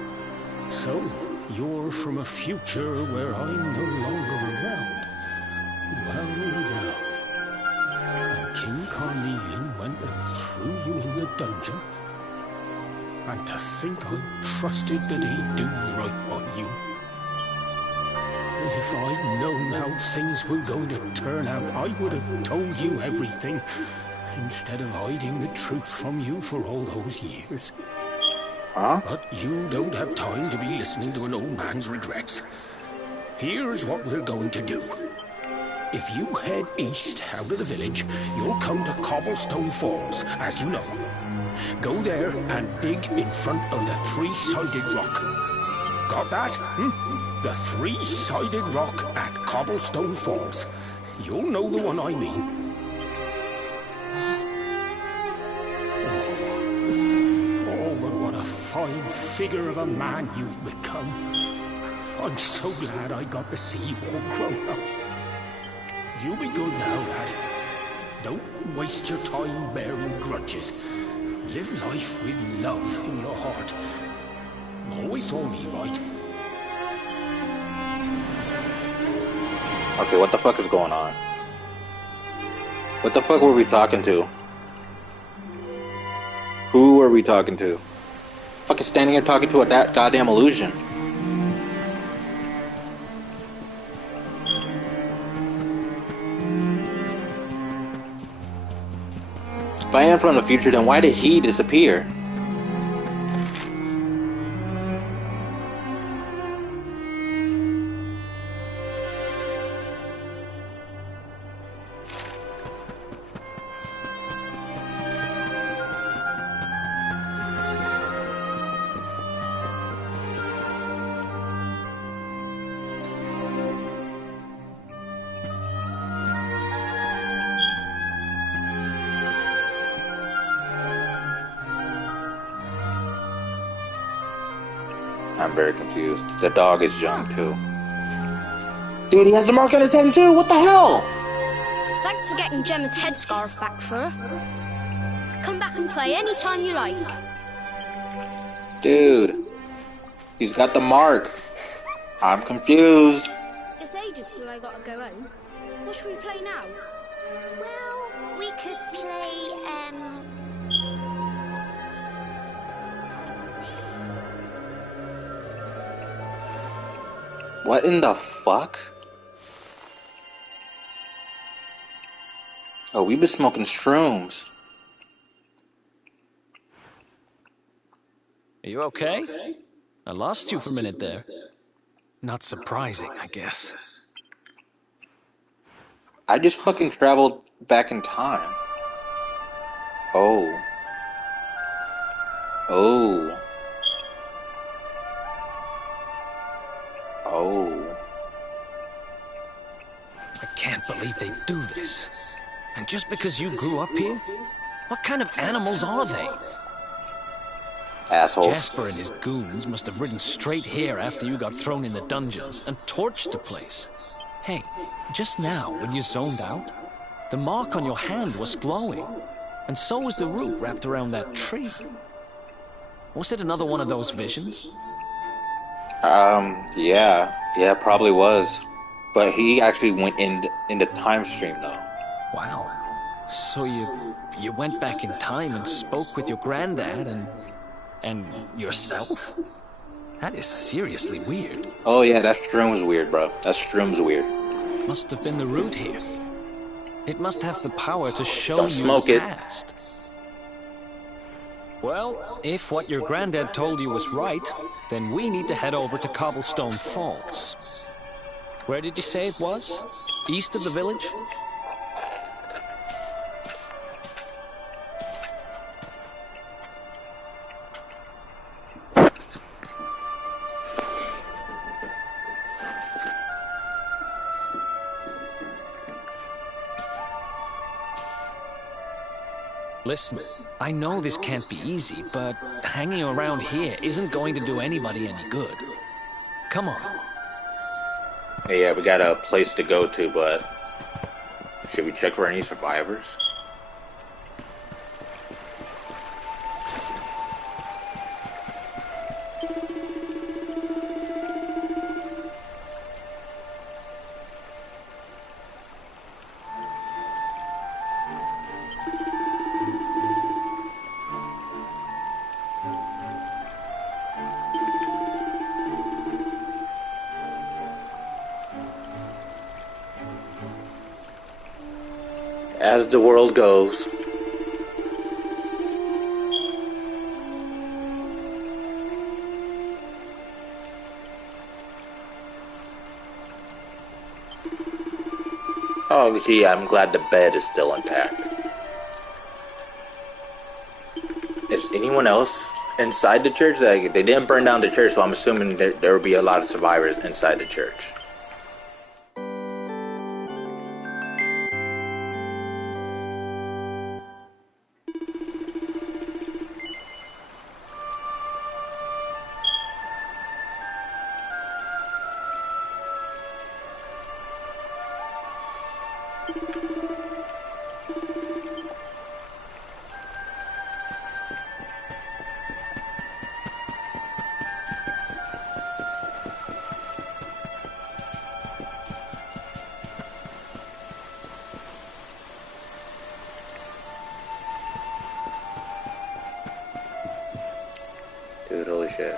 So, you're from a future where I'm no longer around. Well. And King Carnelian went and threw you in the dungeon. And to think I trusted that he'd do right by you. If I'd known how things were going to turn out, I would have told you everything, instead of hiding the truth from you for all those years. Huh? But you don't have time to be listening to an old man's regrets. Here's what we're going to do. If you head east out of the village, you'll come to Cobblestone Falls, as you know. Go there and dig in front of the three-sided rock. Got that? The three-sided rock at Cobblestone Falls. You'll know the one I mean. Oh, but what a fine figure of a man you've become. I'm so glad I got to see you all grown up. You be good now, lad. Don't waste your time bearing grudges. Live life with love in your heart. Always saw me right. Okay, what the fuck is going on? What the fuck were we talking to? Who were we talking to? Fucking standing here talking to a goddamn illusion. If I am from the future, then why did he disappear? I'm very confused. The dog is young too. Dude, he has the mark on his head too! What the hell? Thanks for getting Gemma's headscarf back for her. Come back and play anytime you like. Dude. He's got the mark. I'm confused. It's ages till I gotta go home. What should we play now? Well, we could play, What in the fuck? Oh, we've been smoking shrooms. Are you okay? I lost you for a minute there. Not surprising, I guess. I just fucking traveled back in time. Oh. Oh. Oh. I can't believe they do this. And just because you grew up here? What kind of animals are they? Assholes. Jasper and his goons must have ridden straight here after you got thrown in the dungeons and torched the place. Hey, just now, when you zoned out, the mark on your hand was glowing. And so was the root wrapped around that tree. Was it another one of those visions? Yeah. Yeah, probably was. But he actually went in the time stream, though. Wow. So you went back in time and spoke with your granddad and yourself? That is seriously weird. Oh yeah, that shroom's weird, bro. That shroom's weird. Must have been the root here. It must have the power to show Don't you smoke the it. past. Well, if what your granddad told you was right, then we need to head over to Cobblestone Falls. Where did you say it was? East of the village? Listen, I know this can't be easy, but hanging around here isn't going to do anybody any good. Come on. Yeah, we got a place to go to, but should we check for any survivors? As the world goes. Oh, gee, I'm glad the bed is still intact. Is anyone else inside the church? Like, they didn't burn down the church, so I'm assuming there will be a lot of survivors inside the church. Dude, holy shit.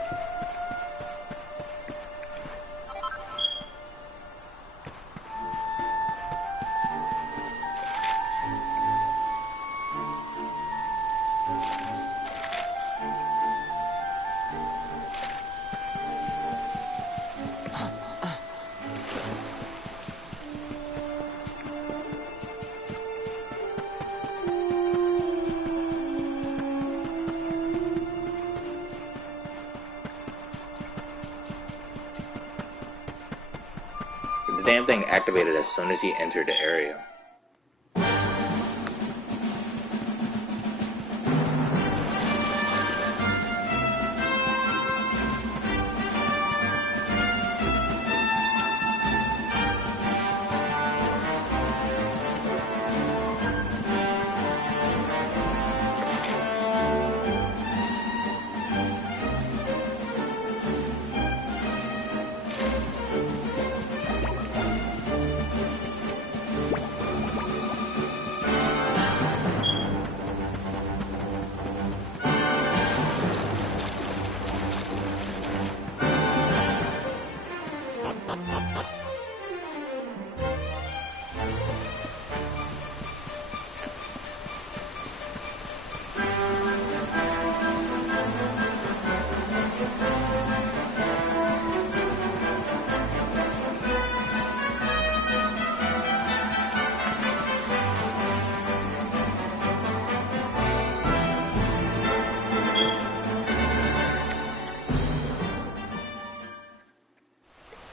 The damn thing activated as soon as he entered the area.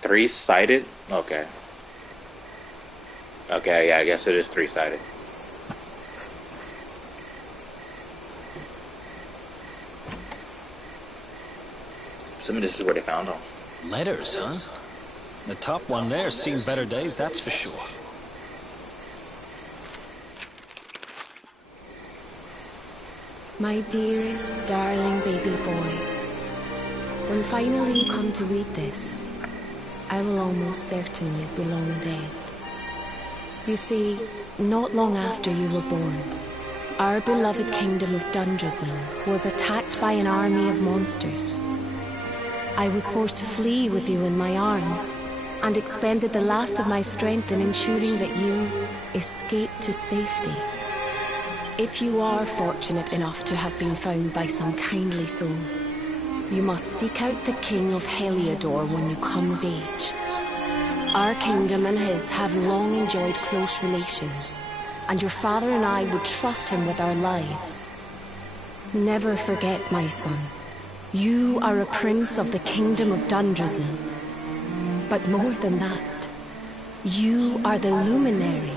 Three-sided? Okay. Okay, yeah, I guess it is three-sided. Assuming this is where they found them. Letters, huh? The top one there's seen better days, that's for sure. My dearest, darling baby boy, when finally you come to read this, I will almost certainly be long dead. You see, not long after you were born, our beloved kingdom of Dundrazin was attacked by an army of monsters. I was forced to flee with you in my arms, and expended the last of my strength in ensuring that you escaped to safety. If you are fortunate enough to have been found by some kindly soul, you must seek out the King of Heliodor when you come of age. Our kingdom and his have long enjoyed close relations, and your father and I would trust him with our lives. Never forget, my son, you are a prince of the kingdom of Dundrazen. But more than that, you are the luminary.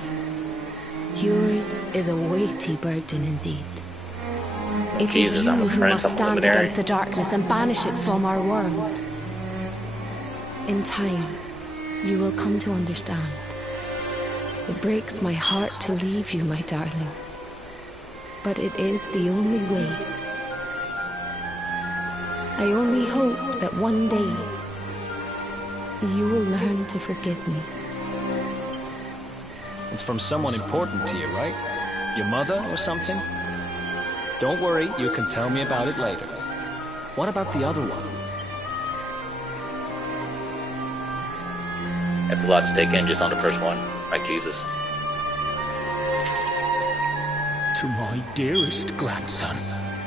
Yours is a weighty burden indeed. It is you who must stand against the darkness and banish it from our world. In time, you will come to understand. It breaks my heart to leave you, my darling. But it is the only way. I only hope that one day you will learn to forgive me. It's from someone important to you, right? Your mother or something? Don't worry, you can tell me about it later. What about the other one? That's a lot to take in just on the first one. Like Jesus. To my dearest grandson.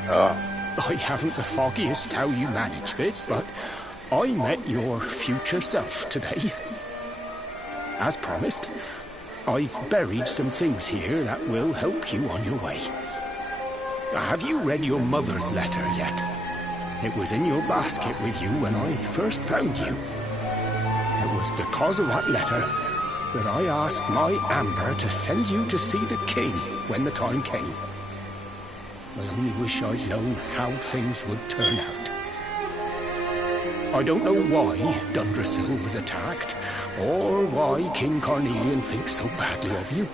I haven't the foggiest how you managed it, but I met your future self today. As promised, I've buried some things here that will help you on your way. Have you read your mother's letter yet? It was in your basket with you when I first found you. It was because of that letter that I asked my Amber to send you to see the king when the time came. I only wish I'd known how things would turn out. I don't know why Dundrasil was attacked, or why King Carnelian thinks so badly of you.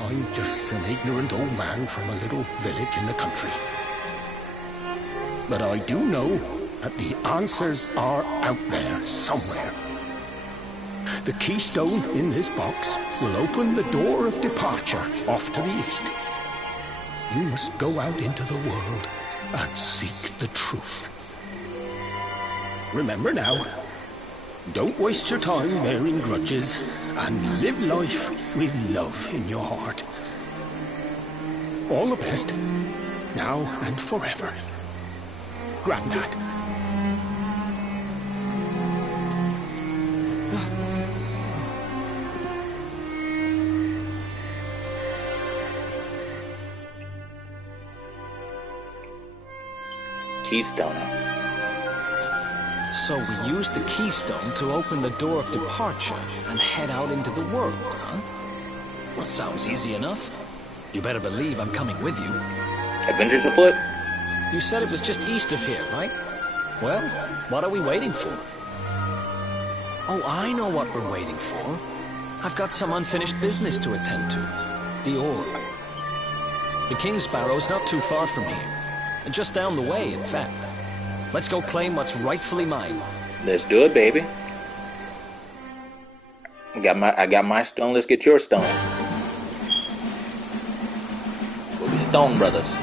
I'm just an ignorant old man from a little village in the country. But I do know that the answers are out there somewhere. The keystone in this box will open the door of departure off to the east. You must go out into the world and seek the truth. Remember now, don't waste your time bearing grudges, and live life with love in your heart. All the best, now and forever. Grandad. Keystone. So we used the keystone to open the door of departure and head out into the world, huh? Well, sounds easy enough. You better believe I'm coming with you. Adventures afoot? You said it was just east of here, right? Well, what are we waiting for? Oh, I know what we're waiting for. I've got some unfinished business to attend to. The orb. The King's Barrow's not too far from here. Just down the way, in fact. Let's go claim what's rightfully mine. Let's do it, baby. I got my stone. Let's get your stone. We'll be stone brothers.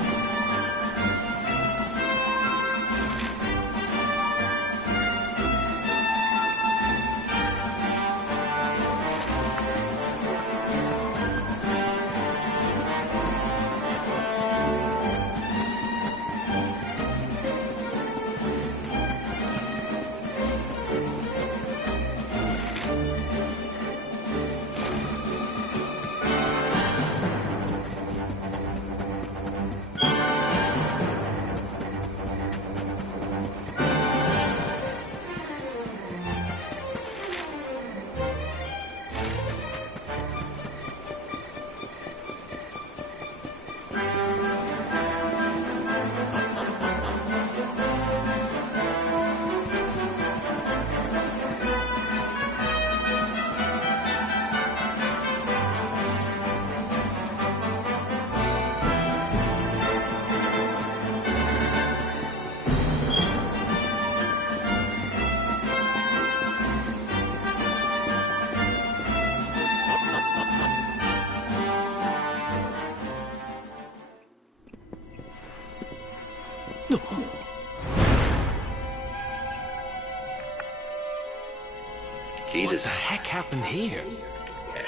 Jesus. What the heck happened here?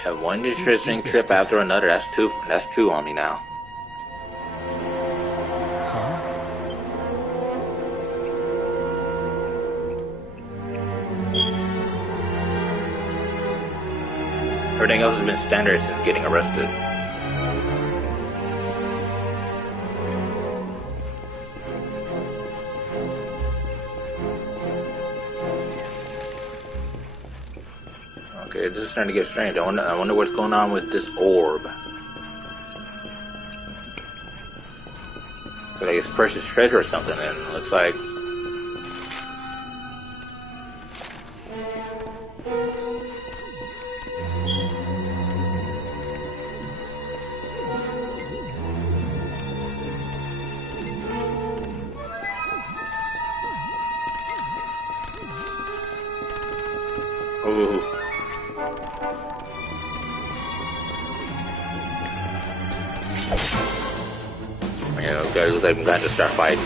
Yeah, one interesting trip after another. That's two on me now. Huh? Everything else has been standard since getting arrested. Okay, this is starting to get strange. I wonder what's going on with this orb. I feel like it's precious treasure or something, and it looks like... Ooh. Yeah, okay, looks like I'm going to start fighting.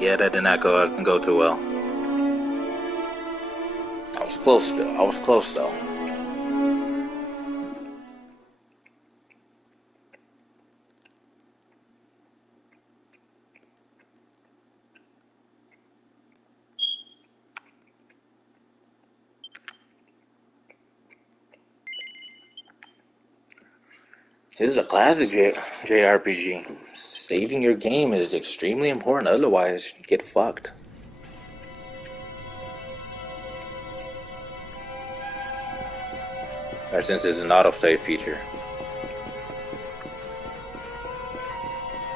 Yeah, that did not go too well. I was close though. This is a classic JRPG. Saving your game is extremely important, otherwise you get fucked. Or since it's an autosave feature,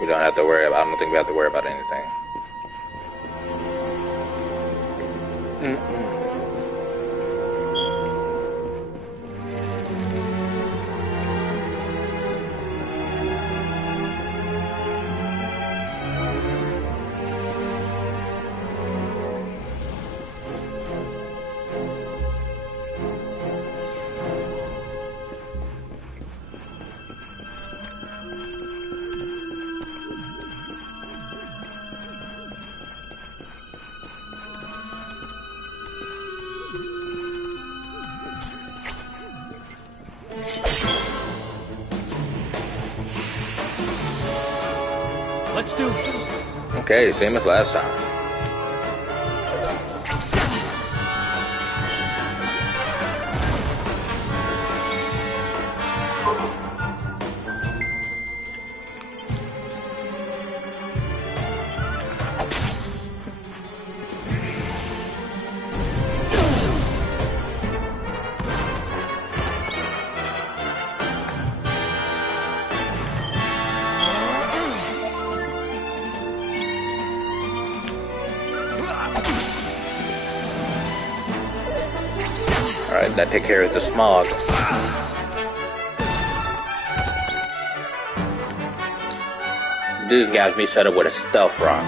we don't have to worry about. I don't think we have to worry about anything. Let's do this. Okay, same as last time. Alright, that take care of the smog. This got me set up with a stealth rock.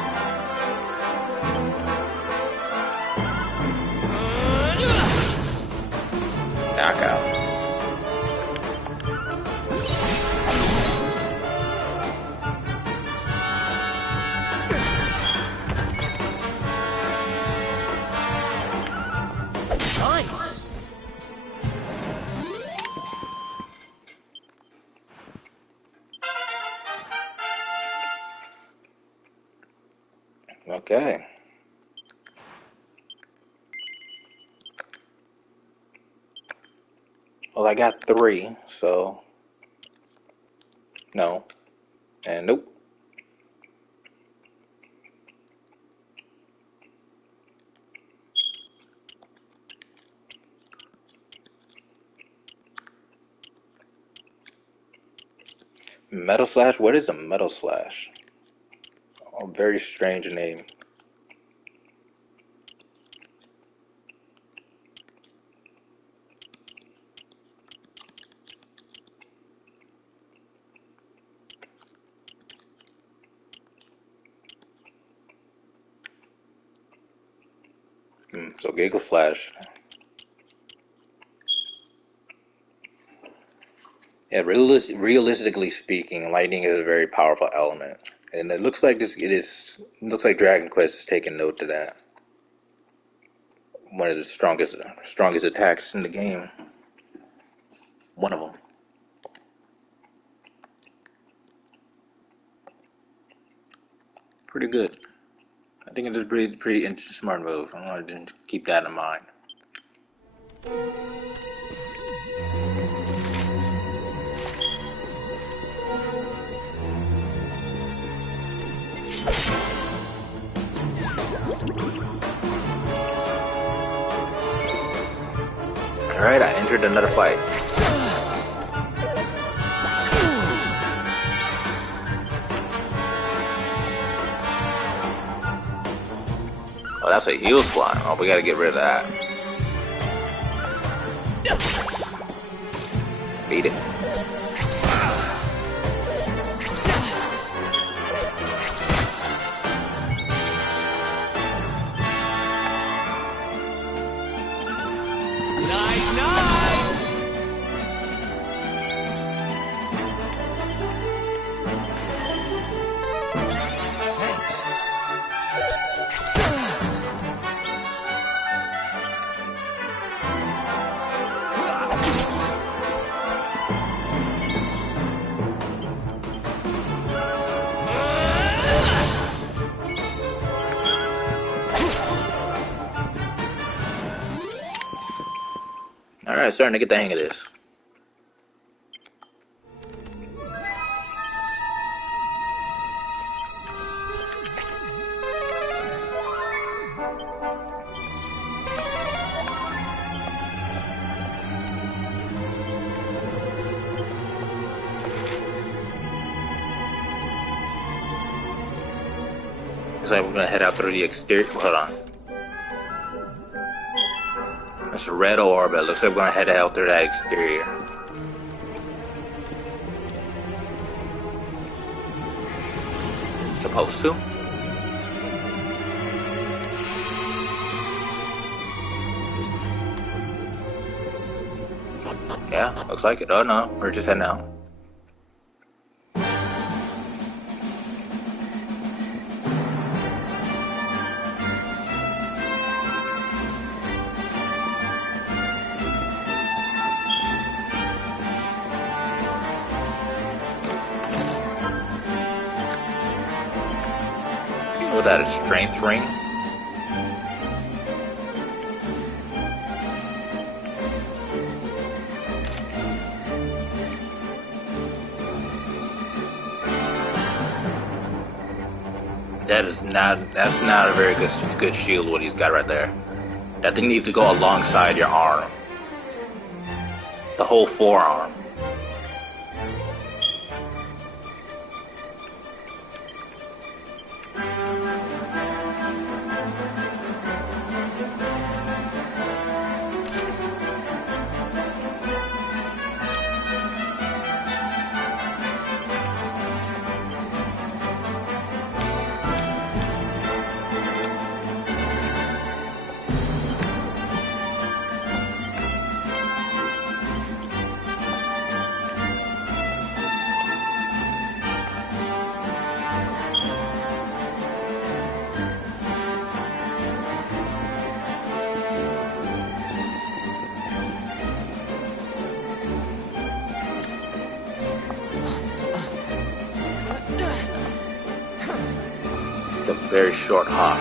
Knockout. Nice. Okay. Well, I got 3, so no, and nope. Metal Slash? What is a Metal Slash? A very strange name. So Giggle Slash. Yeah, realistically speaking, lightning is a very powerful element, and it looks like looks like Dragon Quest is taking note to that. One of the strongest attacks in the game. One of them. Pretty good. I think it is pretty interesting, smart move. I'm going to keep that in mind. Alright, I entered another fight. Oh, that's a heal slime. Oh, we gotta get rid of that. Beat it. Alright, starting to get the hang of this. Looks like we're gonna head out through the exterior. Hold on. That's a red orb, but it looks like we're gonna head out through that exterior. Supposed to? Yeah, looks like it. Oh no, we're just heading out. Oh, that is strength ring. That's not a very good shield what he's got right there. That thing needs to go alongside your arm. The whole forearm. very short hop.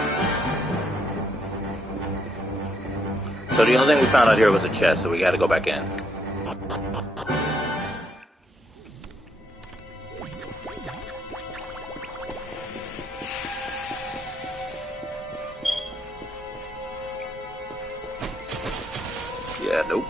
So the only thing we found out here was a chest, so we gotta go back in. Yeah, nope.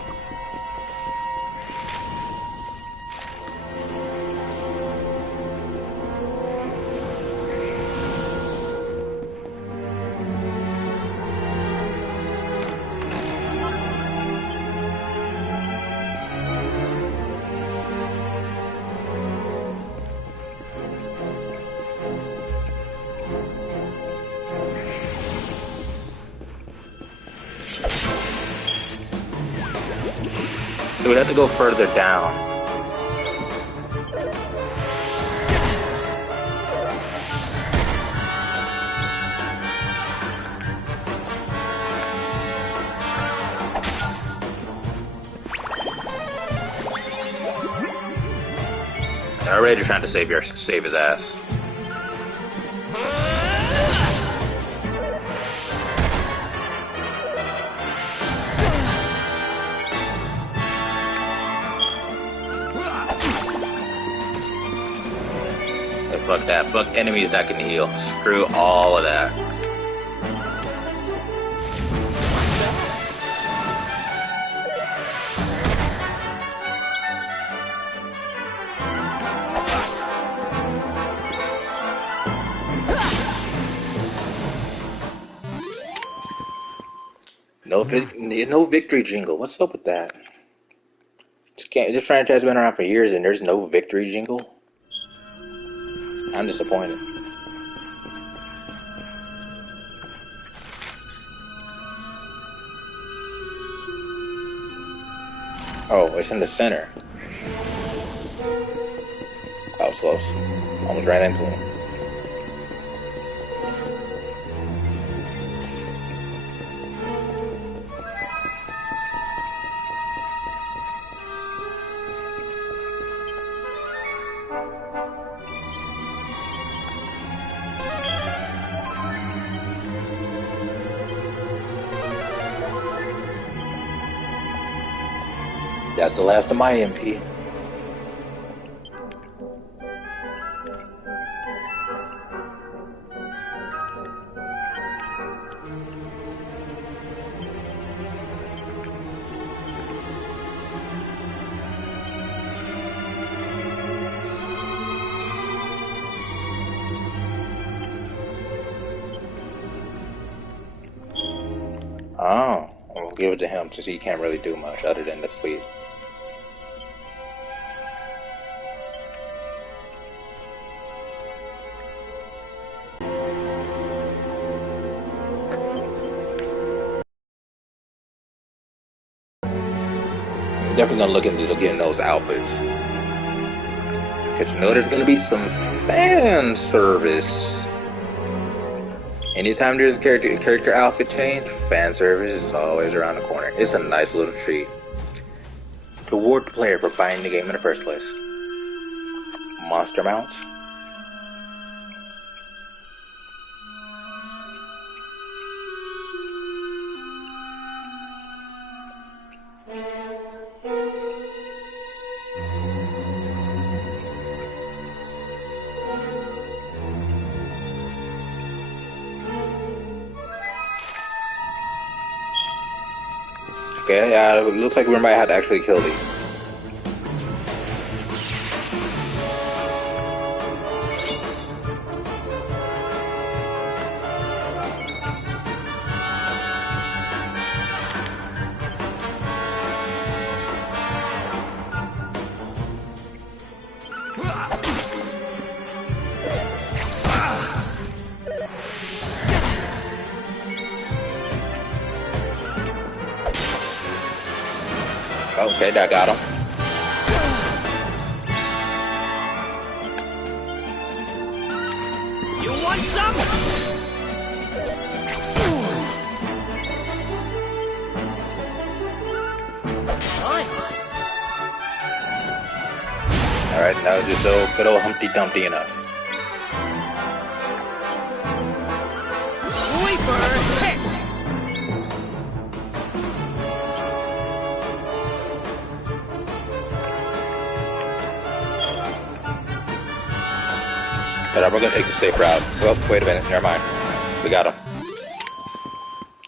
So we'd have to go further down. Already trying to save his ass. Fuck that. Fuck enemies that can heal. Screw all of that. No victory jingle. What's up with that? This franchise has been around for years and there's no victory jingle? I'm disappointed. Oh, it's in the center. That was close. Almost ran into him. That's the last of my MP. Oh, I'll give it to him since he can't really do much other than to sleep. Definitely gonna look into getting those outfits. Cause you know there's gonna be some fan service. Anytime there's a character outfit change, fan service is always around the corner. It's a nice little treat to reward the player for buying the game in the first place. Monster mounts. Okay, yeah, it looks like we might have to actually kill these. Okay, that got him. You want some? Nice. Alright, now it's just good old Humpty Dumpty and us. First hit! But we're gonna take the safe route. Oh, wait a minute. Never mind. We got him.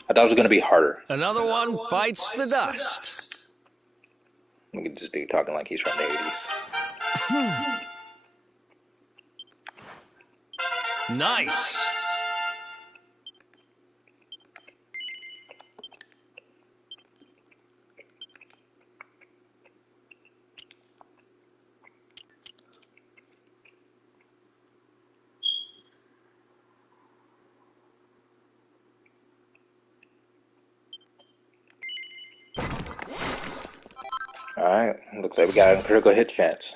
I thought it was gonna be harder. Another one bites the dust. Look at this dude talking like he's from the 80s. Nice. Alright, looks like we got a critical hit chance.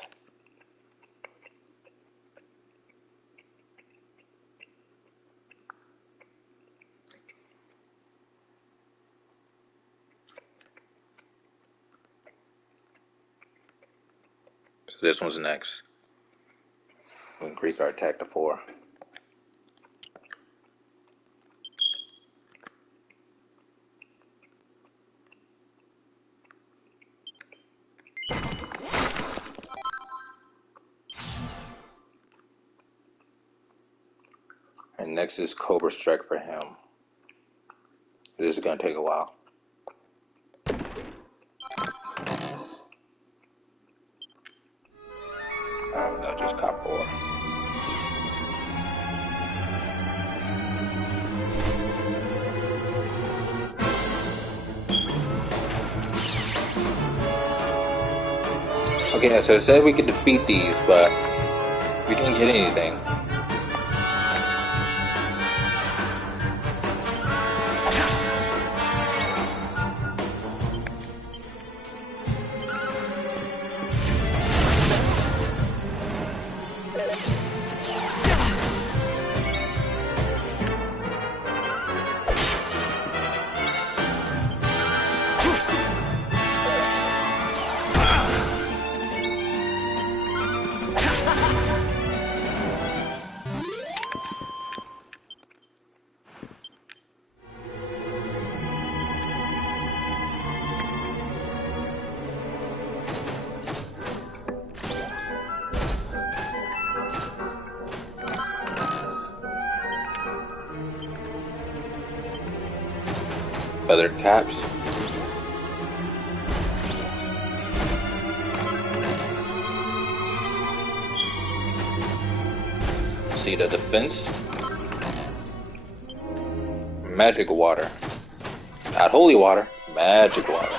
So this one's next. We'll increase our attack to 4. And next is Cobra Strike for him. This is going to take a while. That just cop 4. Okay, so it said we could defeat these, but we didn't get anything. Feathered caps. Seed of defense. Magic water. Not holy water, magic water.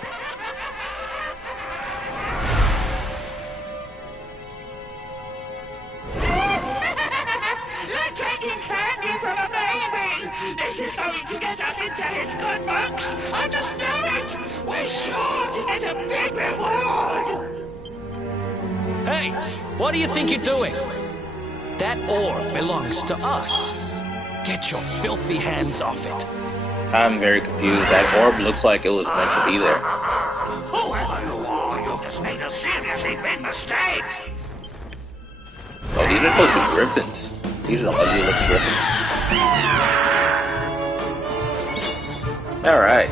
You're taking candy from a baby! This is going to get us into his good books! I just know it! We're sure to get a big reward! Hey, what do you think you're doing? That orb belongs to us. Get your filthy hands off it. I'm very confused. That orb looks like it was meant to be there. You've just made a seriously big mistake! Oh, these are supposed to be griffins. These are the ugly looking griffins. Alright.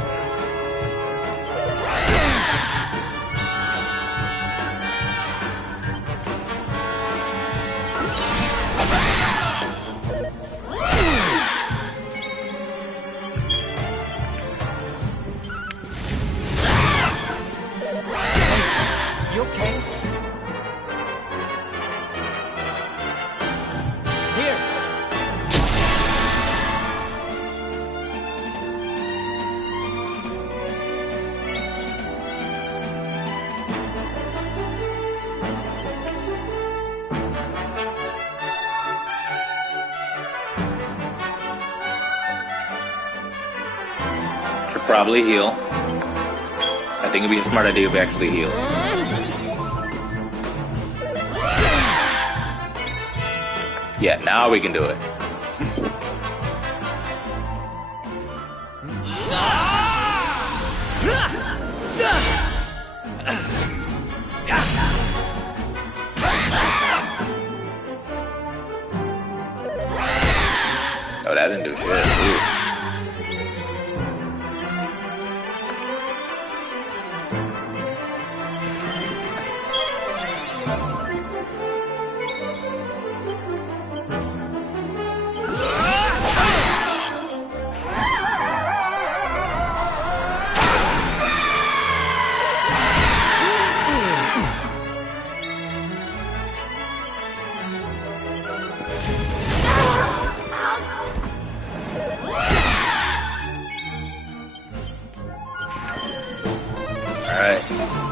You okay? Here. Should probably heal. I think it'd be a smart idea if we actually heal. Yeah, now we can do it. Oh, that didn't do shit. Ooh.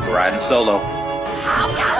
Riding solo. How can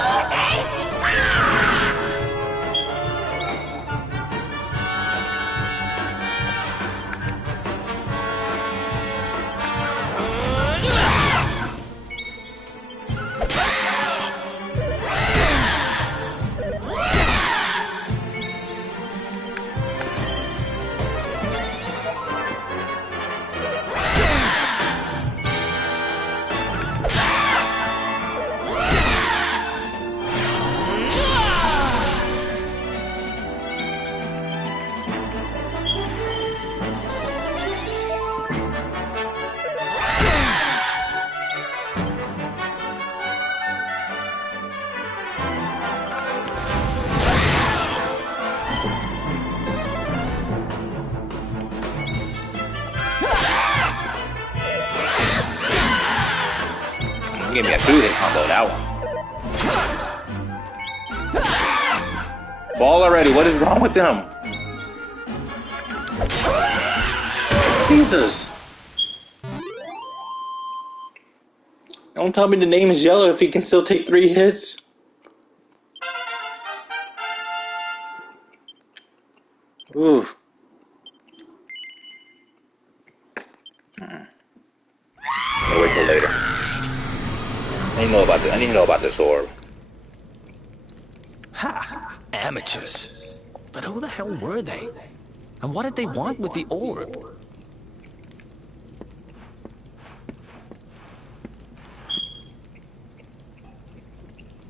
Give me a 2-hit combo, that one. Ball already, what is wrong with him? Jesus. Don't tell me the name is yellow if he can still take 3 hits. Ooh. I'll wait till later. I didn't know about this orb. Ha! Amateurs. But who the hell were they? And what did they want with the orb?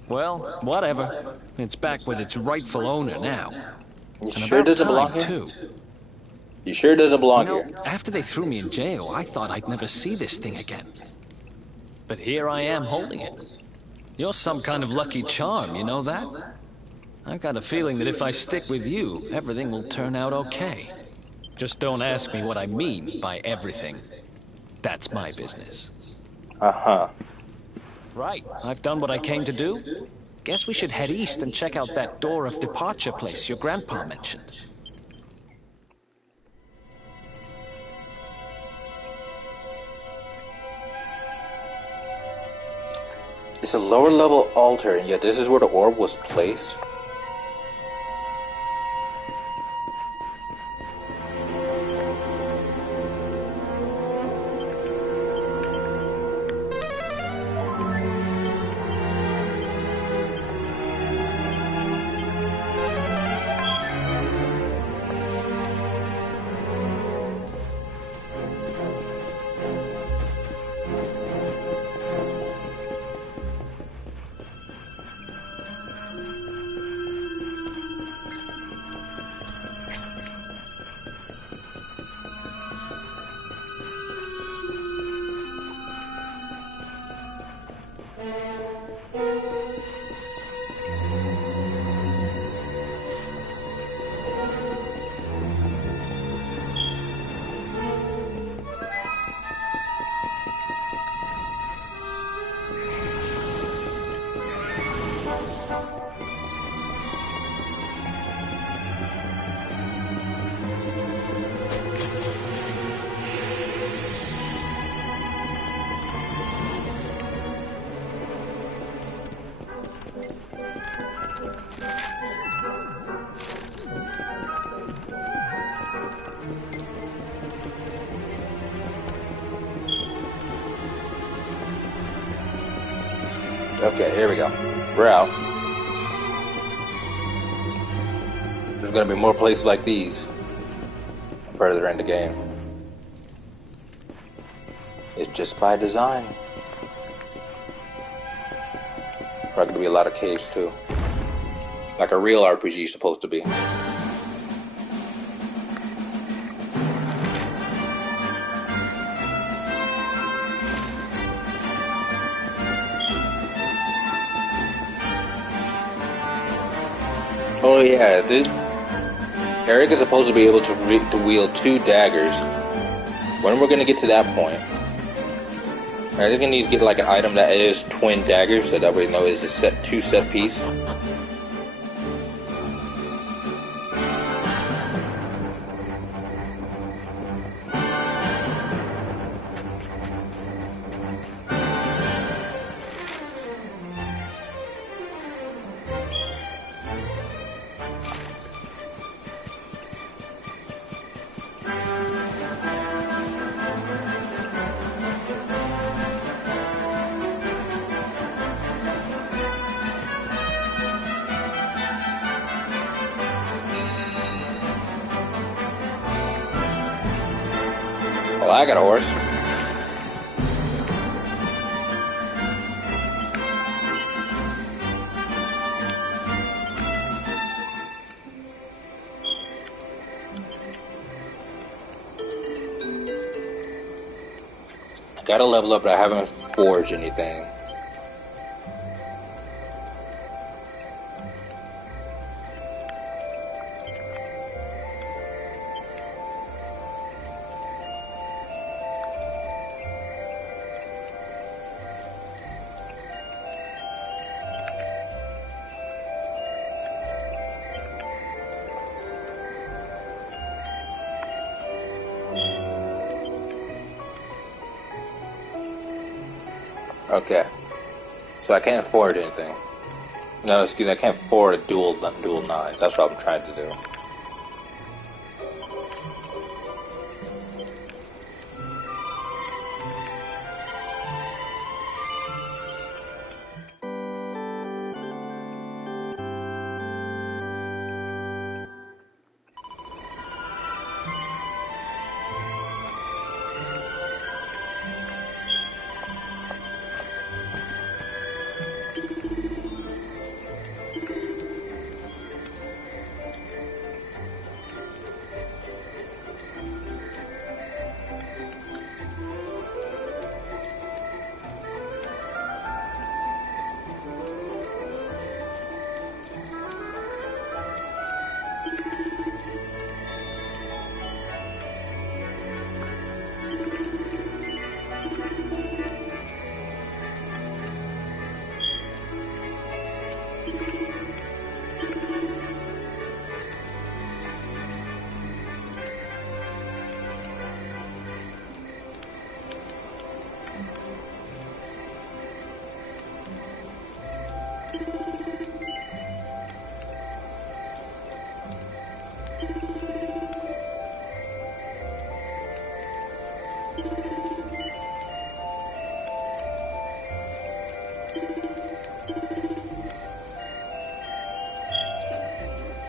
Well, whatever. It's back with its rightful owner now. You sure it doesn't belong here? Too. You sure it doesn't belong here? After they threw me in jail, I thought I'd never see this thing again. But here I am holding it. You're some kind of lucky charm, you know that? I've got a feeling that if I stick with you, everything will turn out okay. Just don't ask me what I mean by everything. That's my business. Uh-huh. Right, I've done what I came to do. Guess we should head east and check out that door of departure place your grandpa mentioned. It's a lower level altar, and yet this is where the orb was placed. Okay, here we go. We're out. There's gonna be more places like these further in the game. It's just by design. Probably gonna be a lot of caves too. Like a real RPG is supposed to be. Oh yeah, Eric is supposed to be able to wield 2 daggers. When we're gonna get to that point, I think we need to get like an item that is twin daggers, so that way we know it's a 2-set piece. Well, I got a horse. I gotta level up, but I haven't forged anything. Okay, so I can't forge anything. No, excuse me, I can't forge a dual knives. That's what I'm trying to do.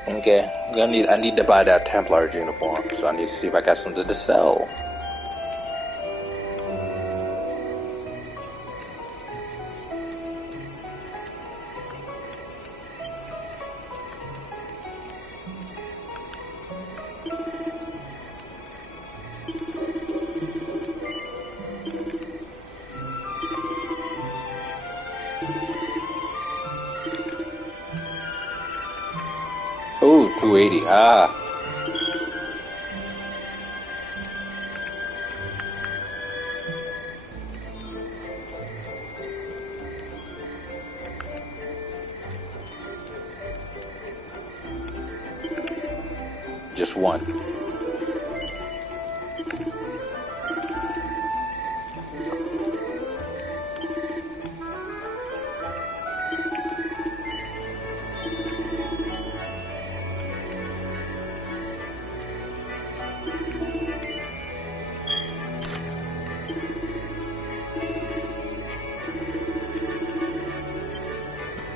Okay, I need to buy that Templar's uniform, so I need to see if I got something to sell. Ooh, 280. Ah. Just one.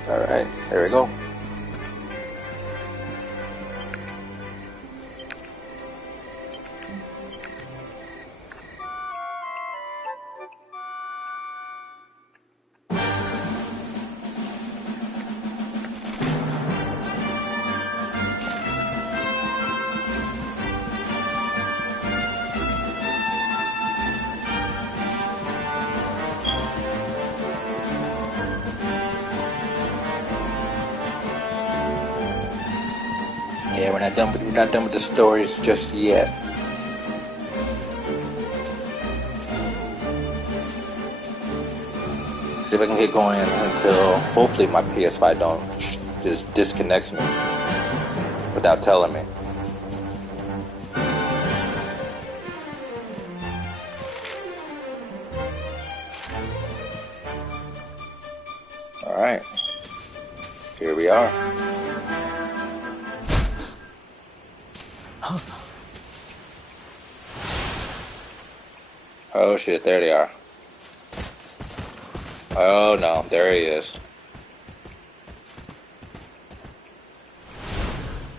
Alright, there we go. Yeah, we're not done with the stories just yet. See if I can get going until hopefully my PS5 don't just disconnects me without telling me. All right, here we are. Oh shit, there they are. Oh no, there he is.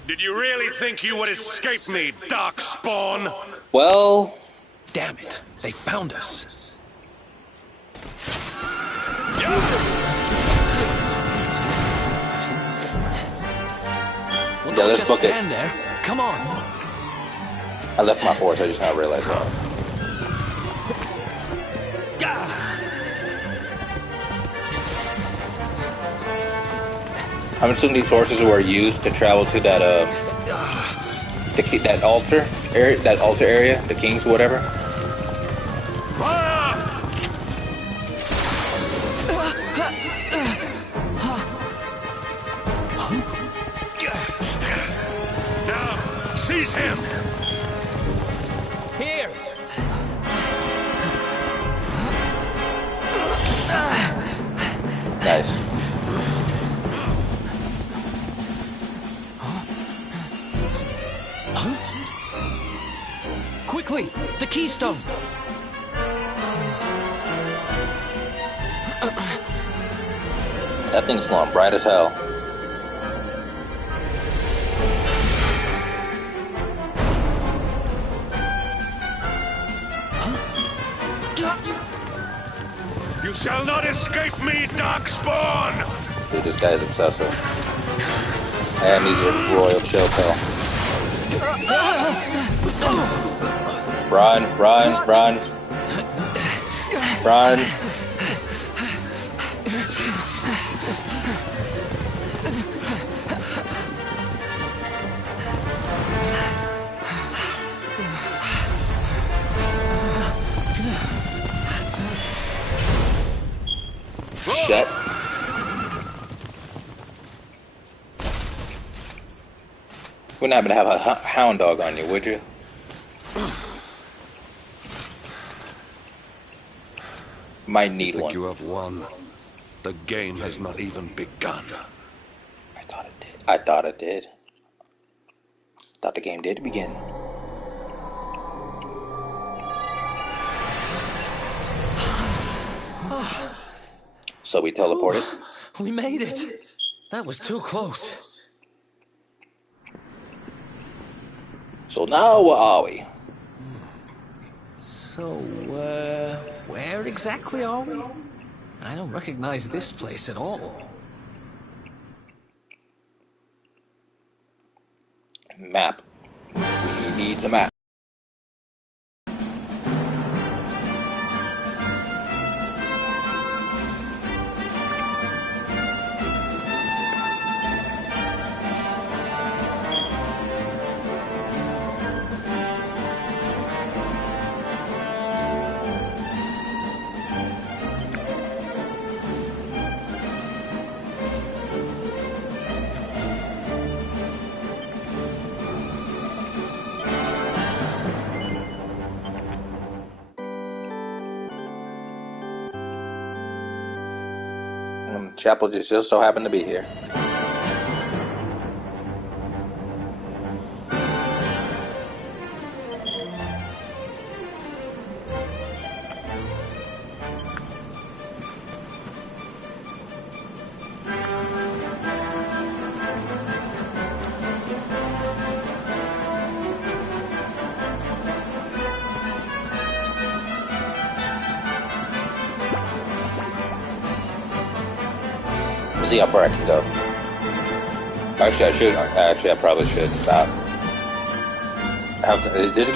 Did you really think you would escape me, Darkspawn? Well, Damn it. They found us. Well, Yeah, don't let's just book it. stand there. Come on. I left my horse, I just now realized that. I'm assuming these horses were used to travel to that that altar area, the king's whatever. Now, seize him! Here! Nice. Quickly! The keystone! That thing's glowing bright as hell. You shall not escape me, Darkspawn! Dude, this guy is excessive. And he's a royal chill pill. Run, run, run. Run. Shit. Wouldn't happen to have a hound dog on you, would you? Might need one. You have won. The game has not even begun. I thought it did. I thought it did. Thought the game did begin. So we teleported. We made it. That was too close. So now where are we? So, where exactly are we? I don't recognize this place at all. Map. We need a map. Chapel just so happened to be here. See how far I can go. Actually, I probably should stop. I have to, this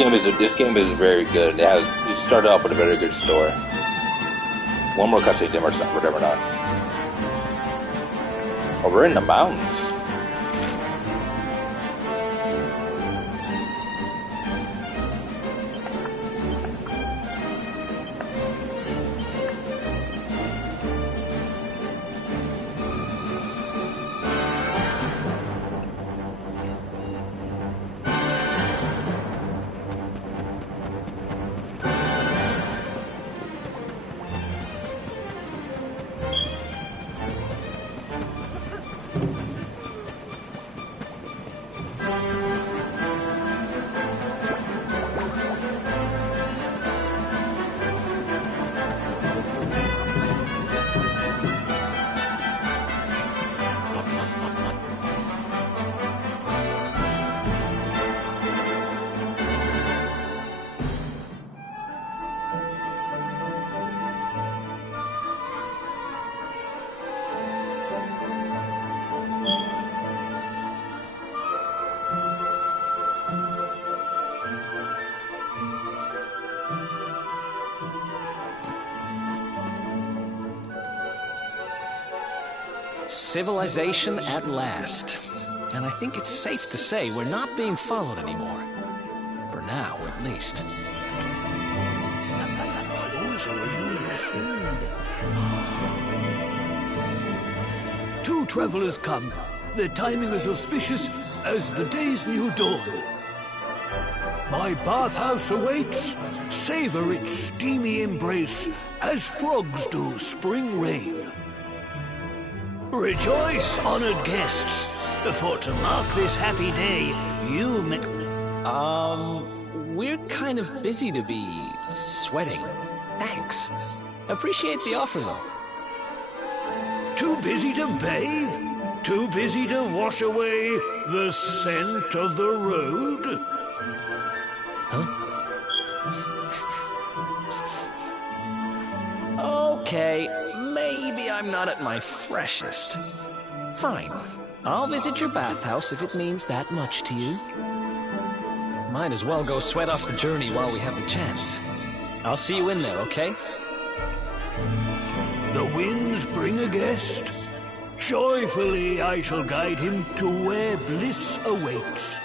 game is very good. You started off with a very good story. One more cutscene, or whatever not. Oh, we're in the mountains. Civilization at last. And I think it's safe to say we're not being followed anymore. For now, at least. Two travelers come. Their timing is auspicious as the day's new dawn. My bathhouse awaits. Savor its steamy embrace as frogs do spring rain. Rejoice, honored guests, for to mark this happy day, you may... We're kind of busy to be sweating. Thanks. Appreciate the offer, though. Too busy to bathe? Too busy to wash away the scent of the road? Huh? Okay, maybe I'm not at my freshest. Fine. I'll visit your bathhouse if it means that much to you. Might as well go sweat off the journey while we have the chance. I'll see you in there, okay? The winds bring a guest. Joyfully I shall guide him to where bliss awaits.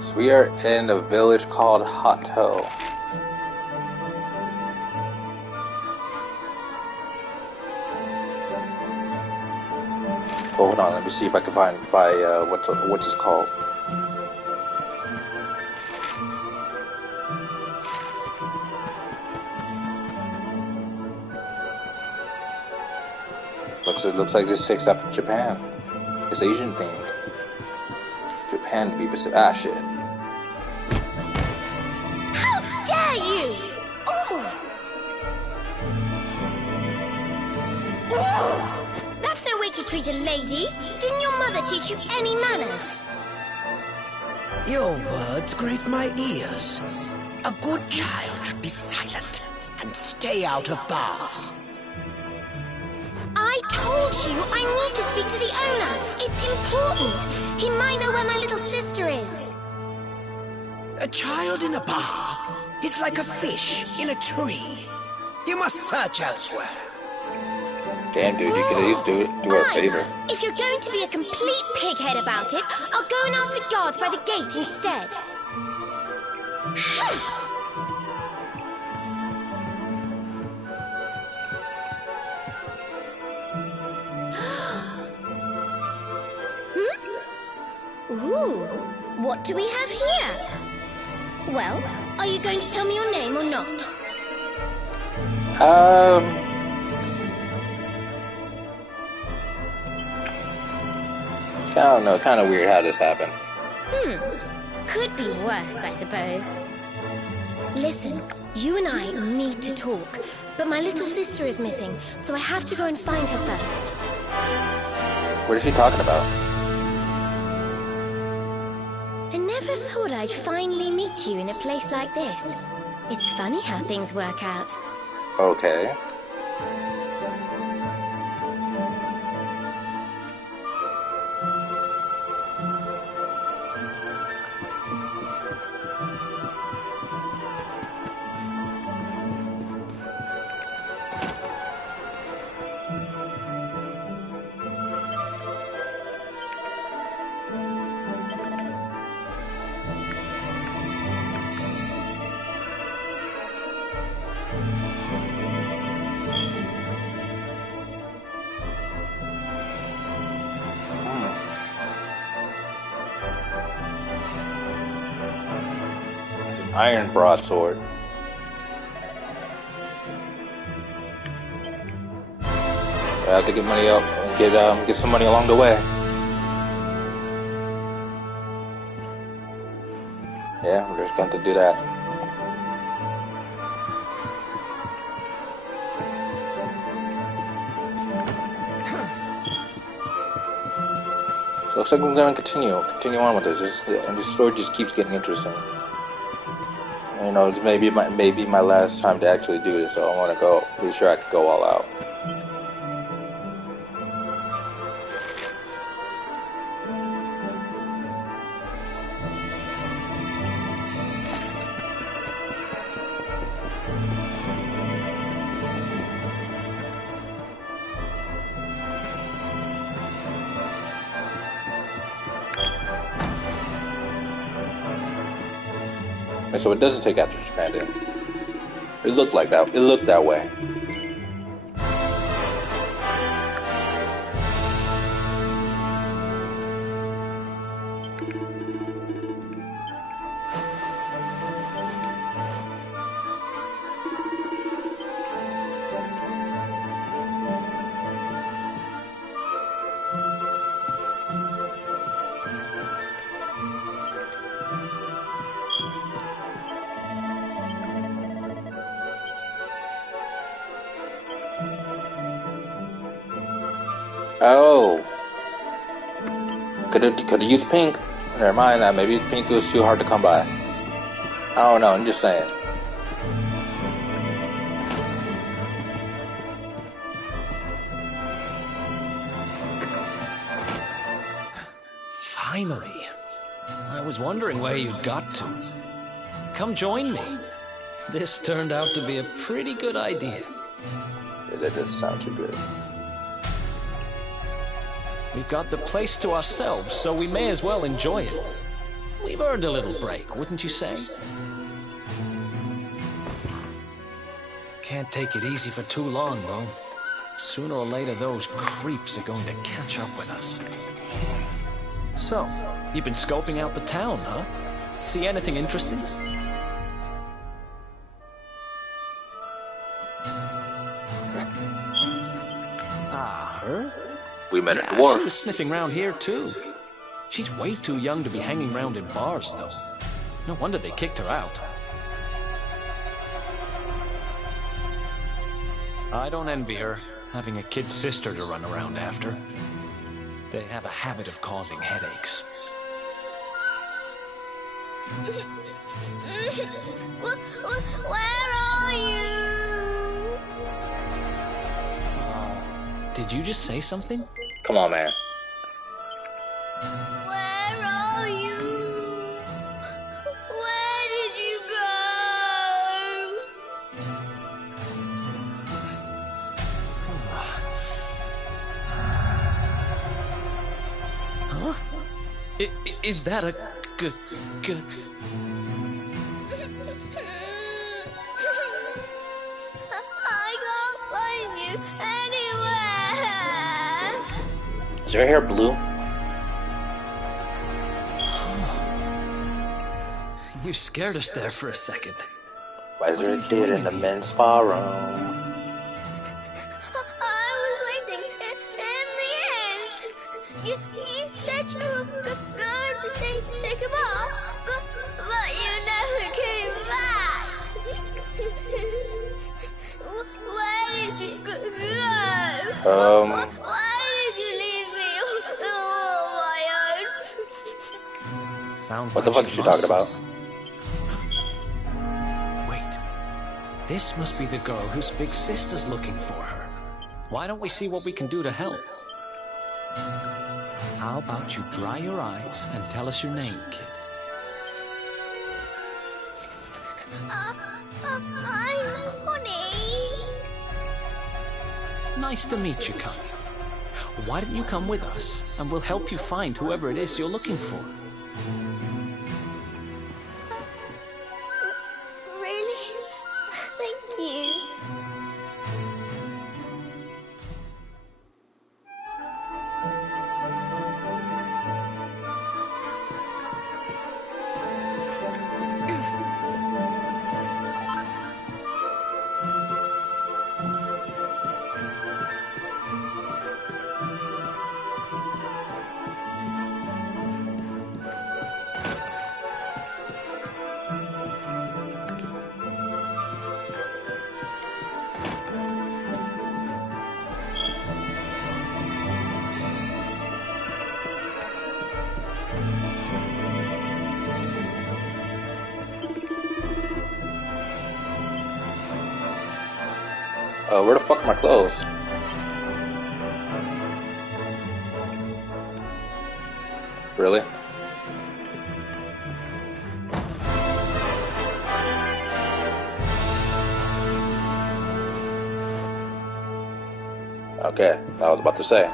So we are in a village called Hato. Hold on, let me see if I can find what's it called. It looks like this takes up Japan. It's Asian themed. Japan to be Pacific. Ah, shit. How dare you! Oh! That's no way to treat a lady. Didn't your mother teach you any manners? Your words grate my ears. A good child should be silent and stay out of bars. I told you I need to speak to the owner. It's important. He might know where my little sister is. A child in a bar is like a fish in a tree. You must search elsewhere. Damn, dude, you could at least do her a favor. If you're going to be a complete pighead about it, I'll go and ask the guards by the gate instead. Ooh, what do we have here? Well, are you going to tell me your name or not? I don't know, kind of weird how this happened. Could be worse, I suppose. Listen, you and I need to talk, but my little sister is missing, so I have to go and find her first. What is she talking about? I never thought I'd finally meet you in a place like this. It's funny how things work out. Okay. Iron broadsword. I have to get money up and get some money along the way. Yeah, we're just going to do that. So it looks like we're going to continue on with this. And this story just keeps getting interesting. You know, this may be my last time to actually do this, so I want to be sure I can go all out. Wait, so it doesn't take after Japan, did it? It looked like that. It looked that way. Oh. Could have used pink? Never mind that. Maybe pink was too hard to come by. I don't know. I'm just saying. Finally. I was wondering where you'd got to. Come join me. This turned out to be a pretty good idea. Yeah, that doesn't sound too good. We've got the place to ourselves, so we may as well enjoy it. We've earned a little break, wouldn't you say? Can't take it easy for too long, though. Sooner or later, those creeps are going to catch up with us. So, you've been scoping out the town, huh? See anything interesting? Ah, her? We met at the She wharf. was sniffing around here, too. She's way too young to be hanging around in bars, though. No wonder they kicked her out. I don't envy her, having a kid sister to run around after. They have a habit of causing headaches. Where are you? Did you just say something? Come on, man. Where are you? Where did you go? Huh? Is that a I can't find you anywhere. Is her hair blue? You scared us there for a second. Why is there a kid in the men's spa room? I was waiting in the end. You said you were going to take a bath, but you never came back. Where did you go? Why did you leave me all on my own? Sounds What the fuck is she talking about? Wait. This must be the girl whose big sister's looking for her. Why don't we see what we can do to help? How about you dry your eyes and tell us your name, kid? I'm Connie. Nice to meet you, Connie. Why don't you come with us, and we'll help you find whoever it is you're looking for. Really? Thank you. Where the fuck are my clothes? Really? Okay, I was about to say.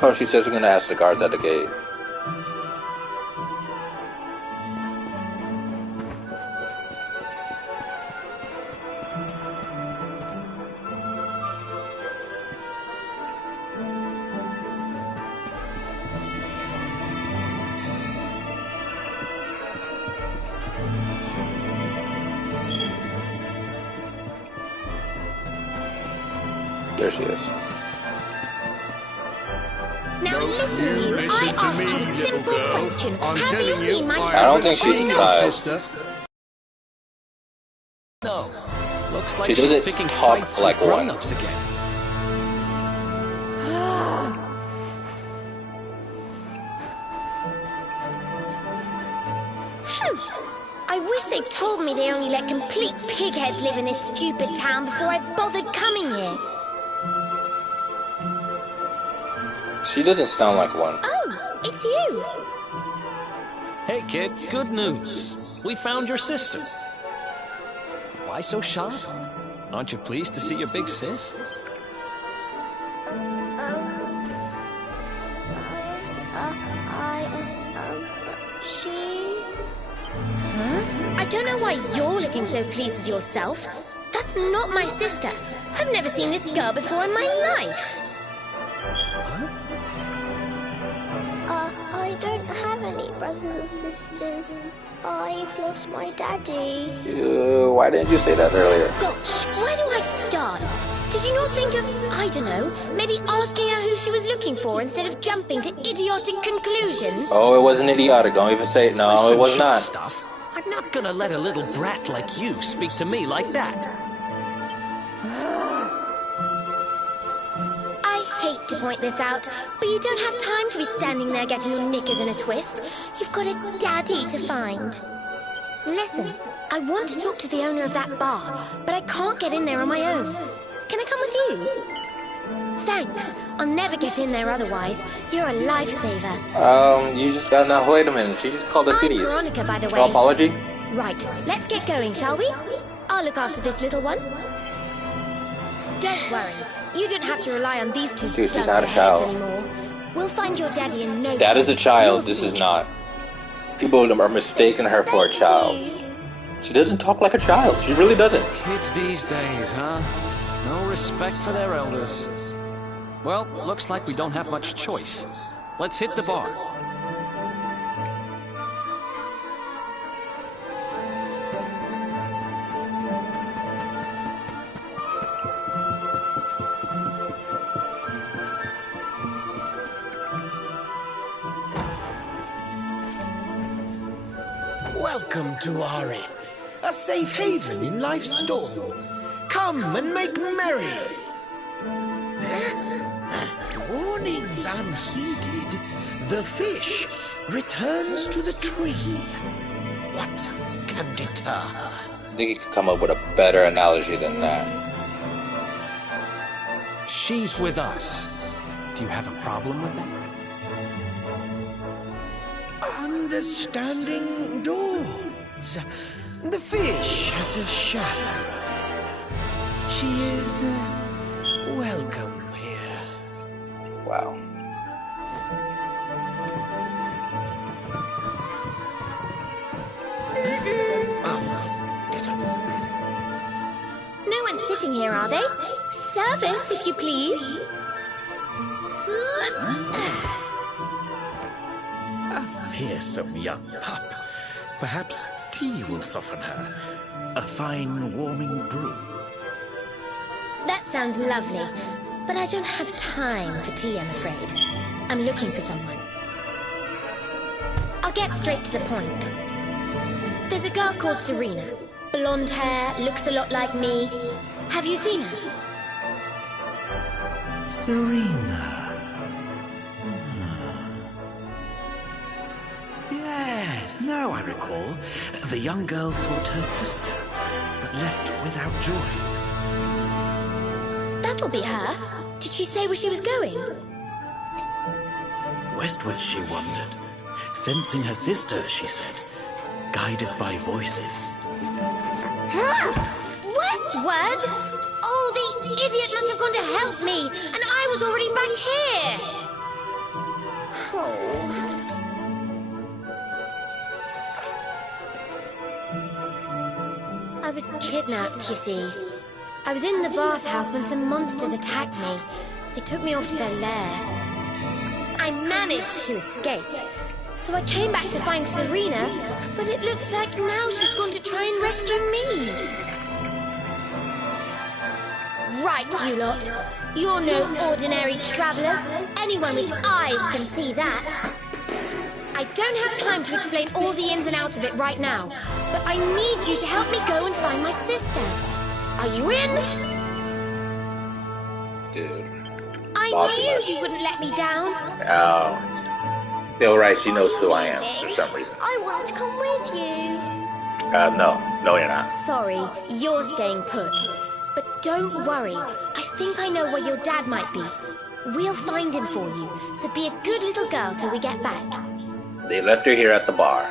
Oh, she says we're gonna ask the guards at the gate. There she is. Now listen, you. I asked you a simple question. Have you seen my I don't think she's a child. No. Looks She like she's doesn't picking talk fights like with one. grown-ups again. I wish they'd told me they only let complete pigheads live in this stupid town before I bothered coming here. She doesn't sound like one. Oh, it's you. Hey, kid, good news. We found your sister. Why so shy? Aren't you pleased to see your big sis? She's... Huh? I don't know why you're looking so pleased with yourself. That's not my sister. I've never seen this girl before in my life. I don't have any brothers or sisters. I've lost my daddy. Ew, why didn't you say that earlier? Gosh, where do I start? Did you not think of, I don't know, maybe asking her who she was looking for instead of jumping to idiotic conclusions? Oh, it wasn't idiotic. Don't even say it. No, Listen, it was short not. Stuff. I'm not gonna let a little brat like you speak to me like that. I hate to point this out, but you don't have time to be standing there getting your knickers in a twist. You've got a daddy to find. Listen, I want to talk to the owner of that bar, but I can't get in there on my own. Can I come with you? Thanks. I'll never get in there otherwise. You're a lifesaver. You just got now. Wait a minute. She just called us idiots. Veronica, by the way. No apology? Right, let's get going, shall we? I'll look after this little one. Don't worry. You don't have to rely on these two Dude, she's not a child. anymore. We'll find your daddy in no time. That is a child. This is not. People are mistaking her for a child. She doesn't talk like a child. She really doesn't. Kids these days, huh? No respect for their elders. Well, looks like we don't have much choice. Let's hit the bar. Welcome to our inn, a safe haven in life's storm. Come and make merry. Warnings unheeded, the fish returns to the tree. What can deter her? I think you could come up with a better analogy than that. She's with us. Do you have a problem with that? Understanding dawns. The fish has a shadow. She is welcome here. Wow. No one's sitting here, are they? Service, if you please. A fearsome young pup. Perhaps tea will soften her. A fine warming brew. That sounds lovely, but I don't have time for tea, I'm afraid. I'm looking for someone. I'll get straight to the point. There's a girl called Serena. Blonde hair, looks a lot like me. Have you seen her? Serena. Yes, now I recall. The young girl sought her sister, but left without joy. That'll be her. Did she say where she was going? Westward she wandered, sensing her sister, she said, guided by voices. Westward? Oh, the idiot must have gone to help me, and I was already back here. I was kidnapped, you see. I was in the bathhouse when some monsters attacked me. They took me off to their lair. I managed to escape. So I came back to find Serena, but it looks like now she's gone to try and rescue me. Right, you lot. You're no ordinary travelers. Anyone with eyes can see that. I don't have time to explain all the ins and outs of it right now, but I need you to help me go and find my sister. Are you in? Dude. I knew you wouldn't let me down. Oh. Feel right, she knows who I am for some reason. I want to come with you. No, you're not. Sorry, you're staying put. But don't worry, I think I know where your dad might be. We'll find him for you, so be a good little girl till we get back. They left her here at the bar.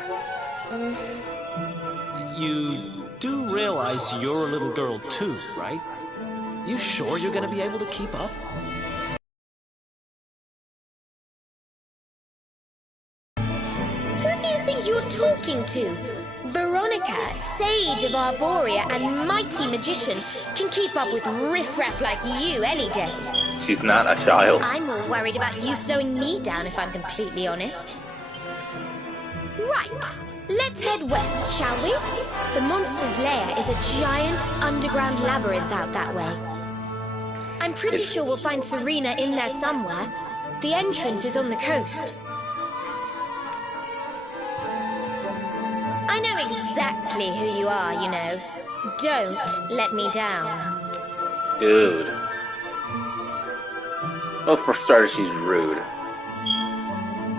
You do realize you're a little girl too, right? You sure you're gonna be able to keep up? Who do you think you're talking to? Veronica, sage of Arborea and mighty magician, can keep up with riffraff like you any day. She's not a child. I'm more worried about you slowing me down, if I'm completely honest. Right, let's head west, shall we? The monster's lair is a giant underground labyrinth out that way. I'm pretty sure we'll find Serena in there somewhere. The entrance is on the coast. I know exactly who you are, you know. Don't let me down. Dude. Well, for starters, she's rude.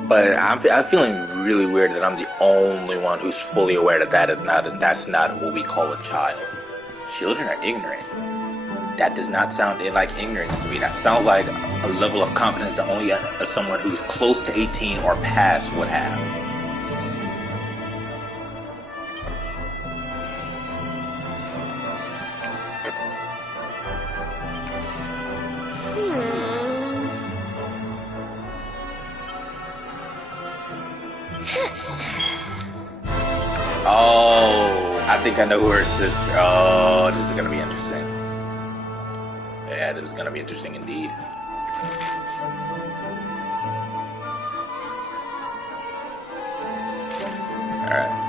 But I'm feeling really weird that I'm the only one who's fully aware that that's not what we call a child. Children are ignorant. That does not sound like ignorance to me. That sounds like a level of confidence that only someone who's close to 18 or past would have. Oh, I think I know who her sister. Oh, this is gonna be interesting. Yeah, this is gonna be interesting indeed. All right.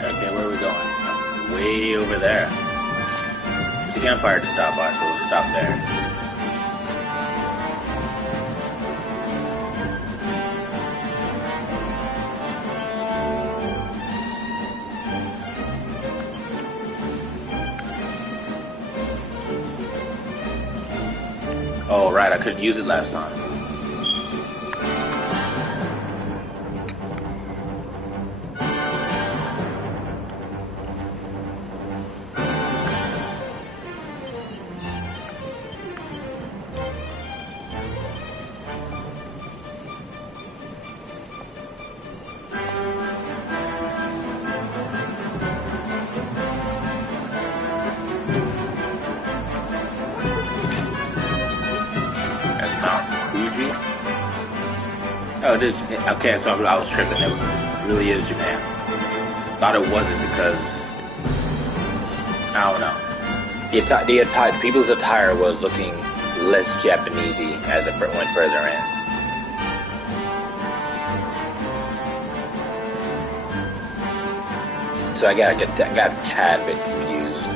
Okay, where are we going? Way over there. There's a campfire to stop by, so we'll stop there. Oh, right, I couldn't use it last time. Oh, it is. Okay, so I was tripping. It really is Japan. Thought it wasn't because I don't know. The attire, people's attire was looking less Japanesey as it went further in. So I got a tad bit confused.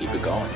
keep it going.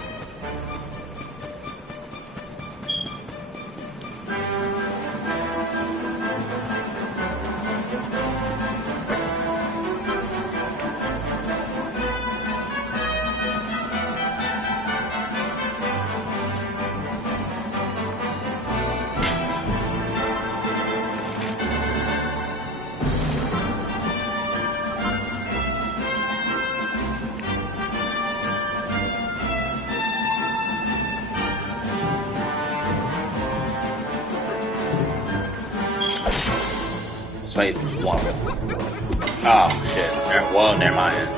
Wait, one. Oh shit. Well, never mind.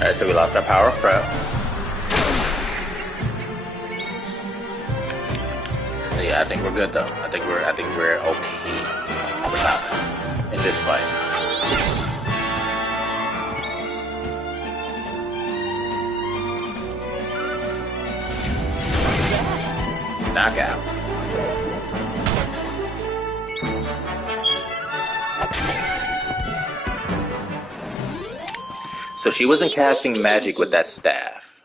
Alright, so we lost our power of prep. So yeah, I think we're good though. I think we're okay in this fight. Knockout. So she wasn't casting magic with that staff.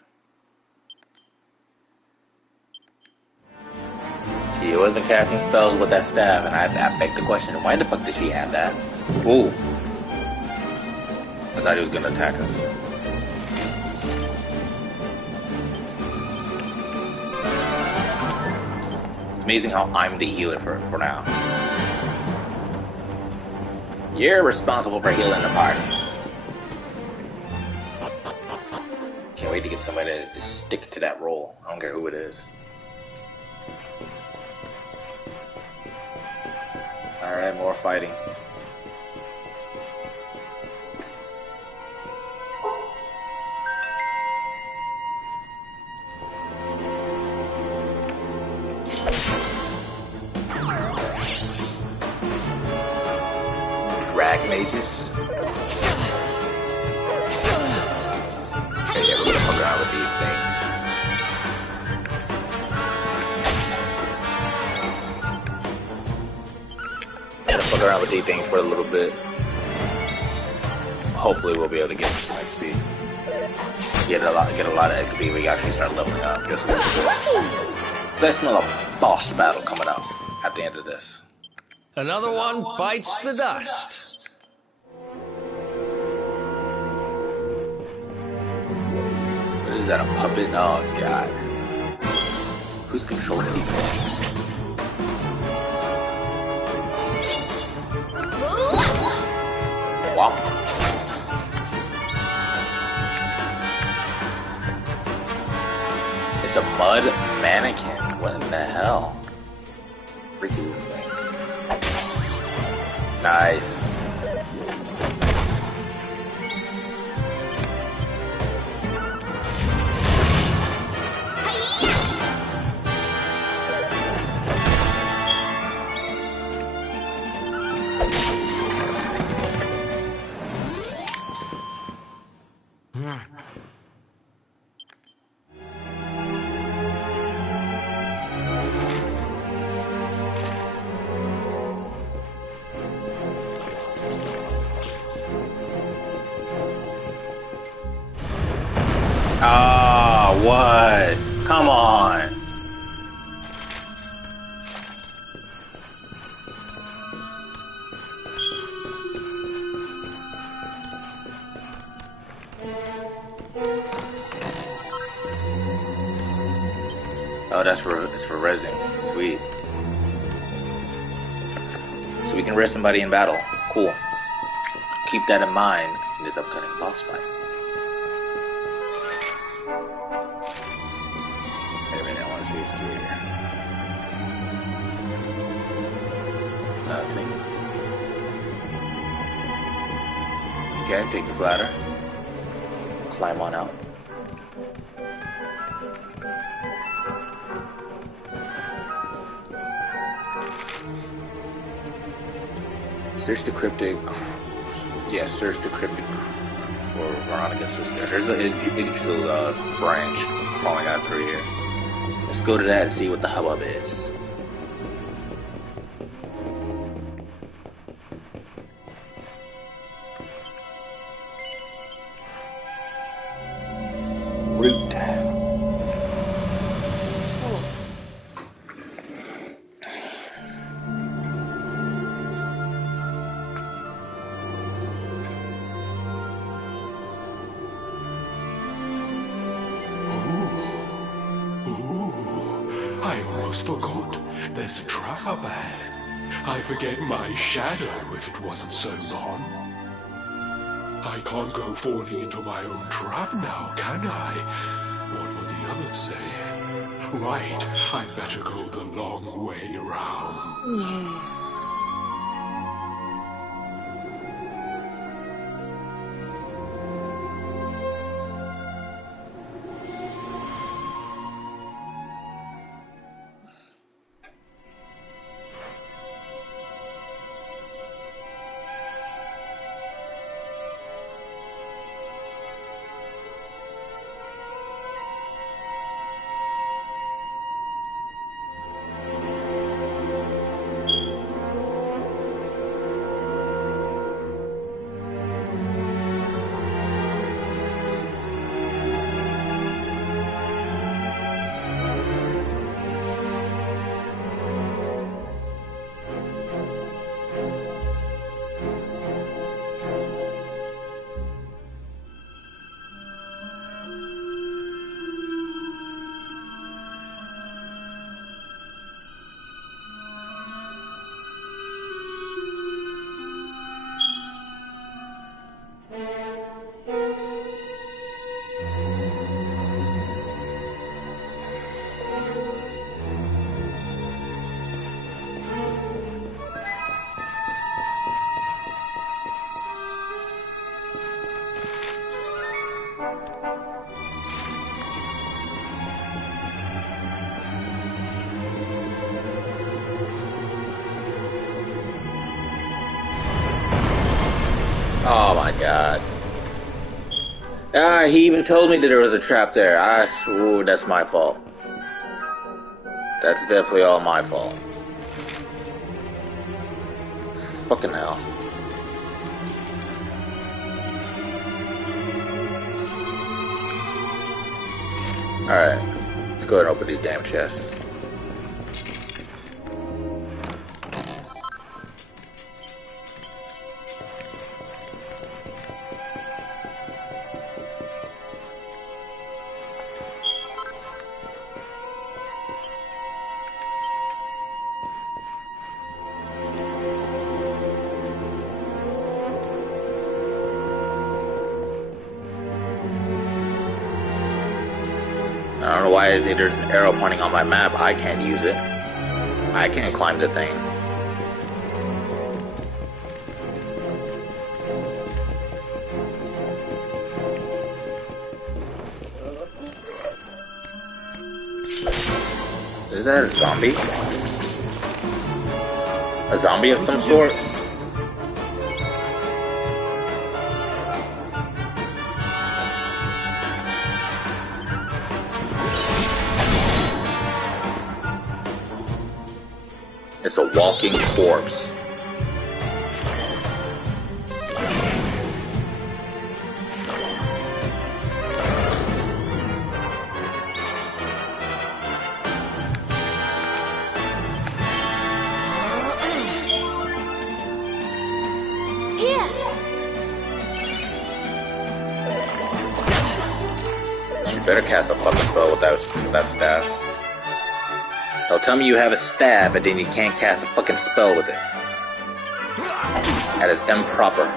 She wasn't casting spells with that staff, and I beg the question, why the fuck did she have that? Ooh. I thought he was gonna attack us. Amazing how I'm the healer for now. You're responsible for healing the party. Can't wait to get somebody to just stick to that role. I don't care who it is. Alright, more fighting. Drag mages. Yeah, we're gonna fuck around with these things. Gonna fuck around with these things for a little bit. Hopefully we'll be able to get some XP. Get a lot of XP. We actually start leveling up just a little bit. So I smell a boss battle coming up at the end of this. Another one bites the dust. Is that a puppet? Oh god. Who's controlling these things? Wow. It's a mud mannequin. What in the hell? Freaky little thing. Nice. Ah, what? Come on. that's for resing. Sweet. So we can res somebody in battle. Cool. Keep that in mind in this upcoming boss fight. Wait a minute, I want to see what's through here. Nothing. Okay, take this ladder. Climb on out. Search the cryptic. Yeah, search the cryptic for Veronica's sister. There's a digital branch crawling out through here. Let's go to that and see what the hubbub is. Root. I almost forgot. There's a trap up ahead. I forget my shadow if it wasn't so long. I can't go falling into my own trap now, can I? What would the others say? Right, I'd better go the long way around. Oh my god. He even told me that there was a trap there. Ooh, that's my fault. That's definitely all my fault. Fucking hell. Alright. Let's go ahead and open these damn chests. I don't know why there's an arrow pointing on my map. I can't use it. I can't climb the thing. Is that a zombie? A zombie of some sort? It's a walking corpse. Here. She better cast a fucking spell with that staff. Don't tell me you have a staff and then you can't cast a fucking spell with it. That is improper.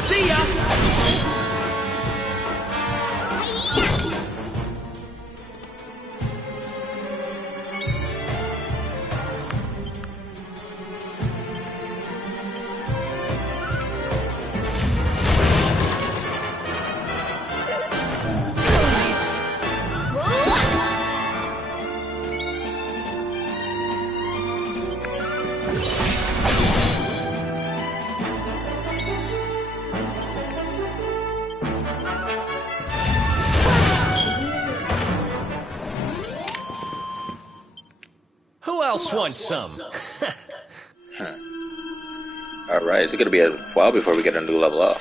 See ya! Who else wants some? Alright, it's gonna be a while before we get a new level up.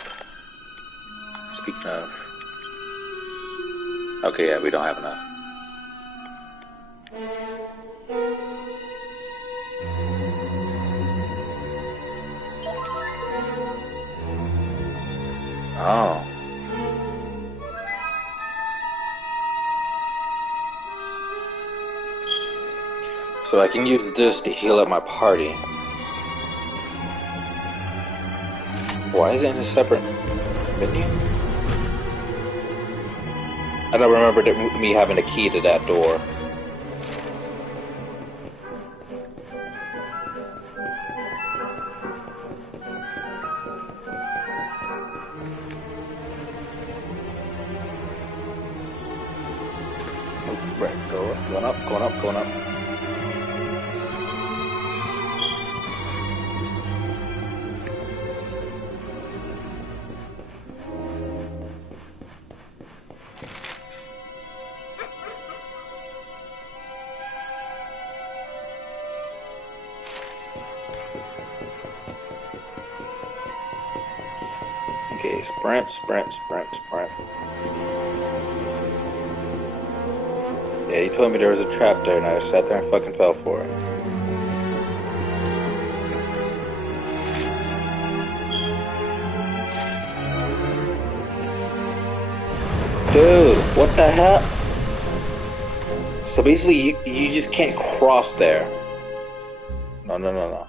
Speaking of... Okay, yeah, we don't have enough. Oh. So I can use this to heal up my party. Why is it in a separate menu? I don't remember me having a key to that door. Right, going up, going up, going up. Okay, sprint, sprint, sprint, sprint. Yeah, you told me there was a trap there and I sat there and fucking fell for it. Dude, what the hell? So basically you just can't cross there. No, no, no, no.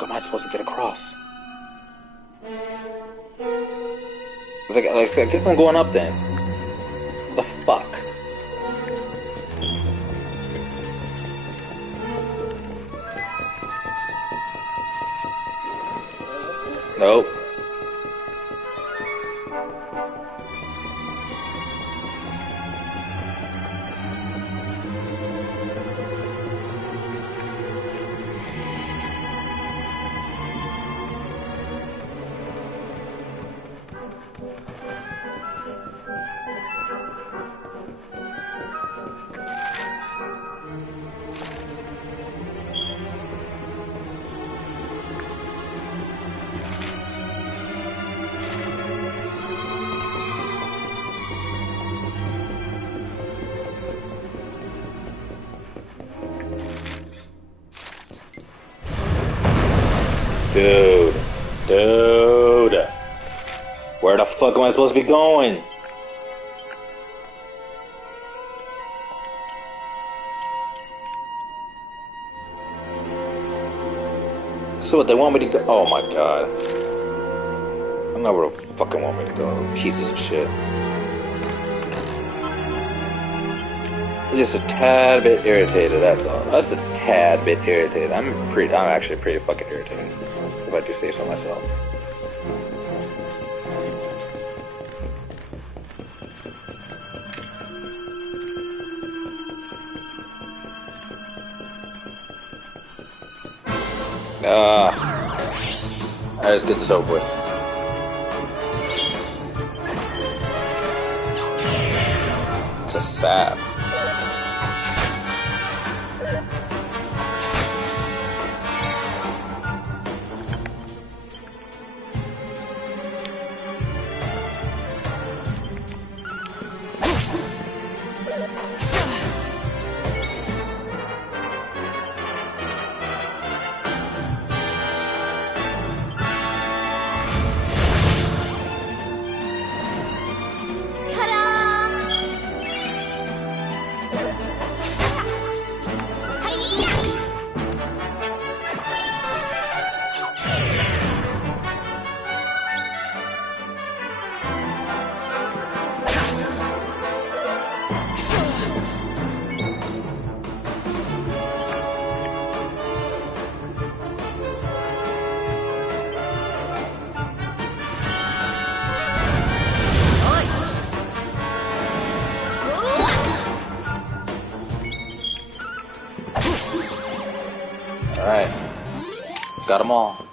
How am I supposed to get across? I guess I'm going up then. What the fuck? Nope. Dude, where the fuck am I supposed to be going? So what, they want me to go? Oh my god. I know where the fuck they want me to go, pieces of shit. Just a tad bit irritated, that's all. That's a tad bit irritated. I'm actually pretty fucking irritated, if I do say so myself. Alright, let's get this over with. It's a sap. Got them all.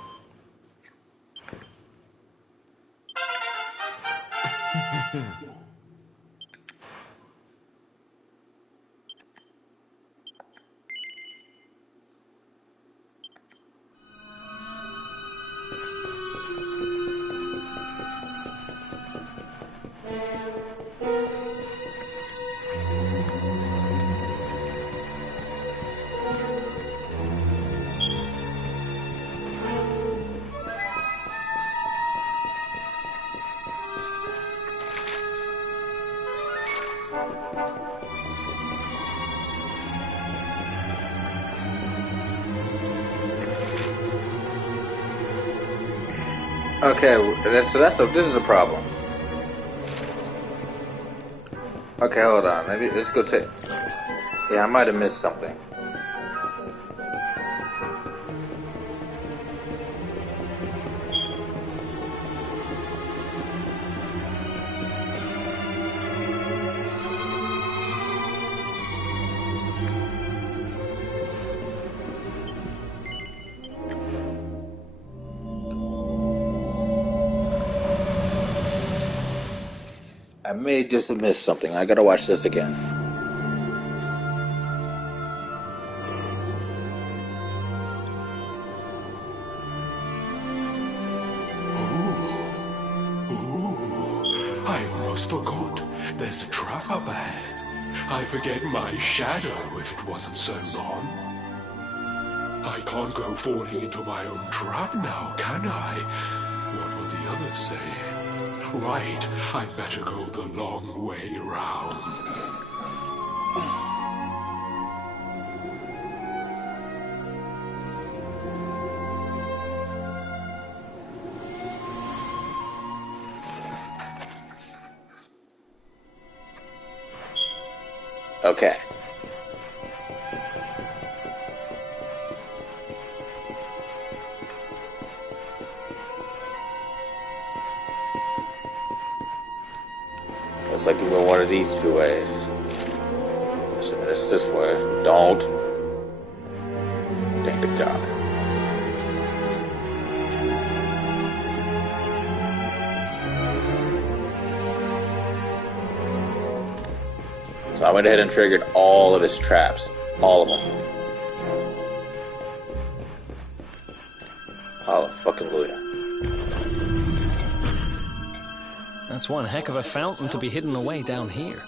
Okay, this is a problem. Okay, hold on. Maybe let's go take. Yeah, I might have missed something. I may just have missed something. I gotta watch this again. I almost forgot. There's a trap up ahead. I forget my shadow if it wasn't so long. I can't go falling into my own trap now, can I? What will the others say? Right, I'd better go the long way round. Okay. Looks like you go one of these two ways. Assuming it's this way. Don't. Thank to God. So I went ahead and triggered all of his traps. All of them. Hallelujah. That's one heck of a fountain to be hidden away down here.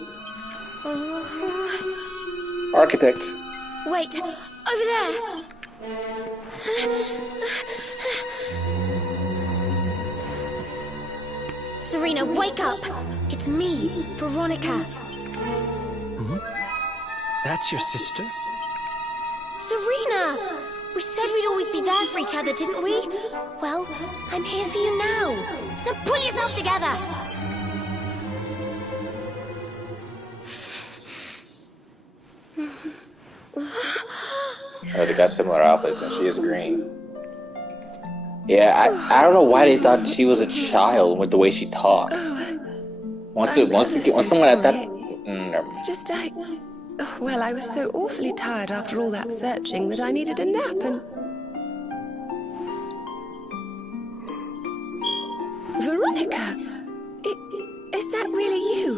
Architect. Wait, over there. Serena, wake up. It's me, Veronica. That's your sister? Serena! We said we'd always be there for each other, didn't we? Well, I'm here for you now. So pull yourself together. Oh, they got similar outfits, and she is green. Yeah, I don't know why they thought she was a child with the way she talks. Once someone at that, never mind. It's just well, I was so awfully tired after all that searching that I needed a nap and... Veronica! Is that really you?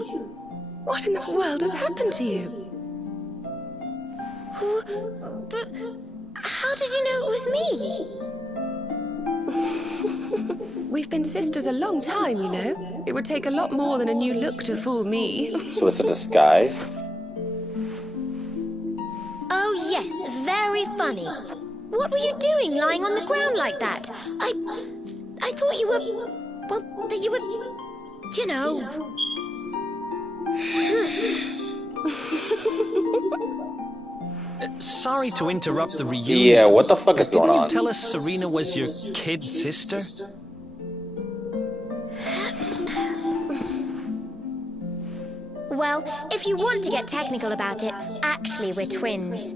What in the world has happened to you? But how did you know it was me? We've been sisters a long time, you know. It would take a lot more than a new look to fool me. So it's a disguise? Oh yes, very funny. What were you doing lying on the ground like that? I thought you were... Well, that you were... You know... Sorry to interrupt the reunion. Yeah, what the fuck is going on? Didn't you tell us Serena was your kid sister? Well, if you want to get technical about it, actually we're twins.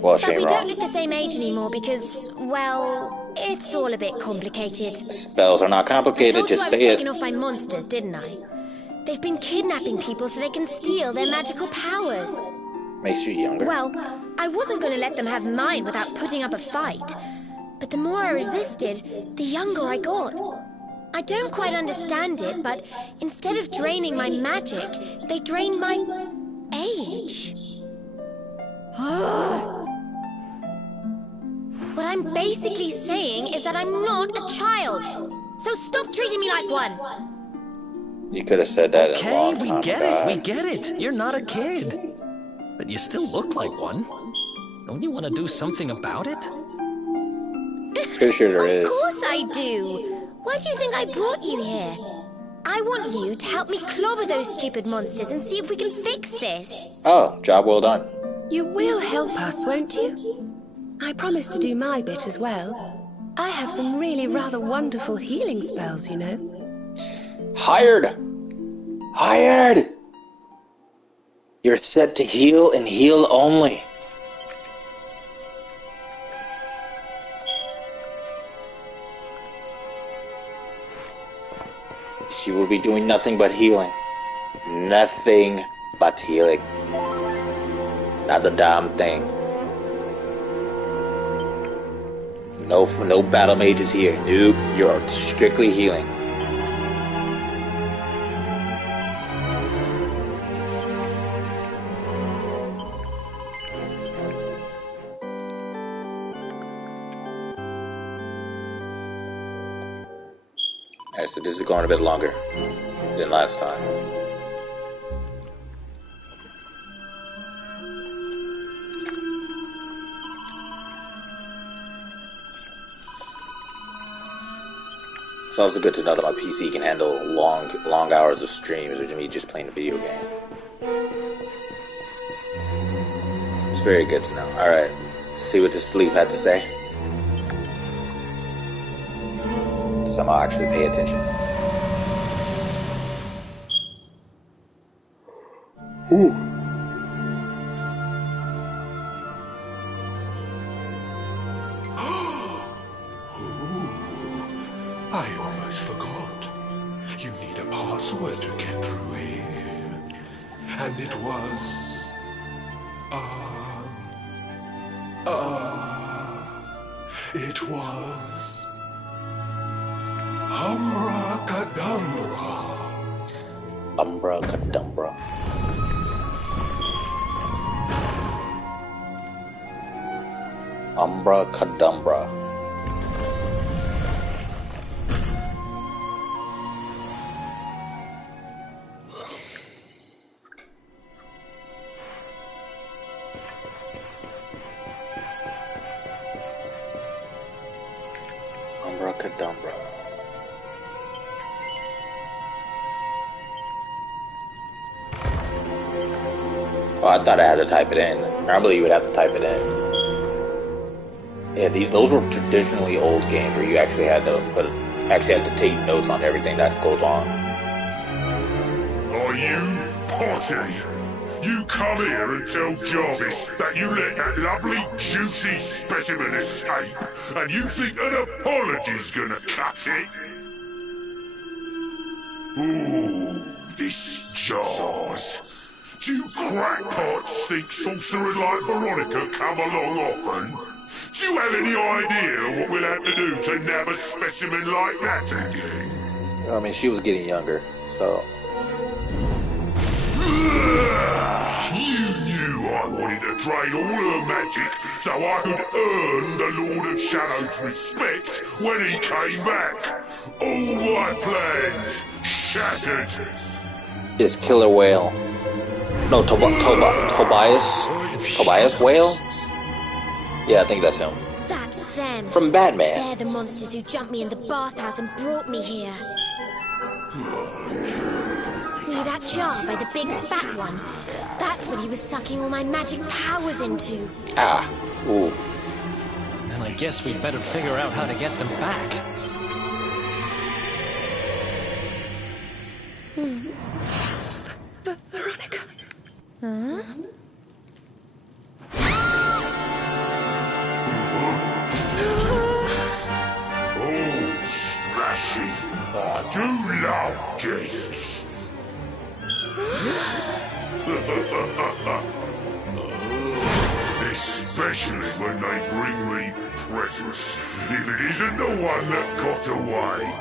Well, she but ain't we wrong. don't look the same age anymore because, well, it's all a bit complicated. Spells are not complicated, I told you just I was say it. taken off by monsters, didn't I? They've been kidnapping people so they can steal their magical powers. Makes you younger. Well, I wasn't going to let them have mine without putting up a fight. But the more I resisted, the younger I got. I don't quite understand it, but instead of draining my magic, they drained my age. What I'm basically saying is that I'm not a child. So stop treating me like one. You could have said that Okay, a long time we get ago. it, we get it. You're not a kid. But you still look like one. Don't you want to do something about it? Pretty sure there is. Of course I do. Why do you think I brought you here? I want you to help me clobber those stupid monsters and see if we can fix this. Oh, job well done. You will help us, won't you? I promise to do my bit as well. I have some really rather wonderful healing spells, you know. Hired! Hired! You're set to heal and heal only. She will be doing nothing but healing. Nothing but healing. Not a damn thing. No battle mages here. Nope, you're strictly healing. Alright, so this is going a bit longer than last time. It's also good to know that my PC can handle long hours of streams with me just playing a video game. It's very good to know. Alright, let's see what this leaf had to say. Somehow actually pay attention. Ooh. I almost forgot. You need a password to get through here. And it was... it was... Abracadabra. Abracadabra. Abracadabra. Abracadabra. Oh, I thought I had to type it in. Normally you would have to type it in. Yeah, those were traditionally old games where you actually had to take notes on everything that goes on. Are you Potter? You come here and tell Jarvis that you let that lovely, juicy specimen escape, and you think an apology's gonna cut it? Ooh, this jars. Do you crackpots think sorcerers like Veronica come along often? Do you have any idea what we'll have to do to nab a specimen like that again? I mean, she was getting younger, so... You knew I wanted to drain all her magic so I could earn the Lord of Shadow's respect when he came back. All my plans shattered. It's Killer Whale. No, Tobias Whale? Yeah, I think that's him. That's them. From Batman. They're the monsters who jumped me in the bathhouse and brought me here. See that jar by the big fat one? That's what he was sucking all my magic powers into. Ah, ooh. And I guess we'd better figure out how to get them back. Veronica. Huh? Oh, smashing. I do love guests. Especially when they bring me presence, if it isn't the one that got away.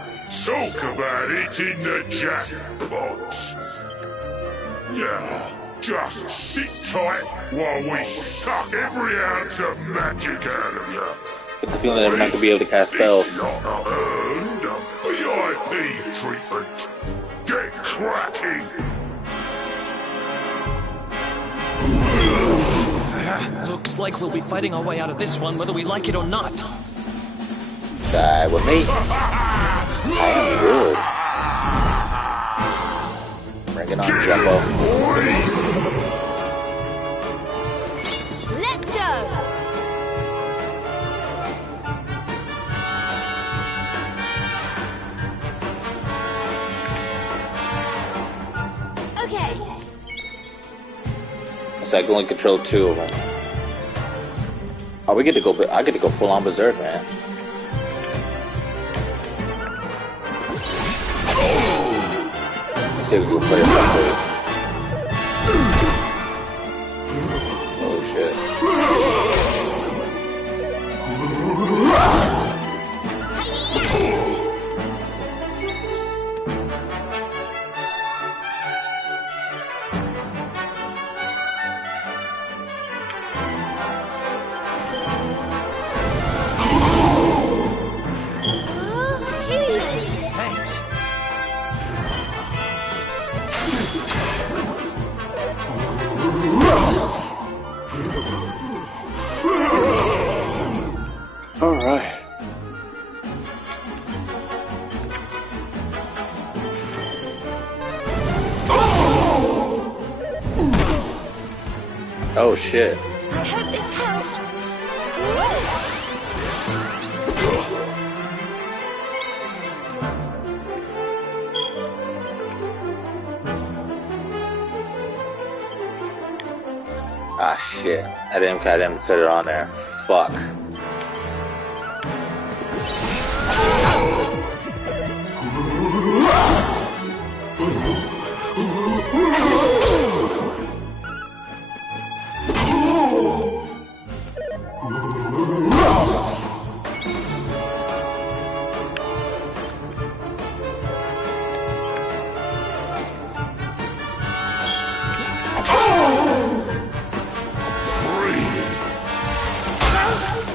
Talk about it in the jackpot. Now, just sit tight while we suck every ounce of magic out of you. Get the feeling that I'm not going to be able to cast spells. Earned VIP treatment. Get cracking. Looks like we'll be fighting our way out of this one, whether we like it or not. Side with me. I am good. Bring it on, Jumbo. Let's go! Okay. So I can only control 2 of them. Oh, we get to go. I get to go full on berserk, man. Let's see if we can put it properly. Oh shit. Thanks. All right. Oh shit. I hope this helps. Ah shit. I didn't put it on there. Fuck.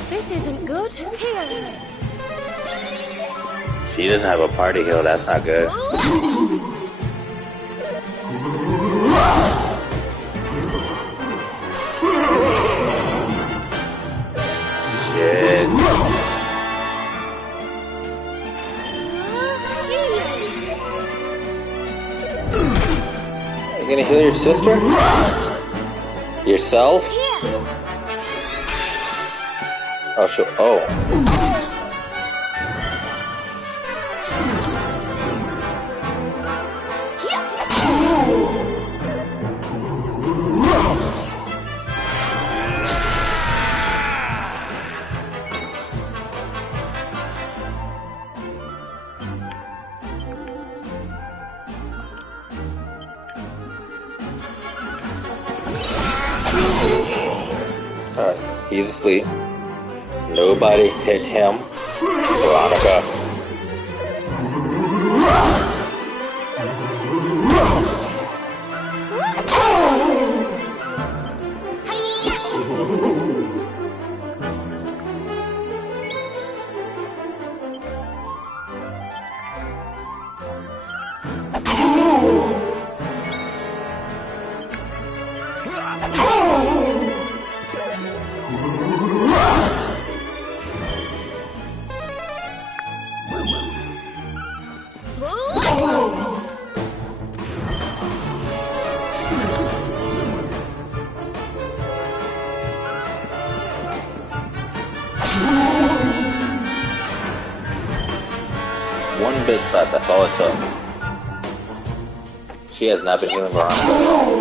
This isn't good. Here. She doesn't have a party heal, that's not good. Shit. You gonna heal your sister? Yourself? Oh, sure. Oh. Alright, he's asleep. Nobody hit him. Veronica. One bitch slap, that's all it took. She has not been healing Veronica at all.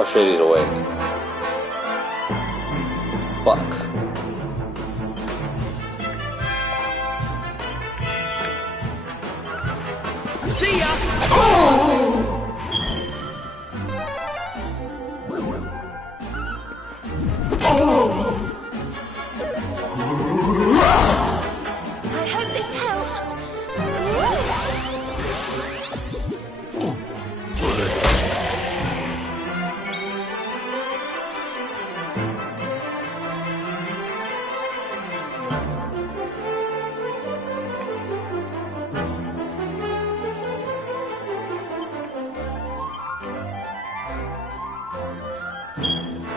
Oh shit, he's awake. Fuck. See ya! I hope this helps.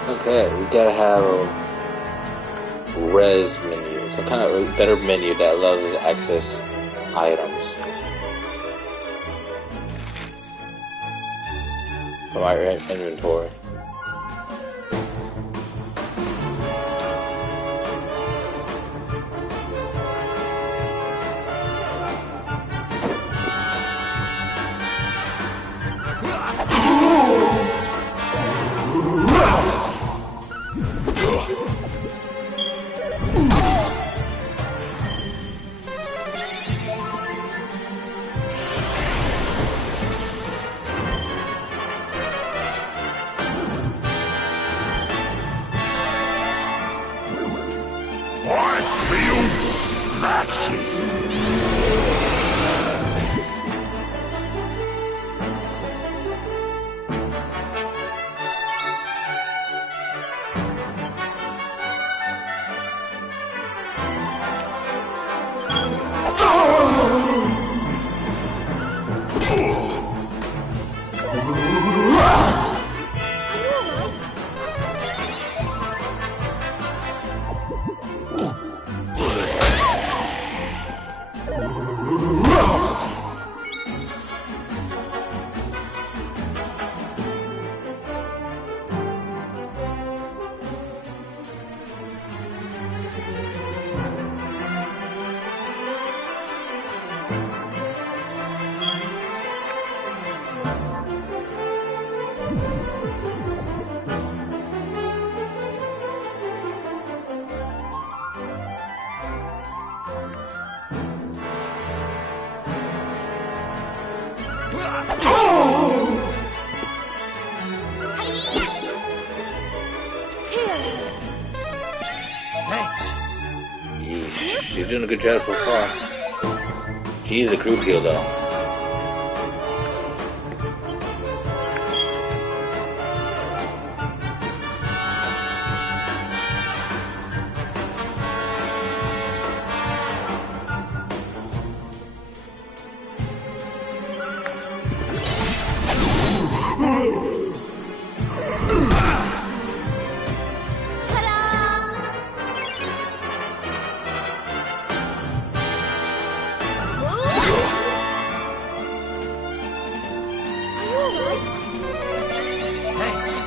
Okay, we gotta have a res menu, some kind of better menu that allows us to access items. From our inventory. I feel snatchy. Thanks. Yeesh, you're doing a good job so far. She's a crew kill though. Thanks.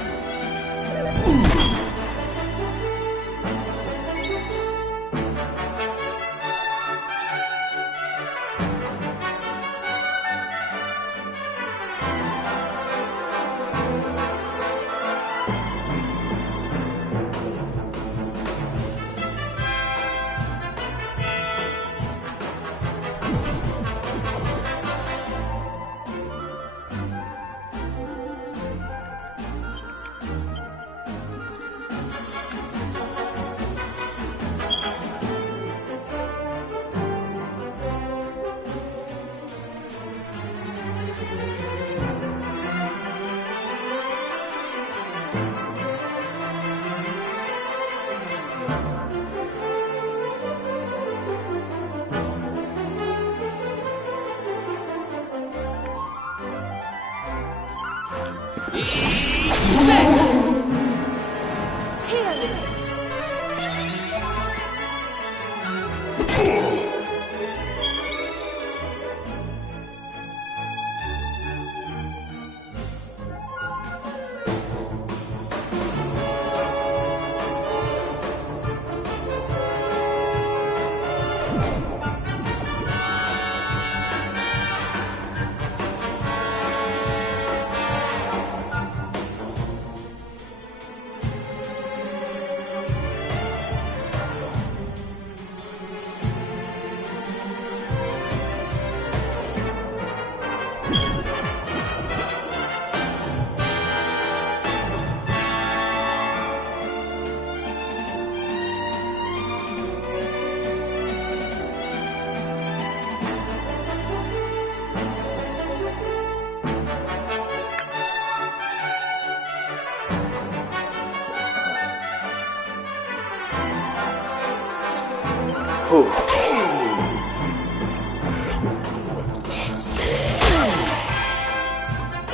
Whew.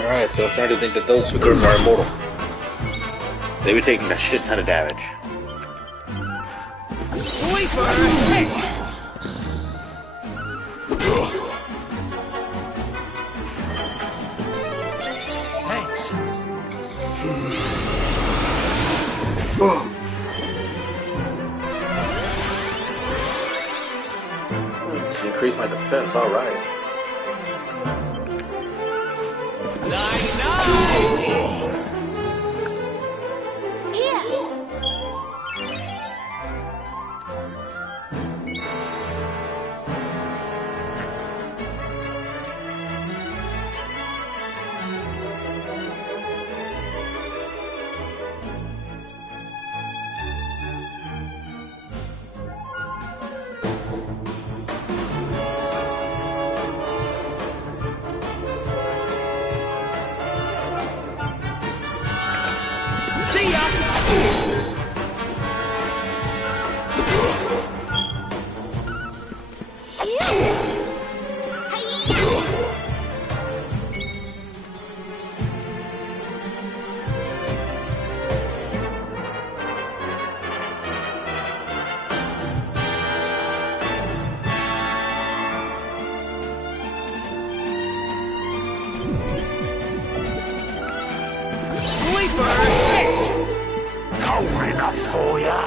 Alright, so I'm starting to think that those two girls are immortal. They were taking a shit ton of damage. Sweeper hit! Thanks. To increase my defense, alright. See ya! Sweeper hit! Cold enough for ya?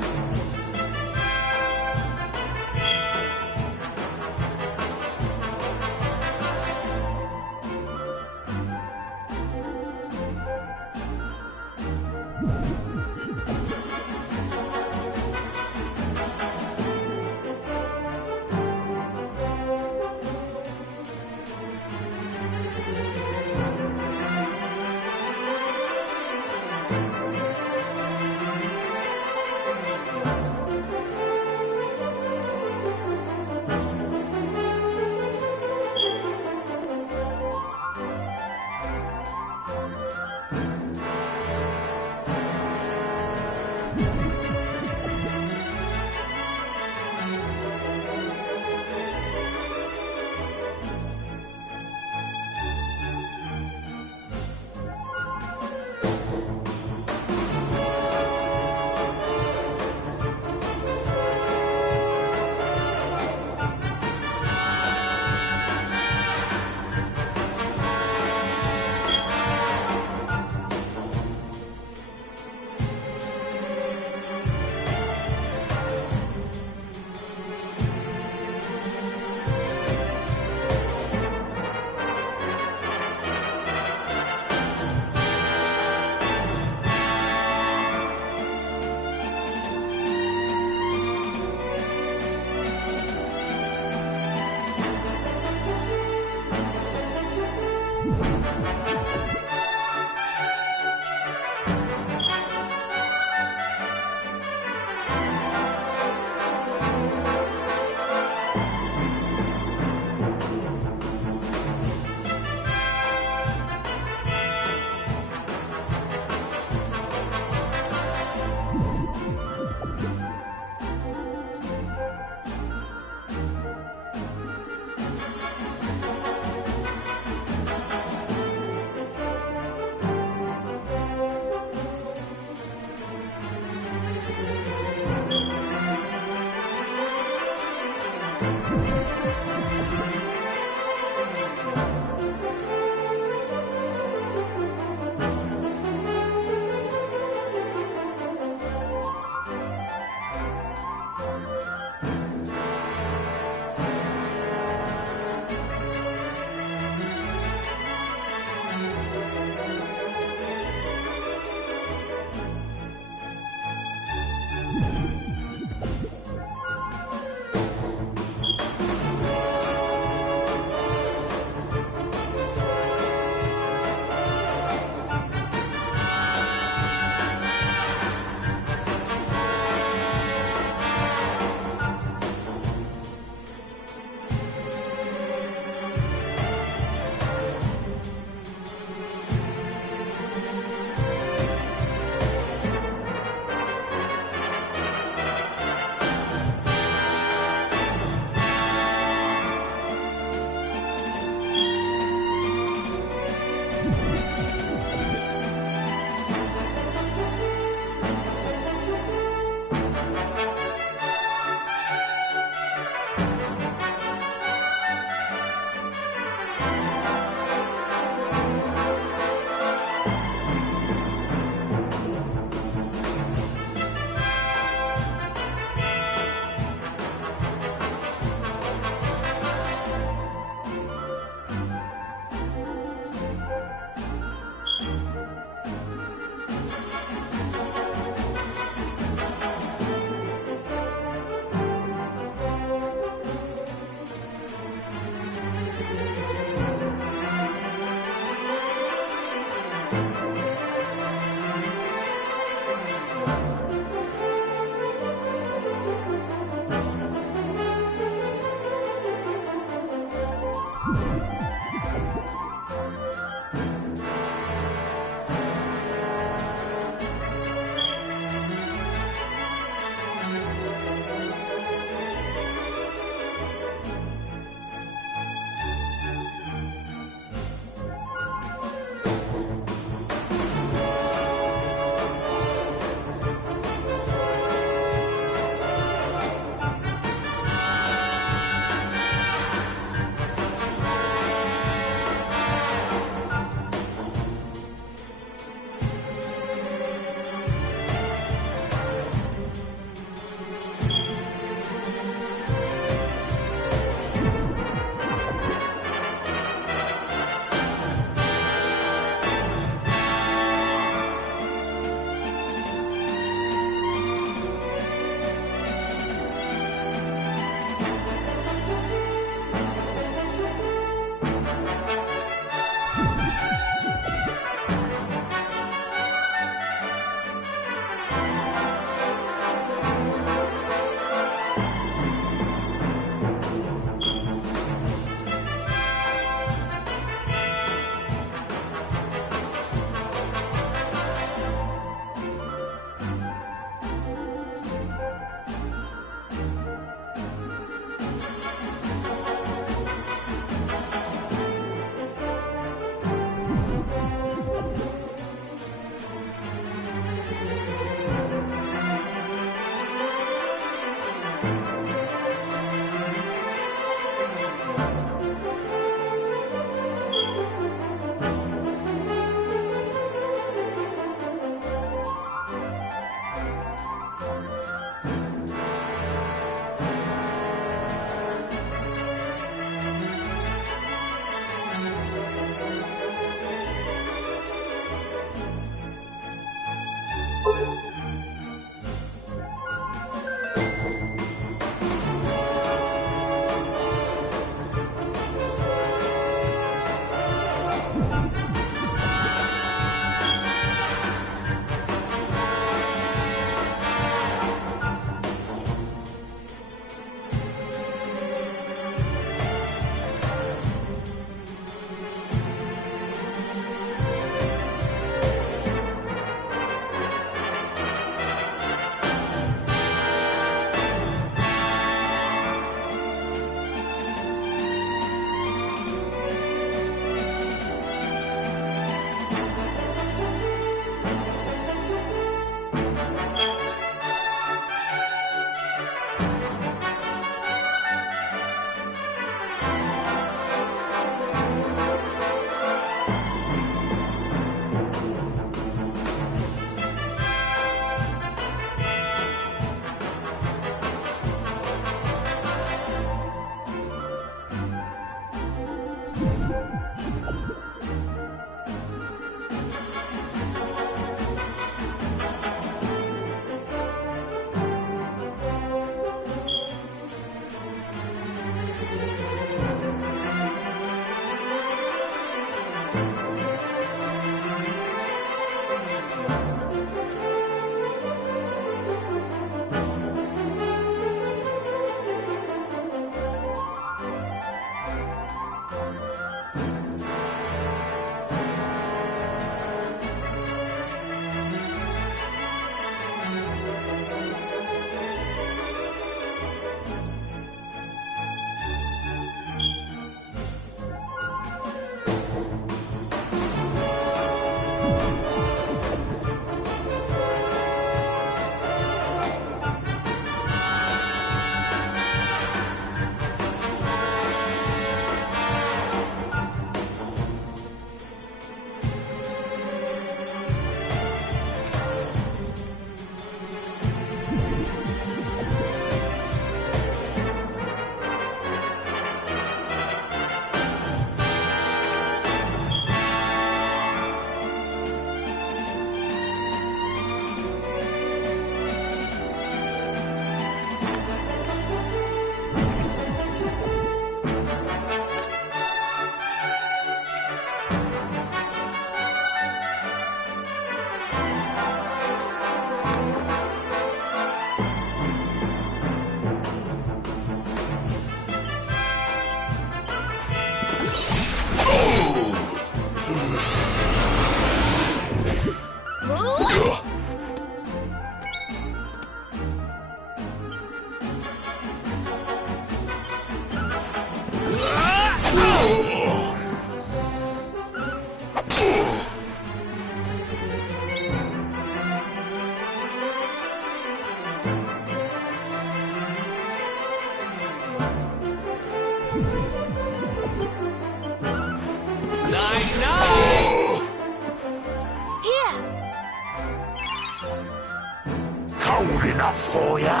Cold enough for ya?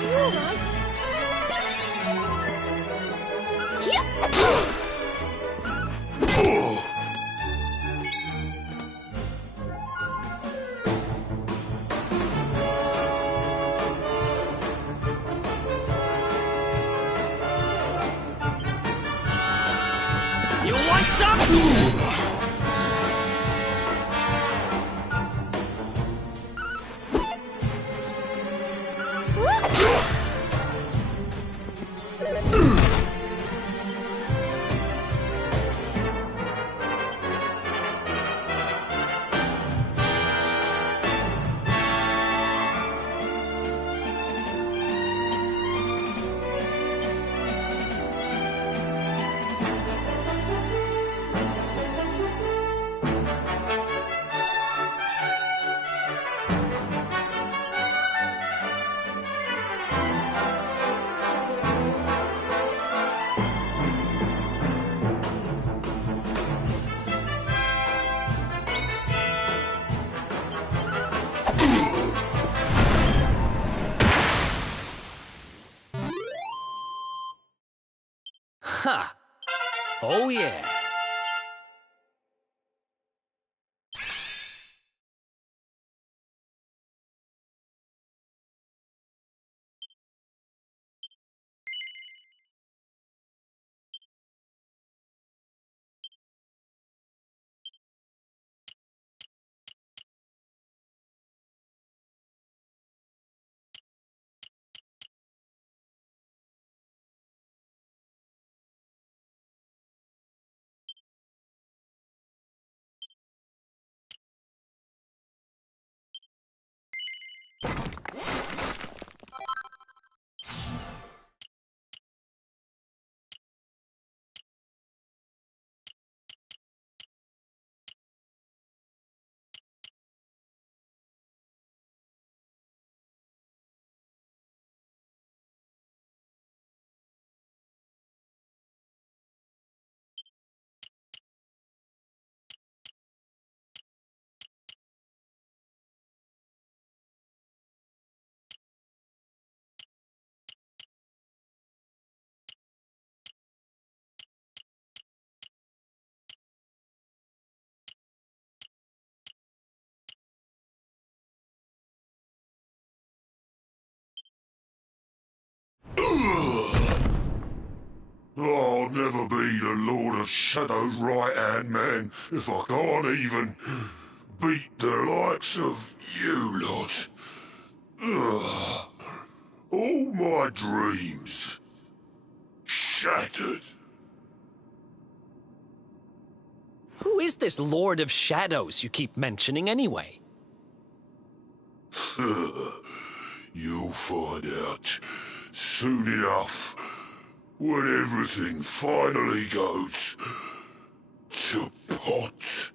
You alright? You want some? Ha! Oh yeah. I'll never be the Lord of Shadow's right-hand man if I can't even beat the likes of you lot. Ugh. All my dreams shattered. Who is this Lord of Shadows you keep mentioning anyway? You'll find out soon enough when everything finally goes to pot.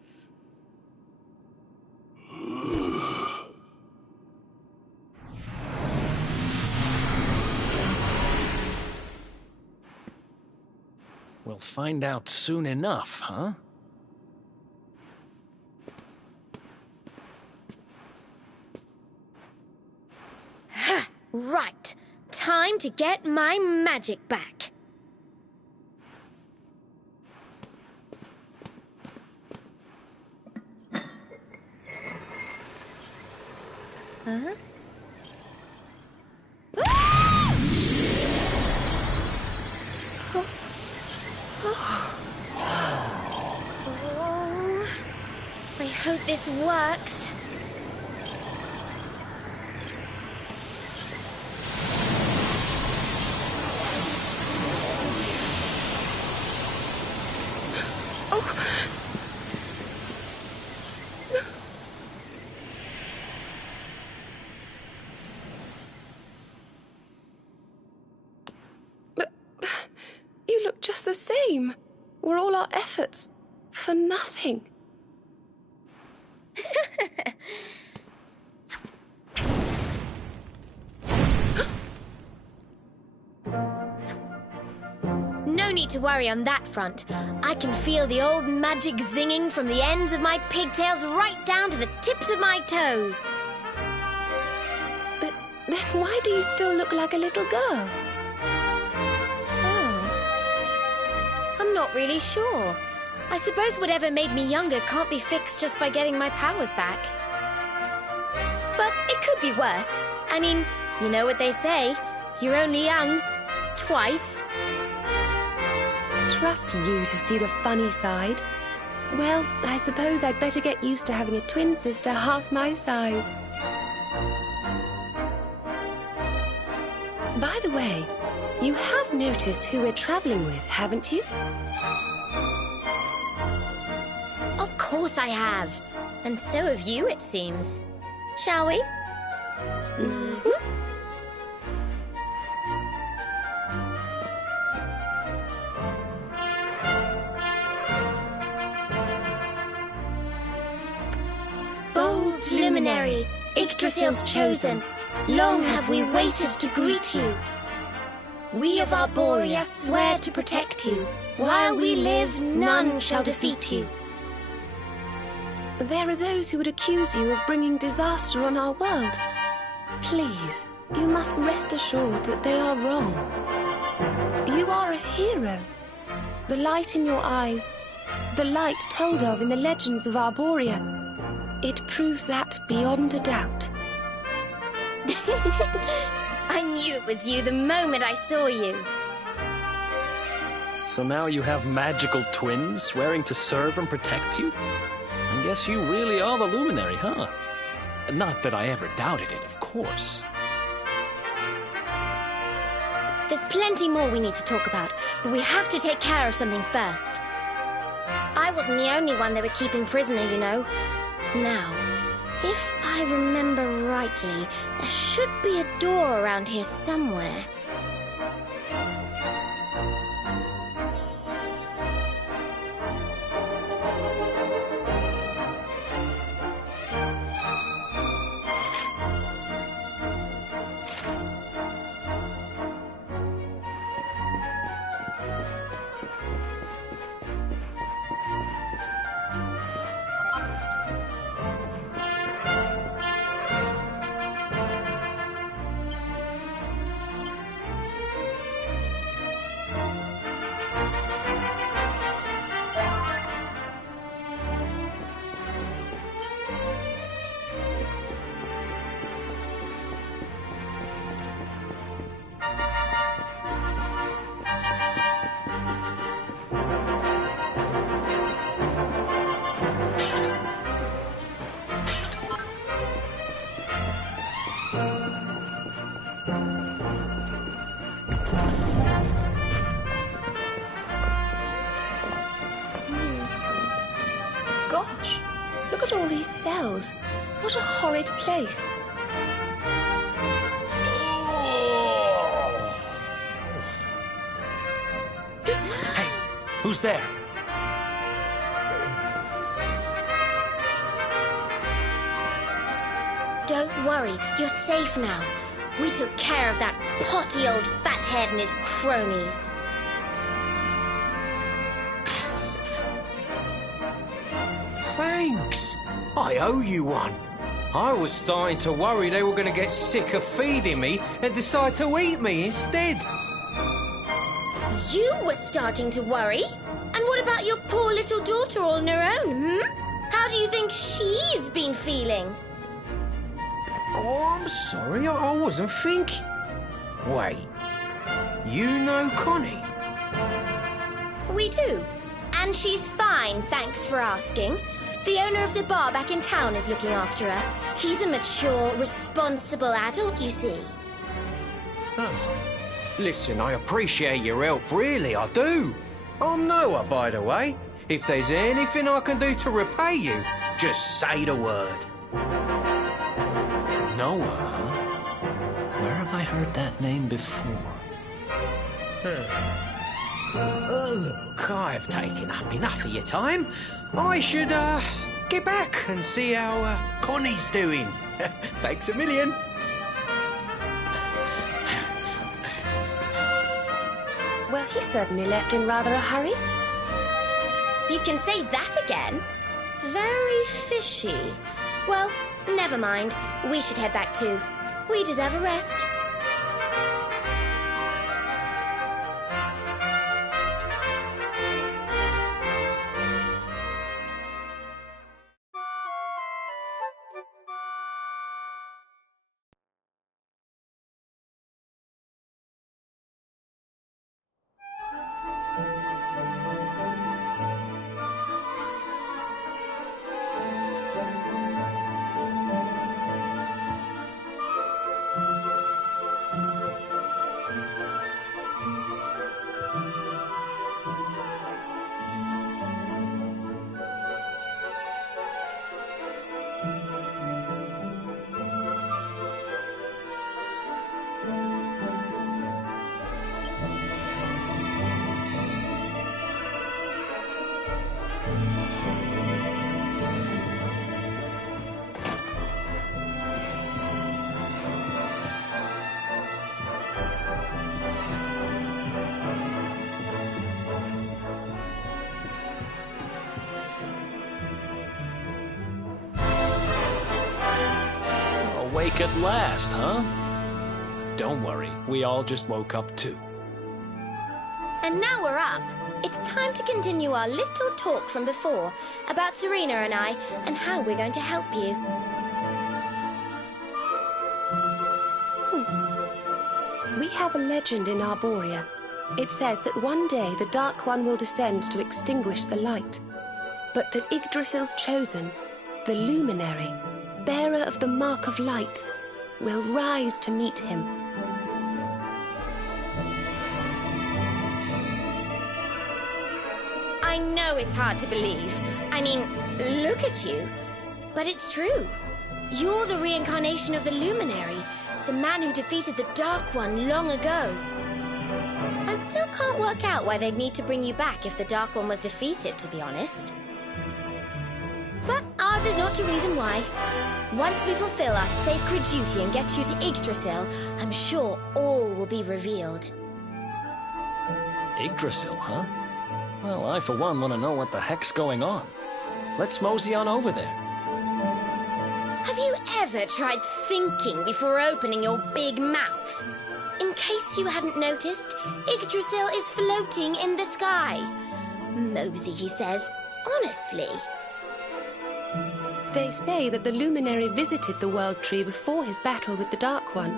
We'll find out soon enough, huh? Right. Time to get my magic back. Huh? Oh, I hope this works. You look just the same. Were all our efforts for nothing? No need to worry on that front. I can feel the old magic zinging from the ends of my pigtails right down to the tips of my toes. But then why do you still look like a little girl? I'm not really sure. I suppose whatever made me younger can't be fixed just by getting my powers back. But it could be worse. I mean, you know what they say. You're only young twice. Trust you to see the funny side. Well, I suppose I'd better get used to having a twin sister half my size. By the way, you have noticed who we're traveling with, haven't you? Of course I have. And so have you, it seems. Shall we? Mm-hmm. Bold luminary, Yggdrasil's chosen, long have we waited to greet you. We of Arborea swear to protect you. While we live, none shall defeat you. There are those who would accuse you of bringing disaster on our world. Please, you must rest assured that they are wrong. You are a hero. The light in your eyes, the light told of in the legends of Arborea, it proves that beyond a doubt. I knew it was you the moment I saw you. So now you have magical twins swearing to serve and protect you? I guess you really are the Luminary, huh? Not that I ever doubted it, of course. There's plenty more we need to talk about, but we have to take care of something first. I wasn't the only one they were keeping prisoner, you know. Now, if I remember rightly, there should be a door around here somewhere. bells. What a horrid place. Hey, who's there? Don't worry, you're safe now. We took care of that potty old fathead and his cronies. Thanks. I owe you one. I was starting to worry they were going to get sick of feeding me and decide to eat me instead. You were starting to worry? And what about your poor little daughter all on her own, How do you think she's been feeling? Oh, I'm sorry, I wasn't thinking. Wait, you know Connie? We do. And she's fine, thanks for asking. The owner of the bar back in town is looking after her. He's a mature, responsible adult, you see. Oh. Listen, I appreciate your help, really, I do. I'm Noah, by the way. If there's anything I can do to repay you, just say the word. Noah, huh? Where have I heard that name before? Look, I've taken up enough of your time. I should, get back and see how, Connie's doing. Thanks a million. Well, he certainly left in rather a hurry. You can say that again. Very fishy. Well, never mind. We should head back too. We deserve a rest. Awake at last, huh? Don't worry, we all just woke up too. And now we're up. It's time to continue our little talk from before about Serena and I and how we're going to help you. We have a legend in Arborea. It says that one day the Dark One will descend to extinguish the light, but that Yggdrasil's chosen, the Luminary, bearer of the Mark of Light, will rise to meet him. I know it's hard to believe. I mean, look at you. But it's true. You're the reincarnation of the Luminary, the man who defeated the Dark One long ago. I still can't work out why they'd need to bring you back if the Dark One was defeated, to be honest. But ours is not to reason why. Once we fulfill our sacred duty and get you to Yggdrasil, I'm sure all will be revealed. Yggdrasil, huh? Well, I for one want to know what the heck's going on. Let's mosey on over there. Have you ever tried thinking before opening your big mouth? In case you hadn't noticed, Yggdrasil is floating in the sky. Mosey, he says. Honestly. They say that the Luminary visited the World Tree before his battle with the Dark One.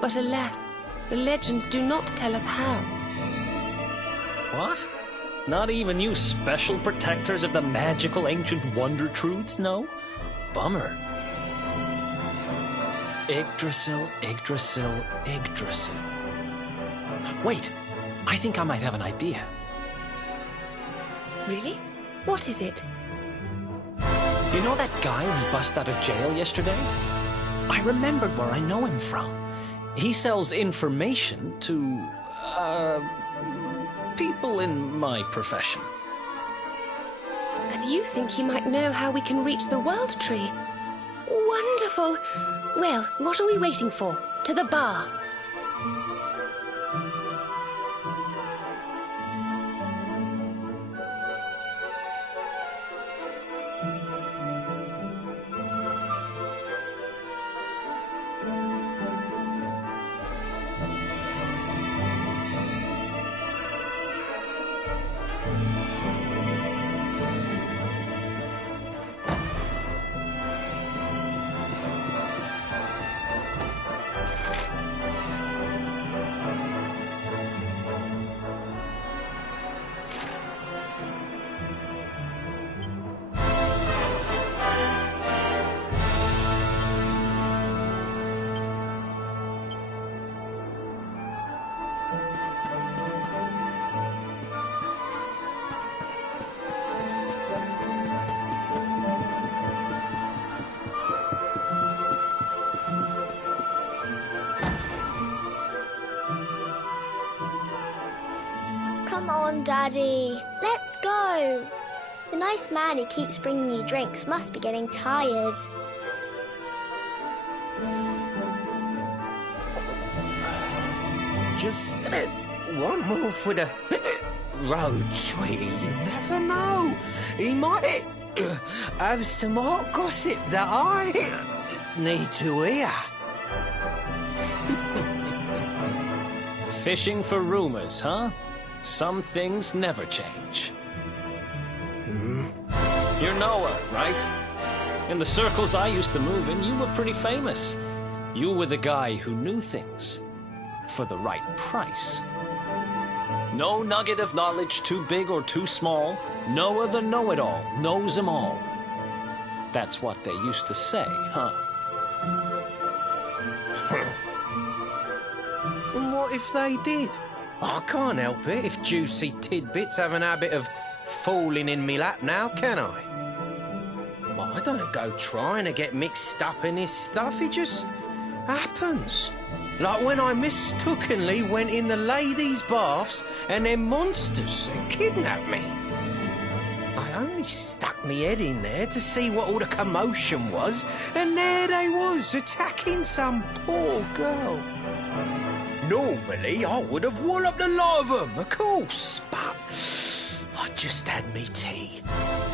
But alas, the legends do not tell us how. What? Not even you special protectors of the magical ancient wonder truths, no? Bummer. Yggdrasil, Yggdrasil, Yggdrasil. Wait, I think I might have an idea. Really? What is it? You know that guy we bust out of jail yesterday? I remembered where I know him from. He sells information to, people in my profession. And you think he might know how we can reach the World Tree? Wonderful! Well, what are we waiting for? To the bar. Come on, Daddy. Let's go. The nice man who keeps bringing you drinks must be getting tired. Just one more for the road, sweetie. You never know. He might have some hot gossip that I need to hear. Fishing for rumors, huh? Some things never change. You're Noah, right? In the circles I used to move in, you were pretty famous. You were the guy who knew things for the right price. No nugget of knowledge too big or too small. Noah the know-it-all knows them all. That's what they used to say, huh? And what if they did? I can't help it if juicy tidbits have an habit of falling in me lap now, can I? Well, I don't go trying to get mixed up in this stuff, it just happens. Like when I mistakenly went in the ladies' baths and them monsters kidnapped me. I only stuck me head in there to see what all the commotion was, and there they was, attacking some poor girl. Normally, I would have walloped a lot of them, of course, but I just had me tea.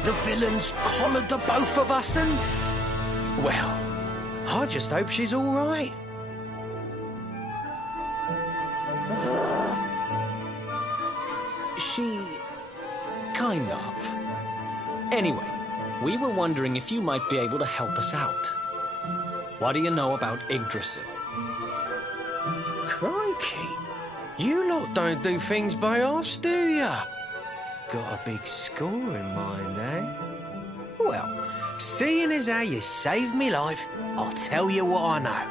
The villains collared the both of us and... well, I just hope she's all right. She... kind of. Anyway, we were wondering if you might be able to help us out. What do you know about Yggdrasil? Crikey, you lot don't do things by halves, do ya? Got a big score in mind, eh? Well, seeing as how you saved me life, I'll tell you what I know.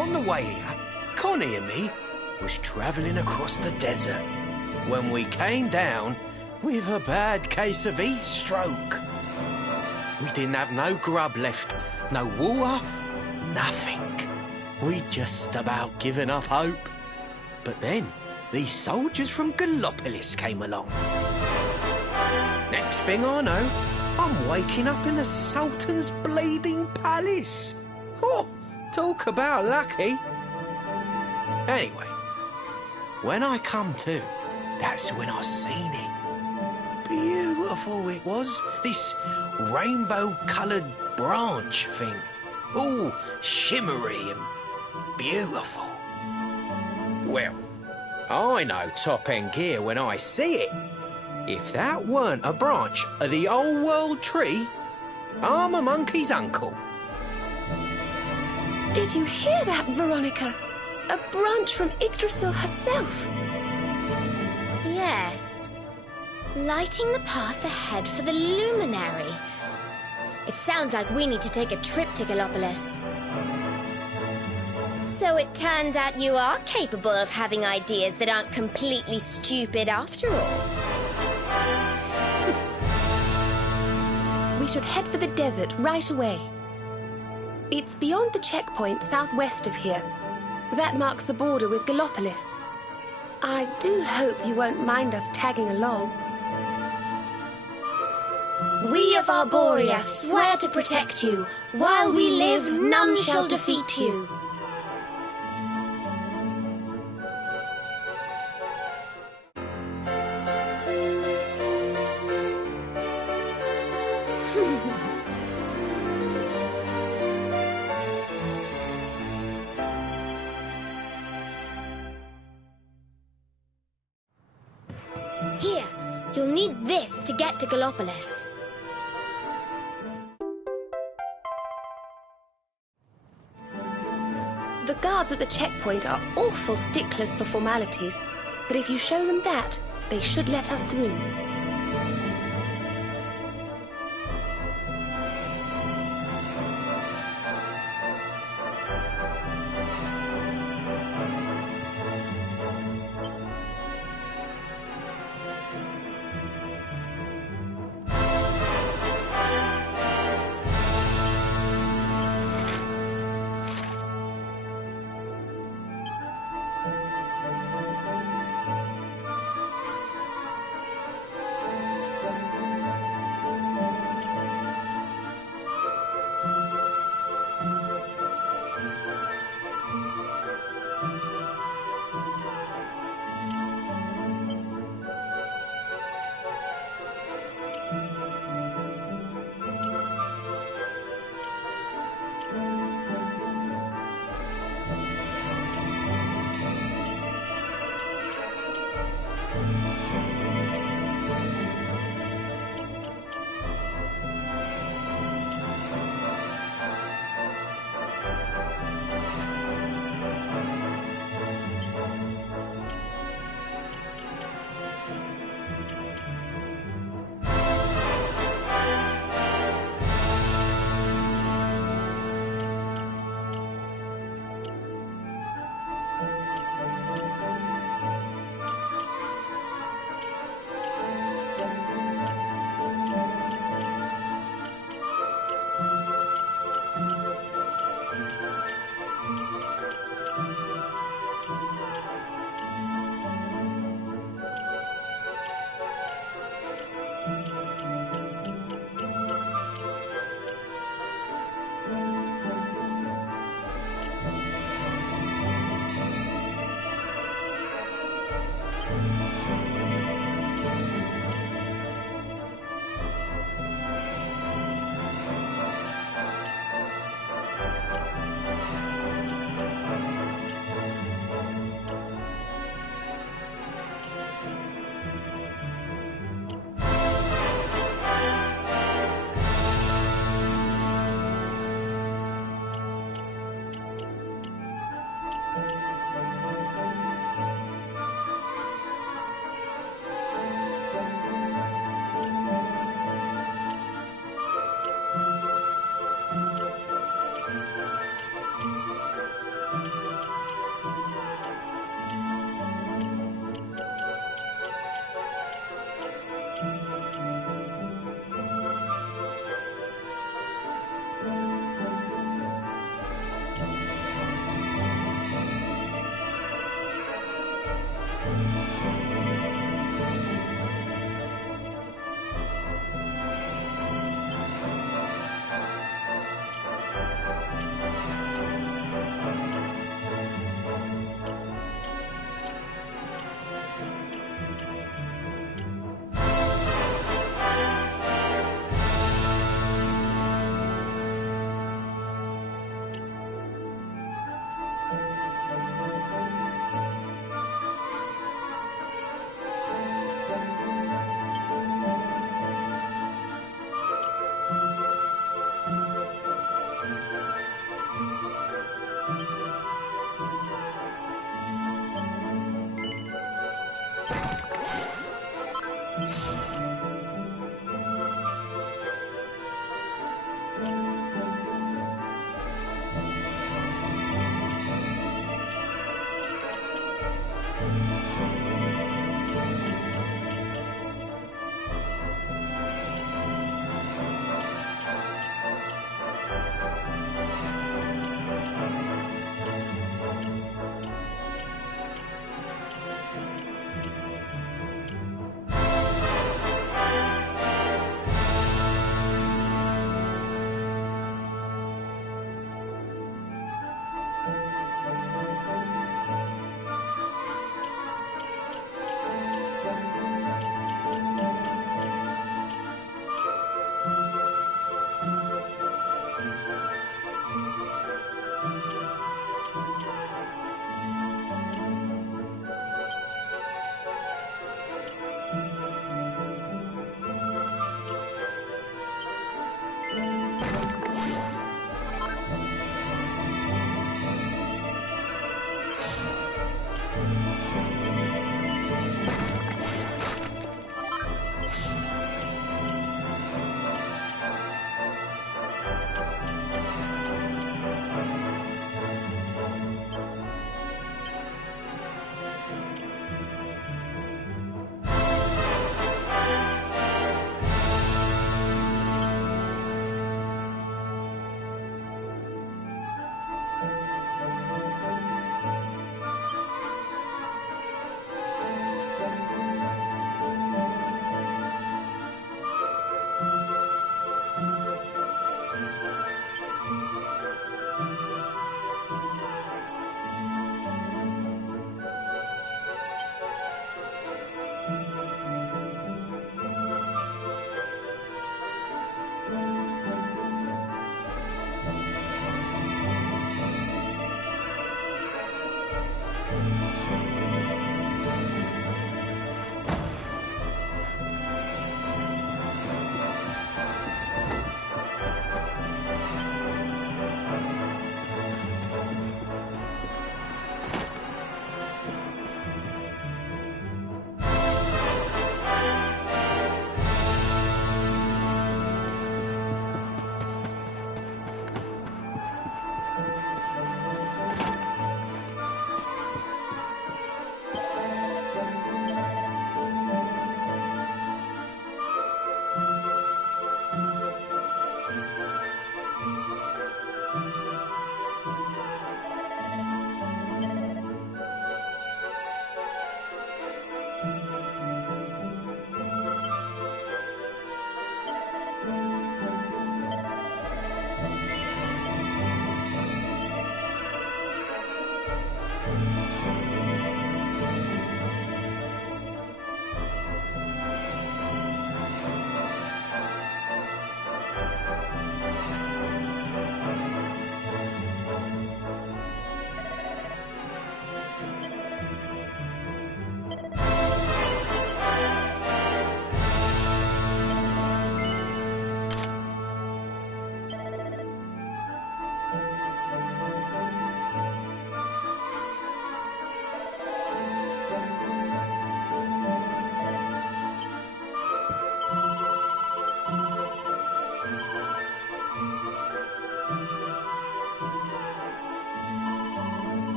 On the way here, Connie and me was travelling across the desert when we came down with a bad case of heat stroke. We didn't have no grub left, no water, nothing. We'd just about given up hope. But then, these soldiers from Gallopolis came along. Next thing I know, I'm waking up in the Sultan's bleeding palace. Oh, talk about lucky. Anyway, when I come to, that's when I seen it. Beautiful it was, this rainbow-coloured branch thing. All shimmery and beautiful. Well, I know top-end gear when I see it. If that weren't a branch of the old world tree, I'm a monkey's uncle. Did you hear that, Veronica? A branch from Yggdrasil herself. Yes. Lighting the path ahead for the luminary. It sounds like we need to take a trip to Gallopolis. So it turns out you are capable of having ideas that aren't completely stupid after all. we should head for the desert right away. It's beyond the checkpoint southwest of here. That marks the border with Gallopolis. I do hope you won't mind us tagging along. We of Arborea swear to protect you. While we live, none shall defeat you. Here, you'll need this to get to Gallopolis. The guards at the checkpoint are awful sticklers for formalities, but if you show them that, they should let us through.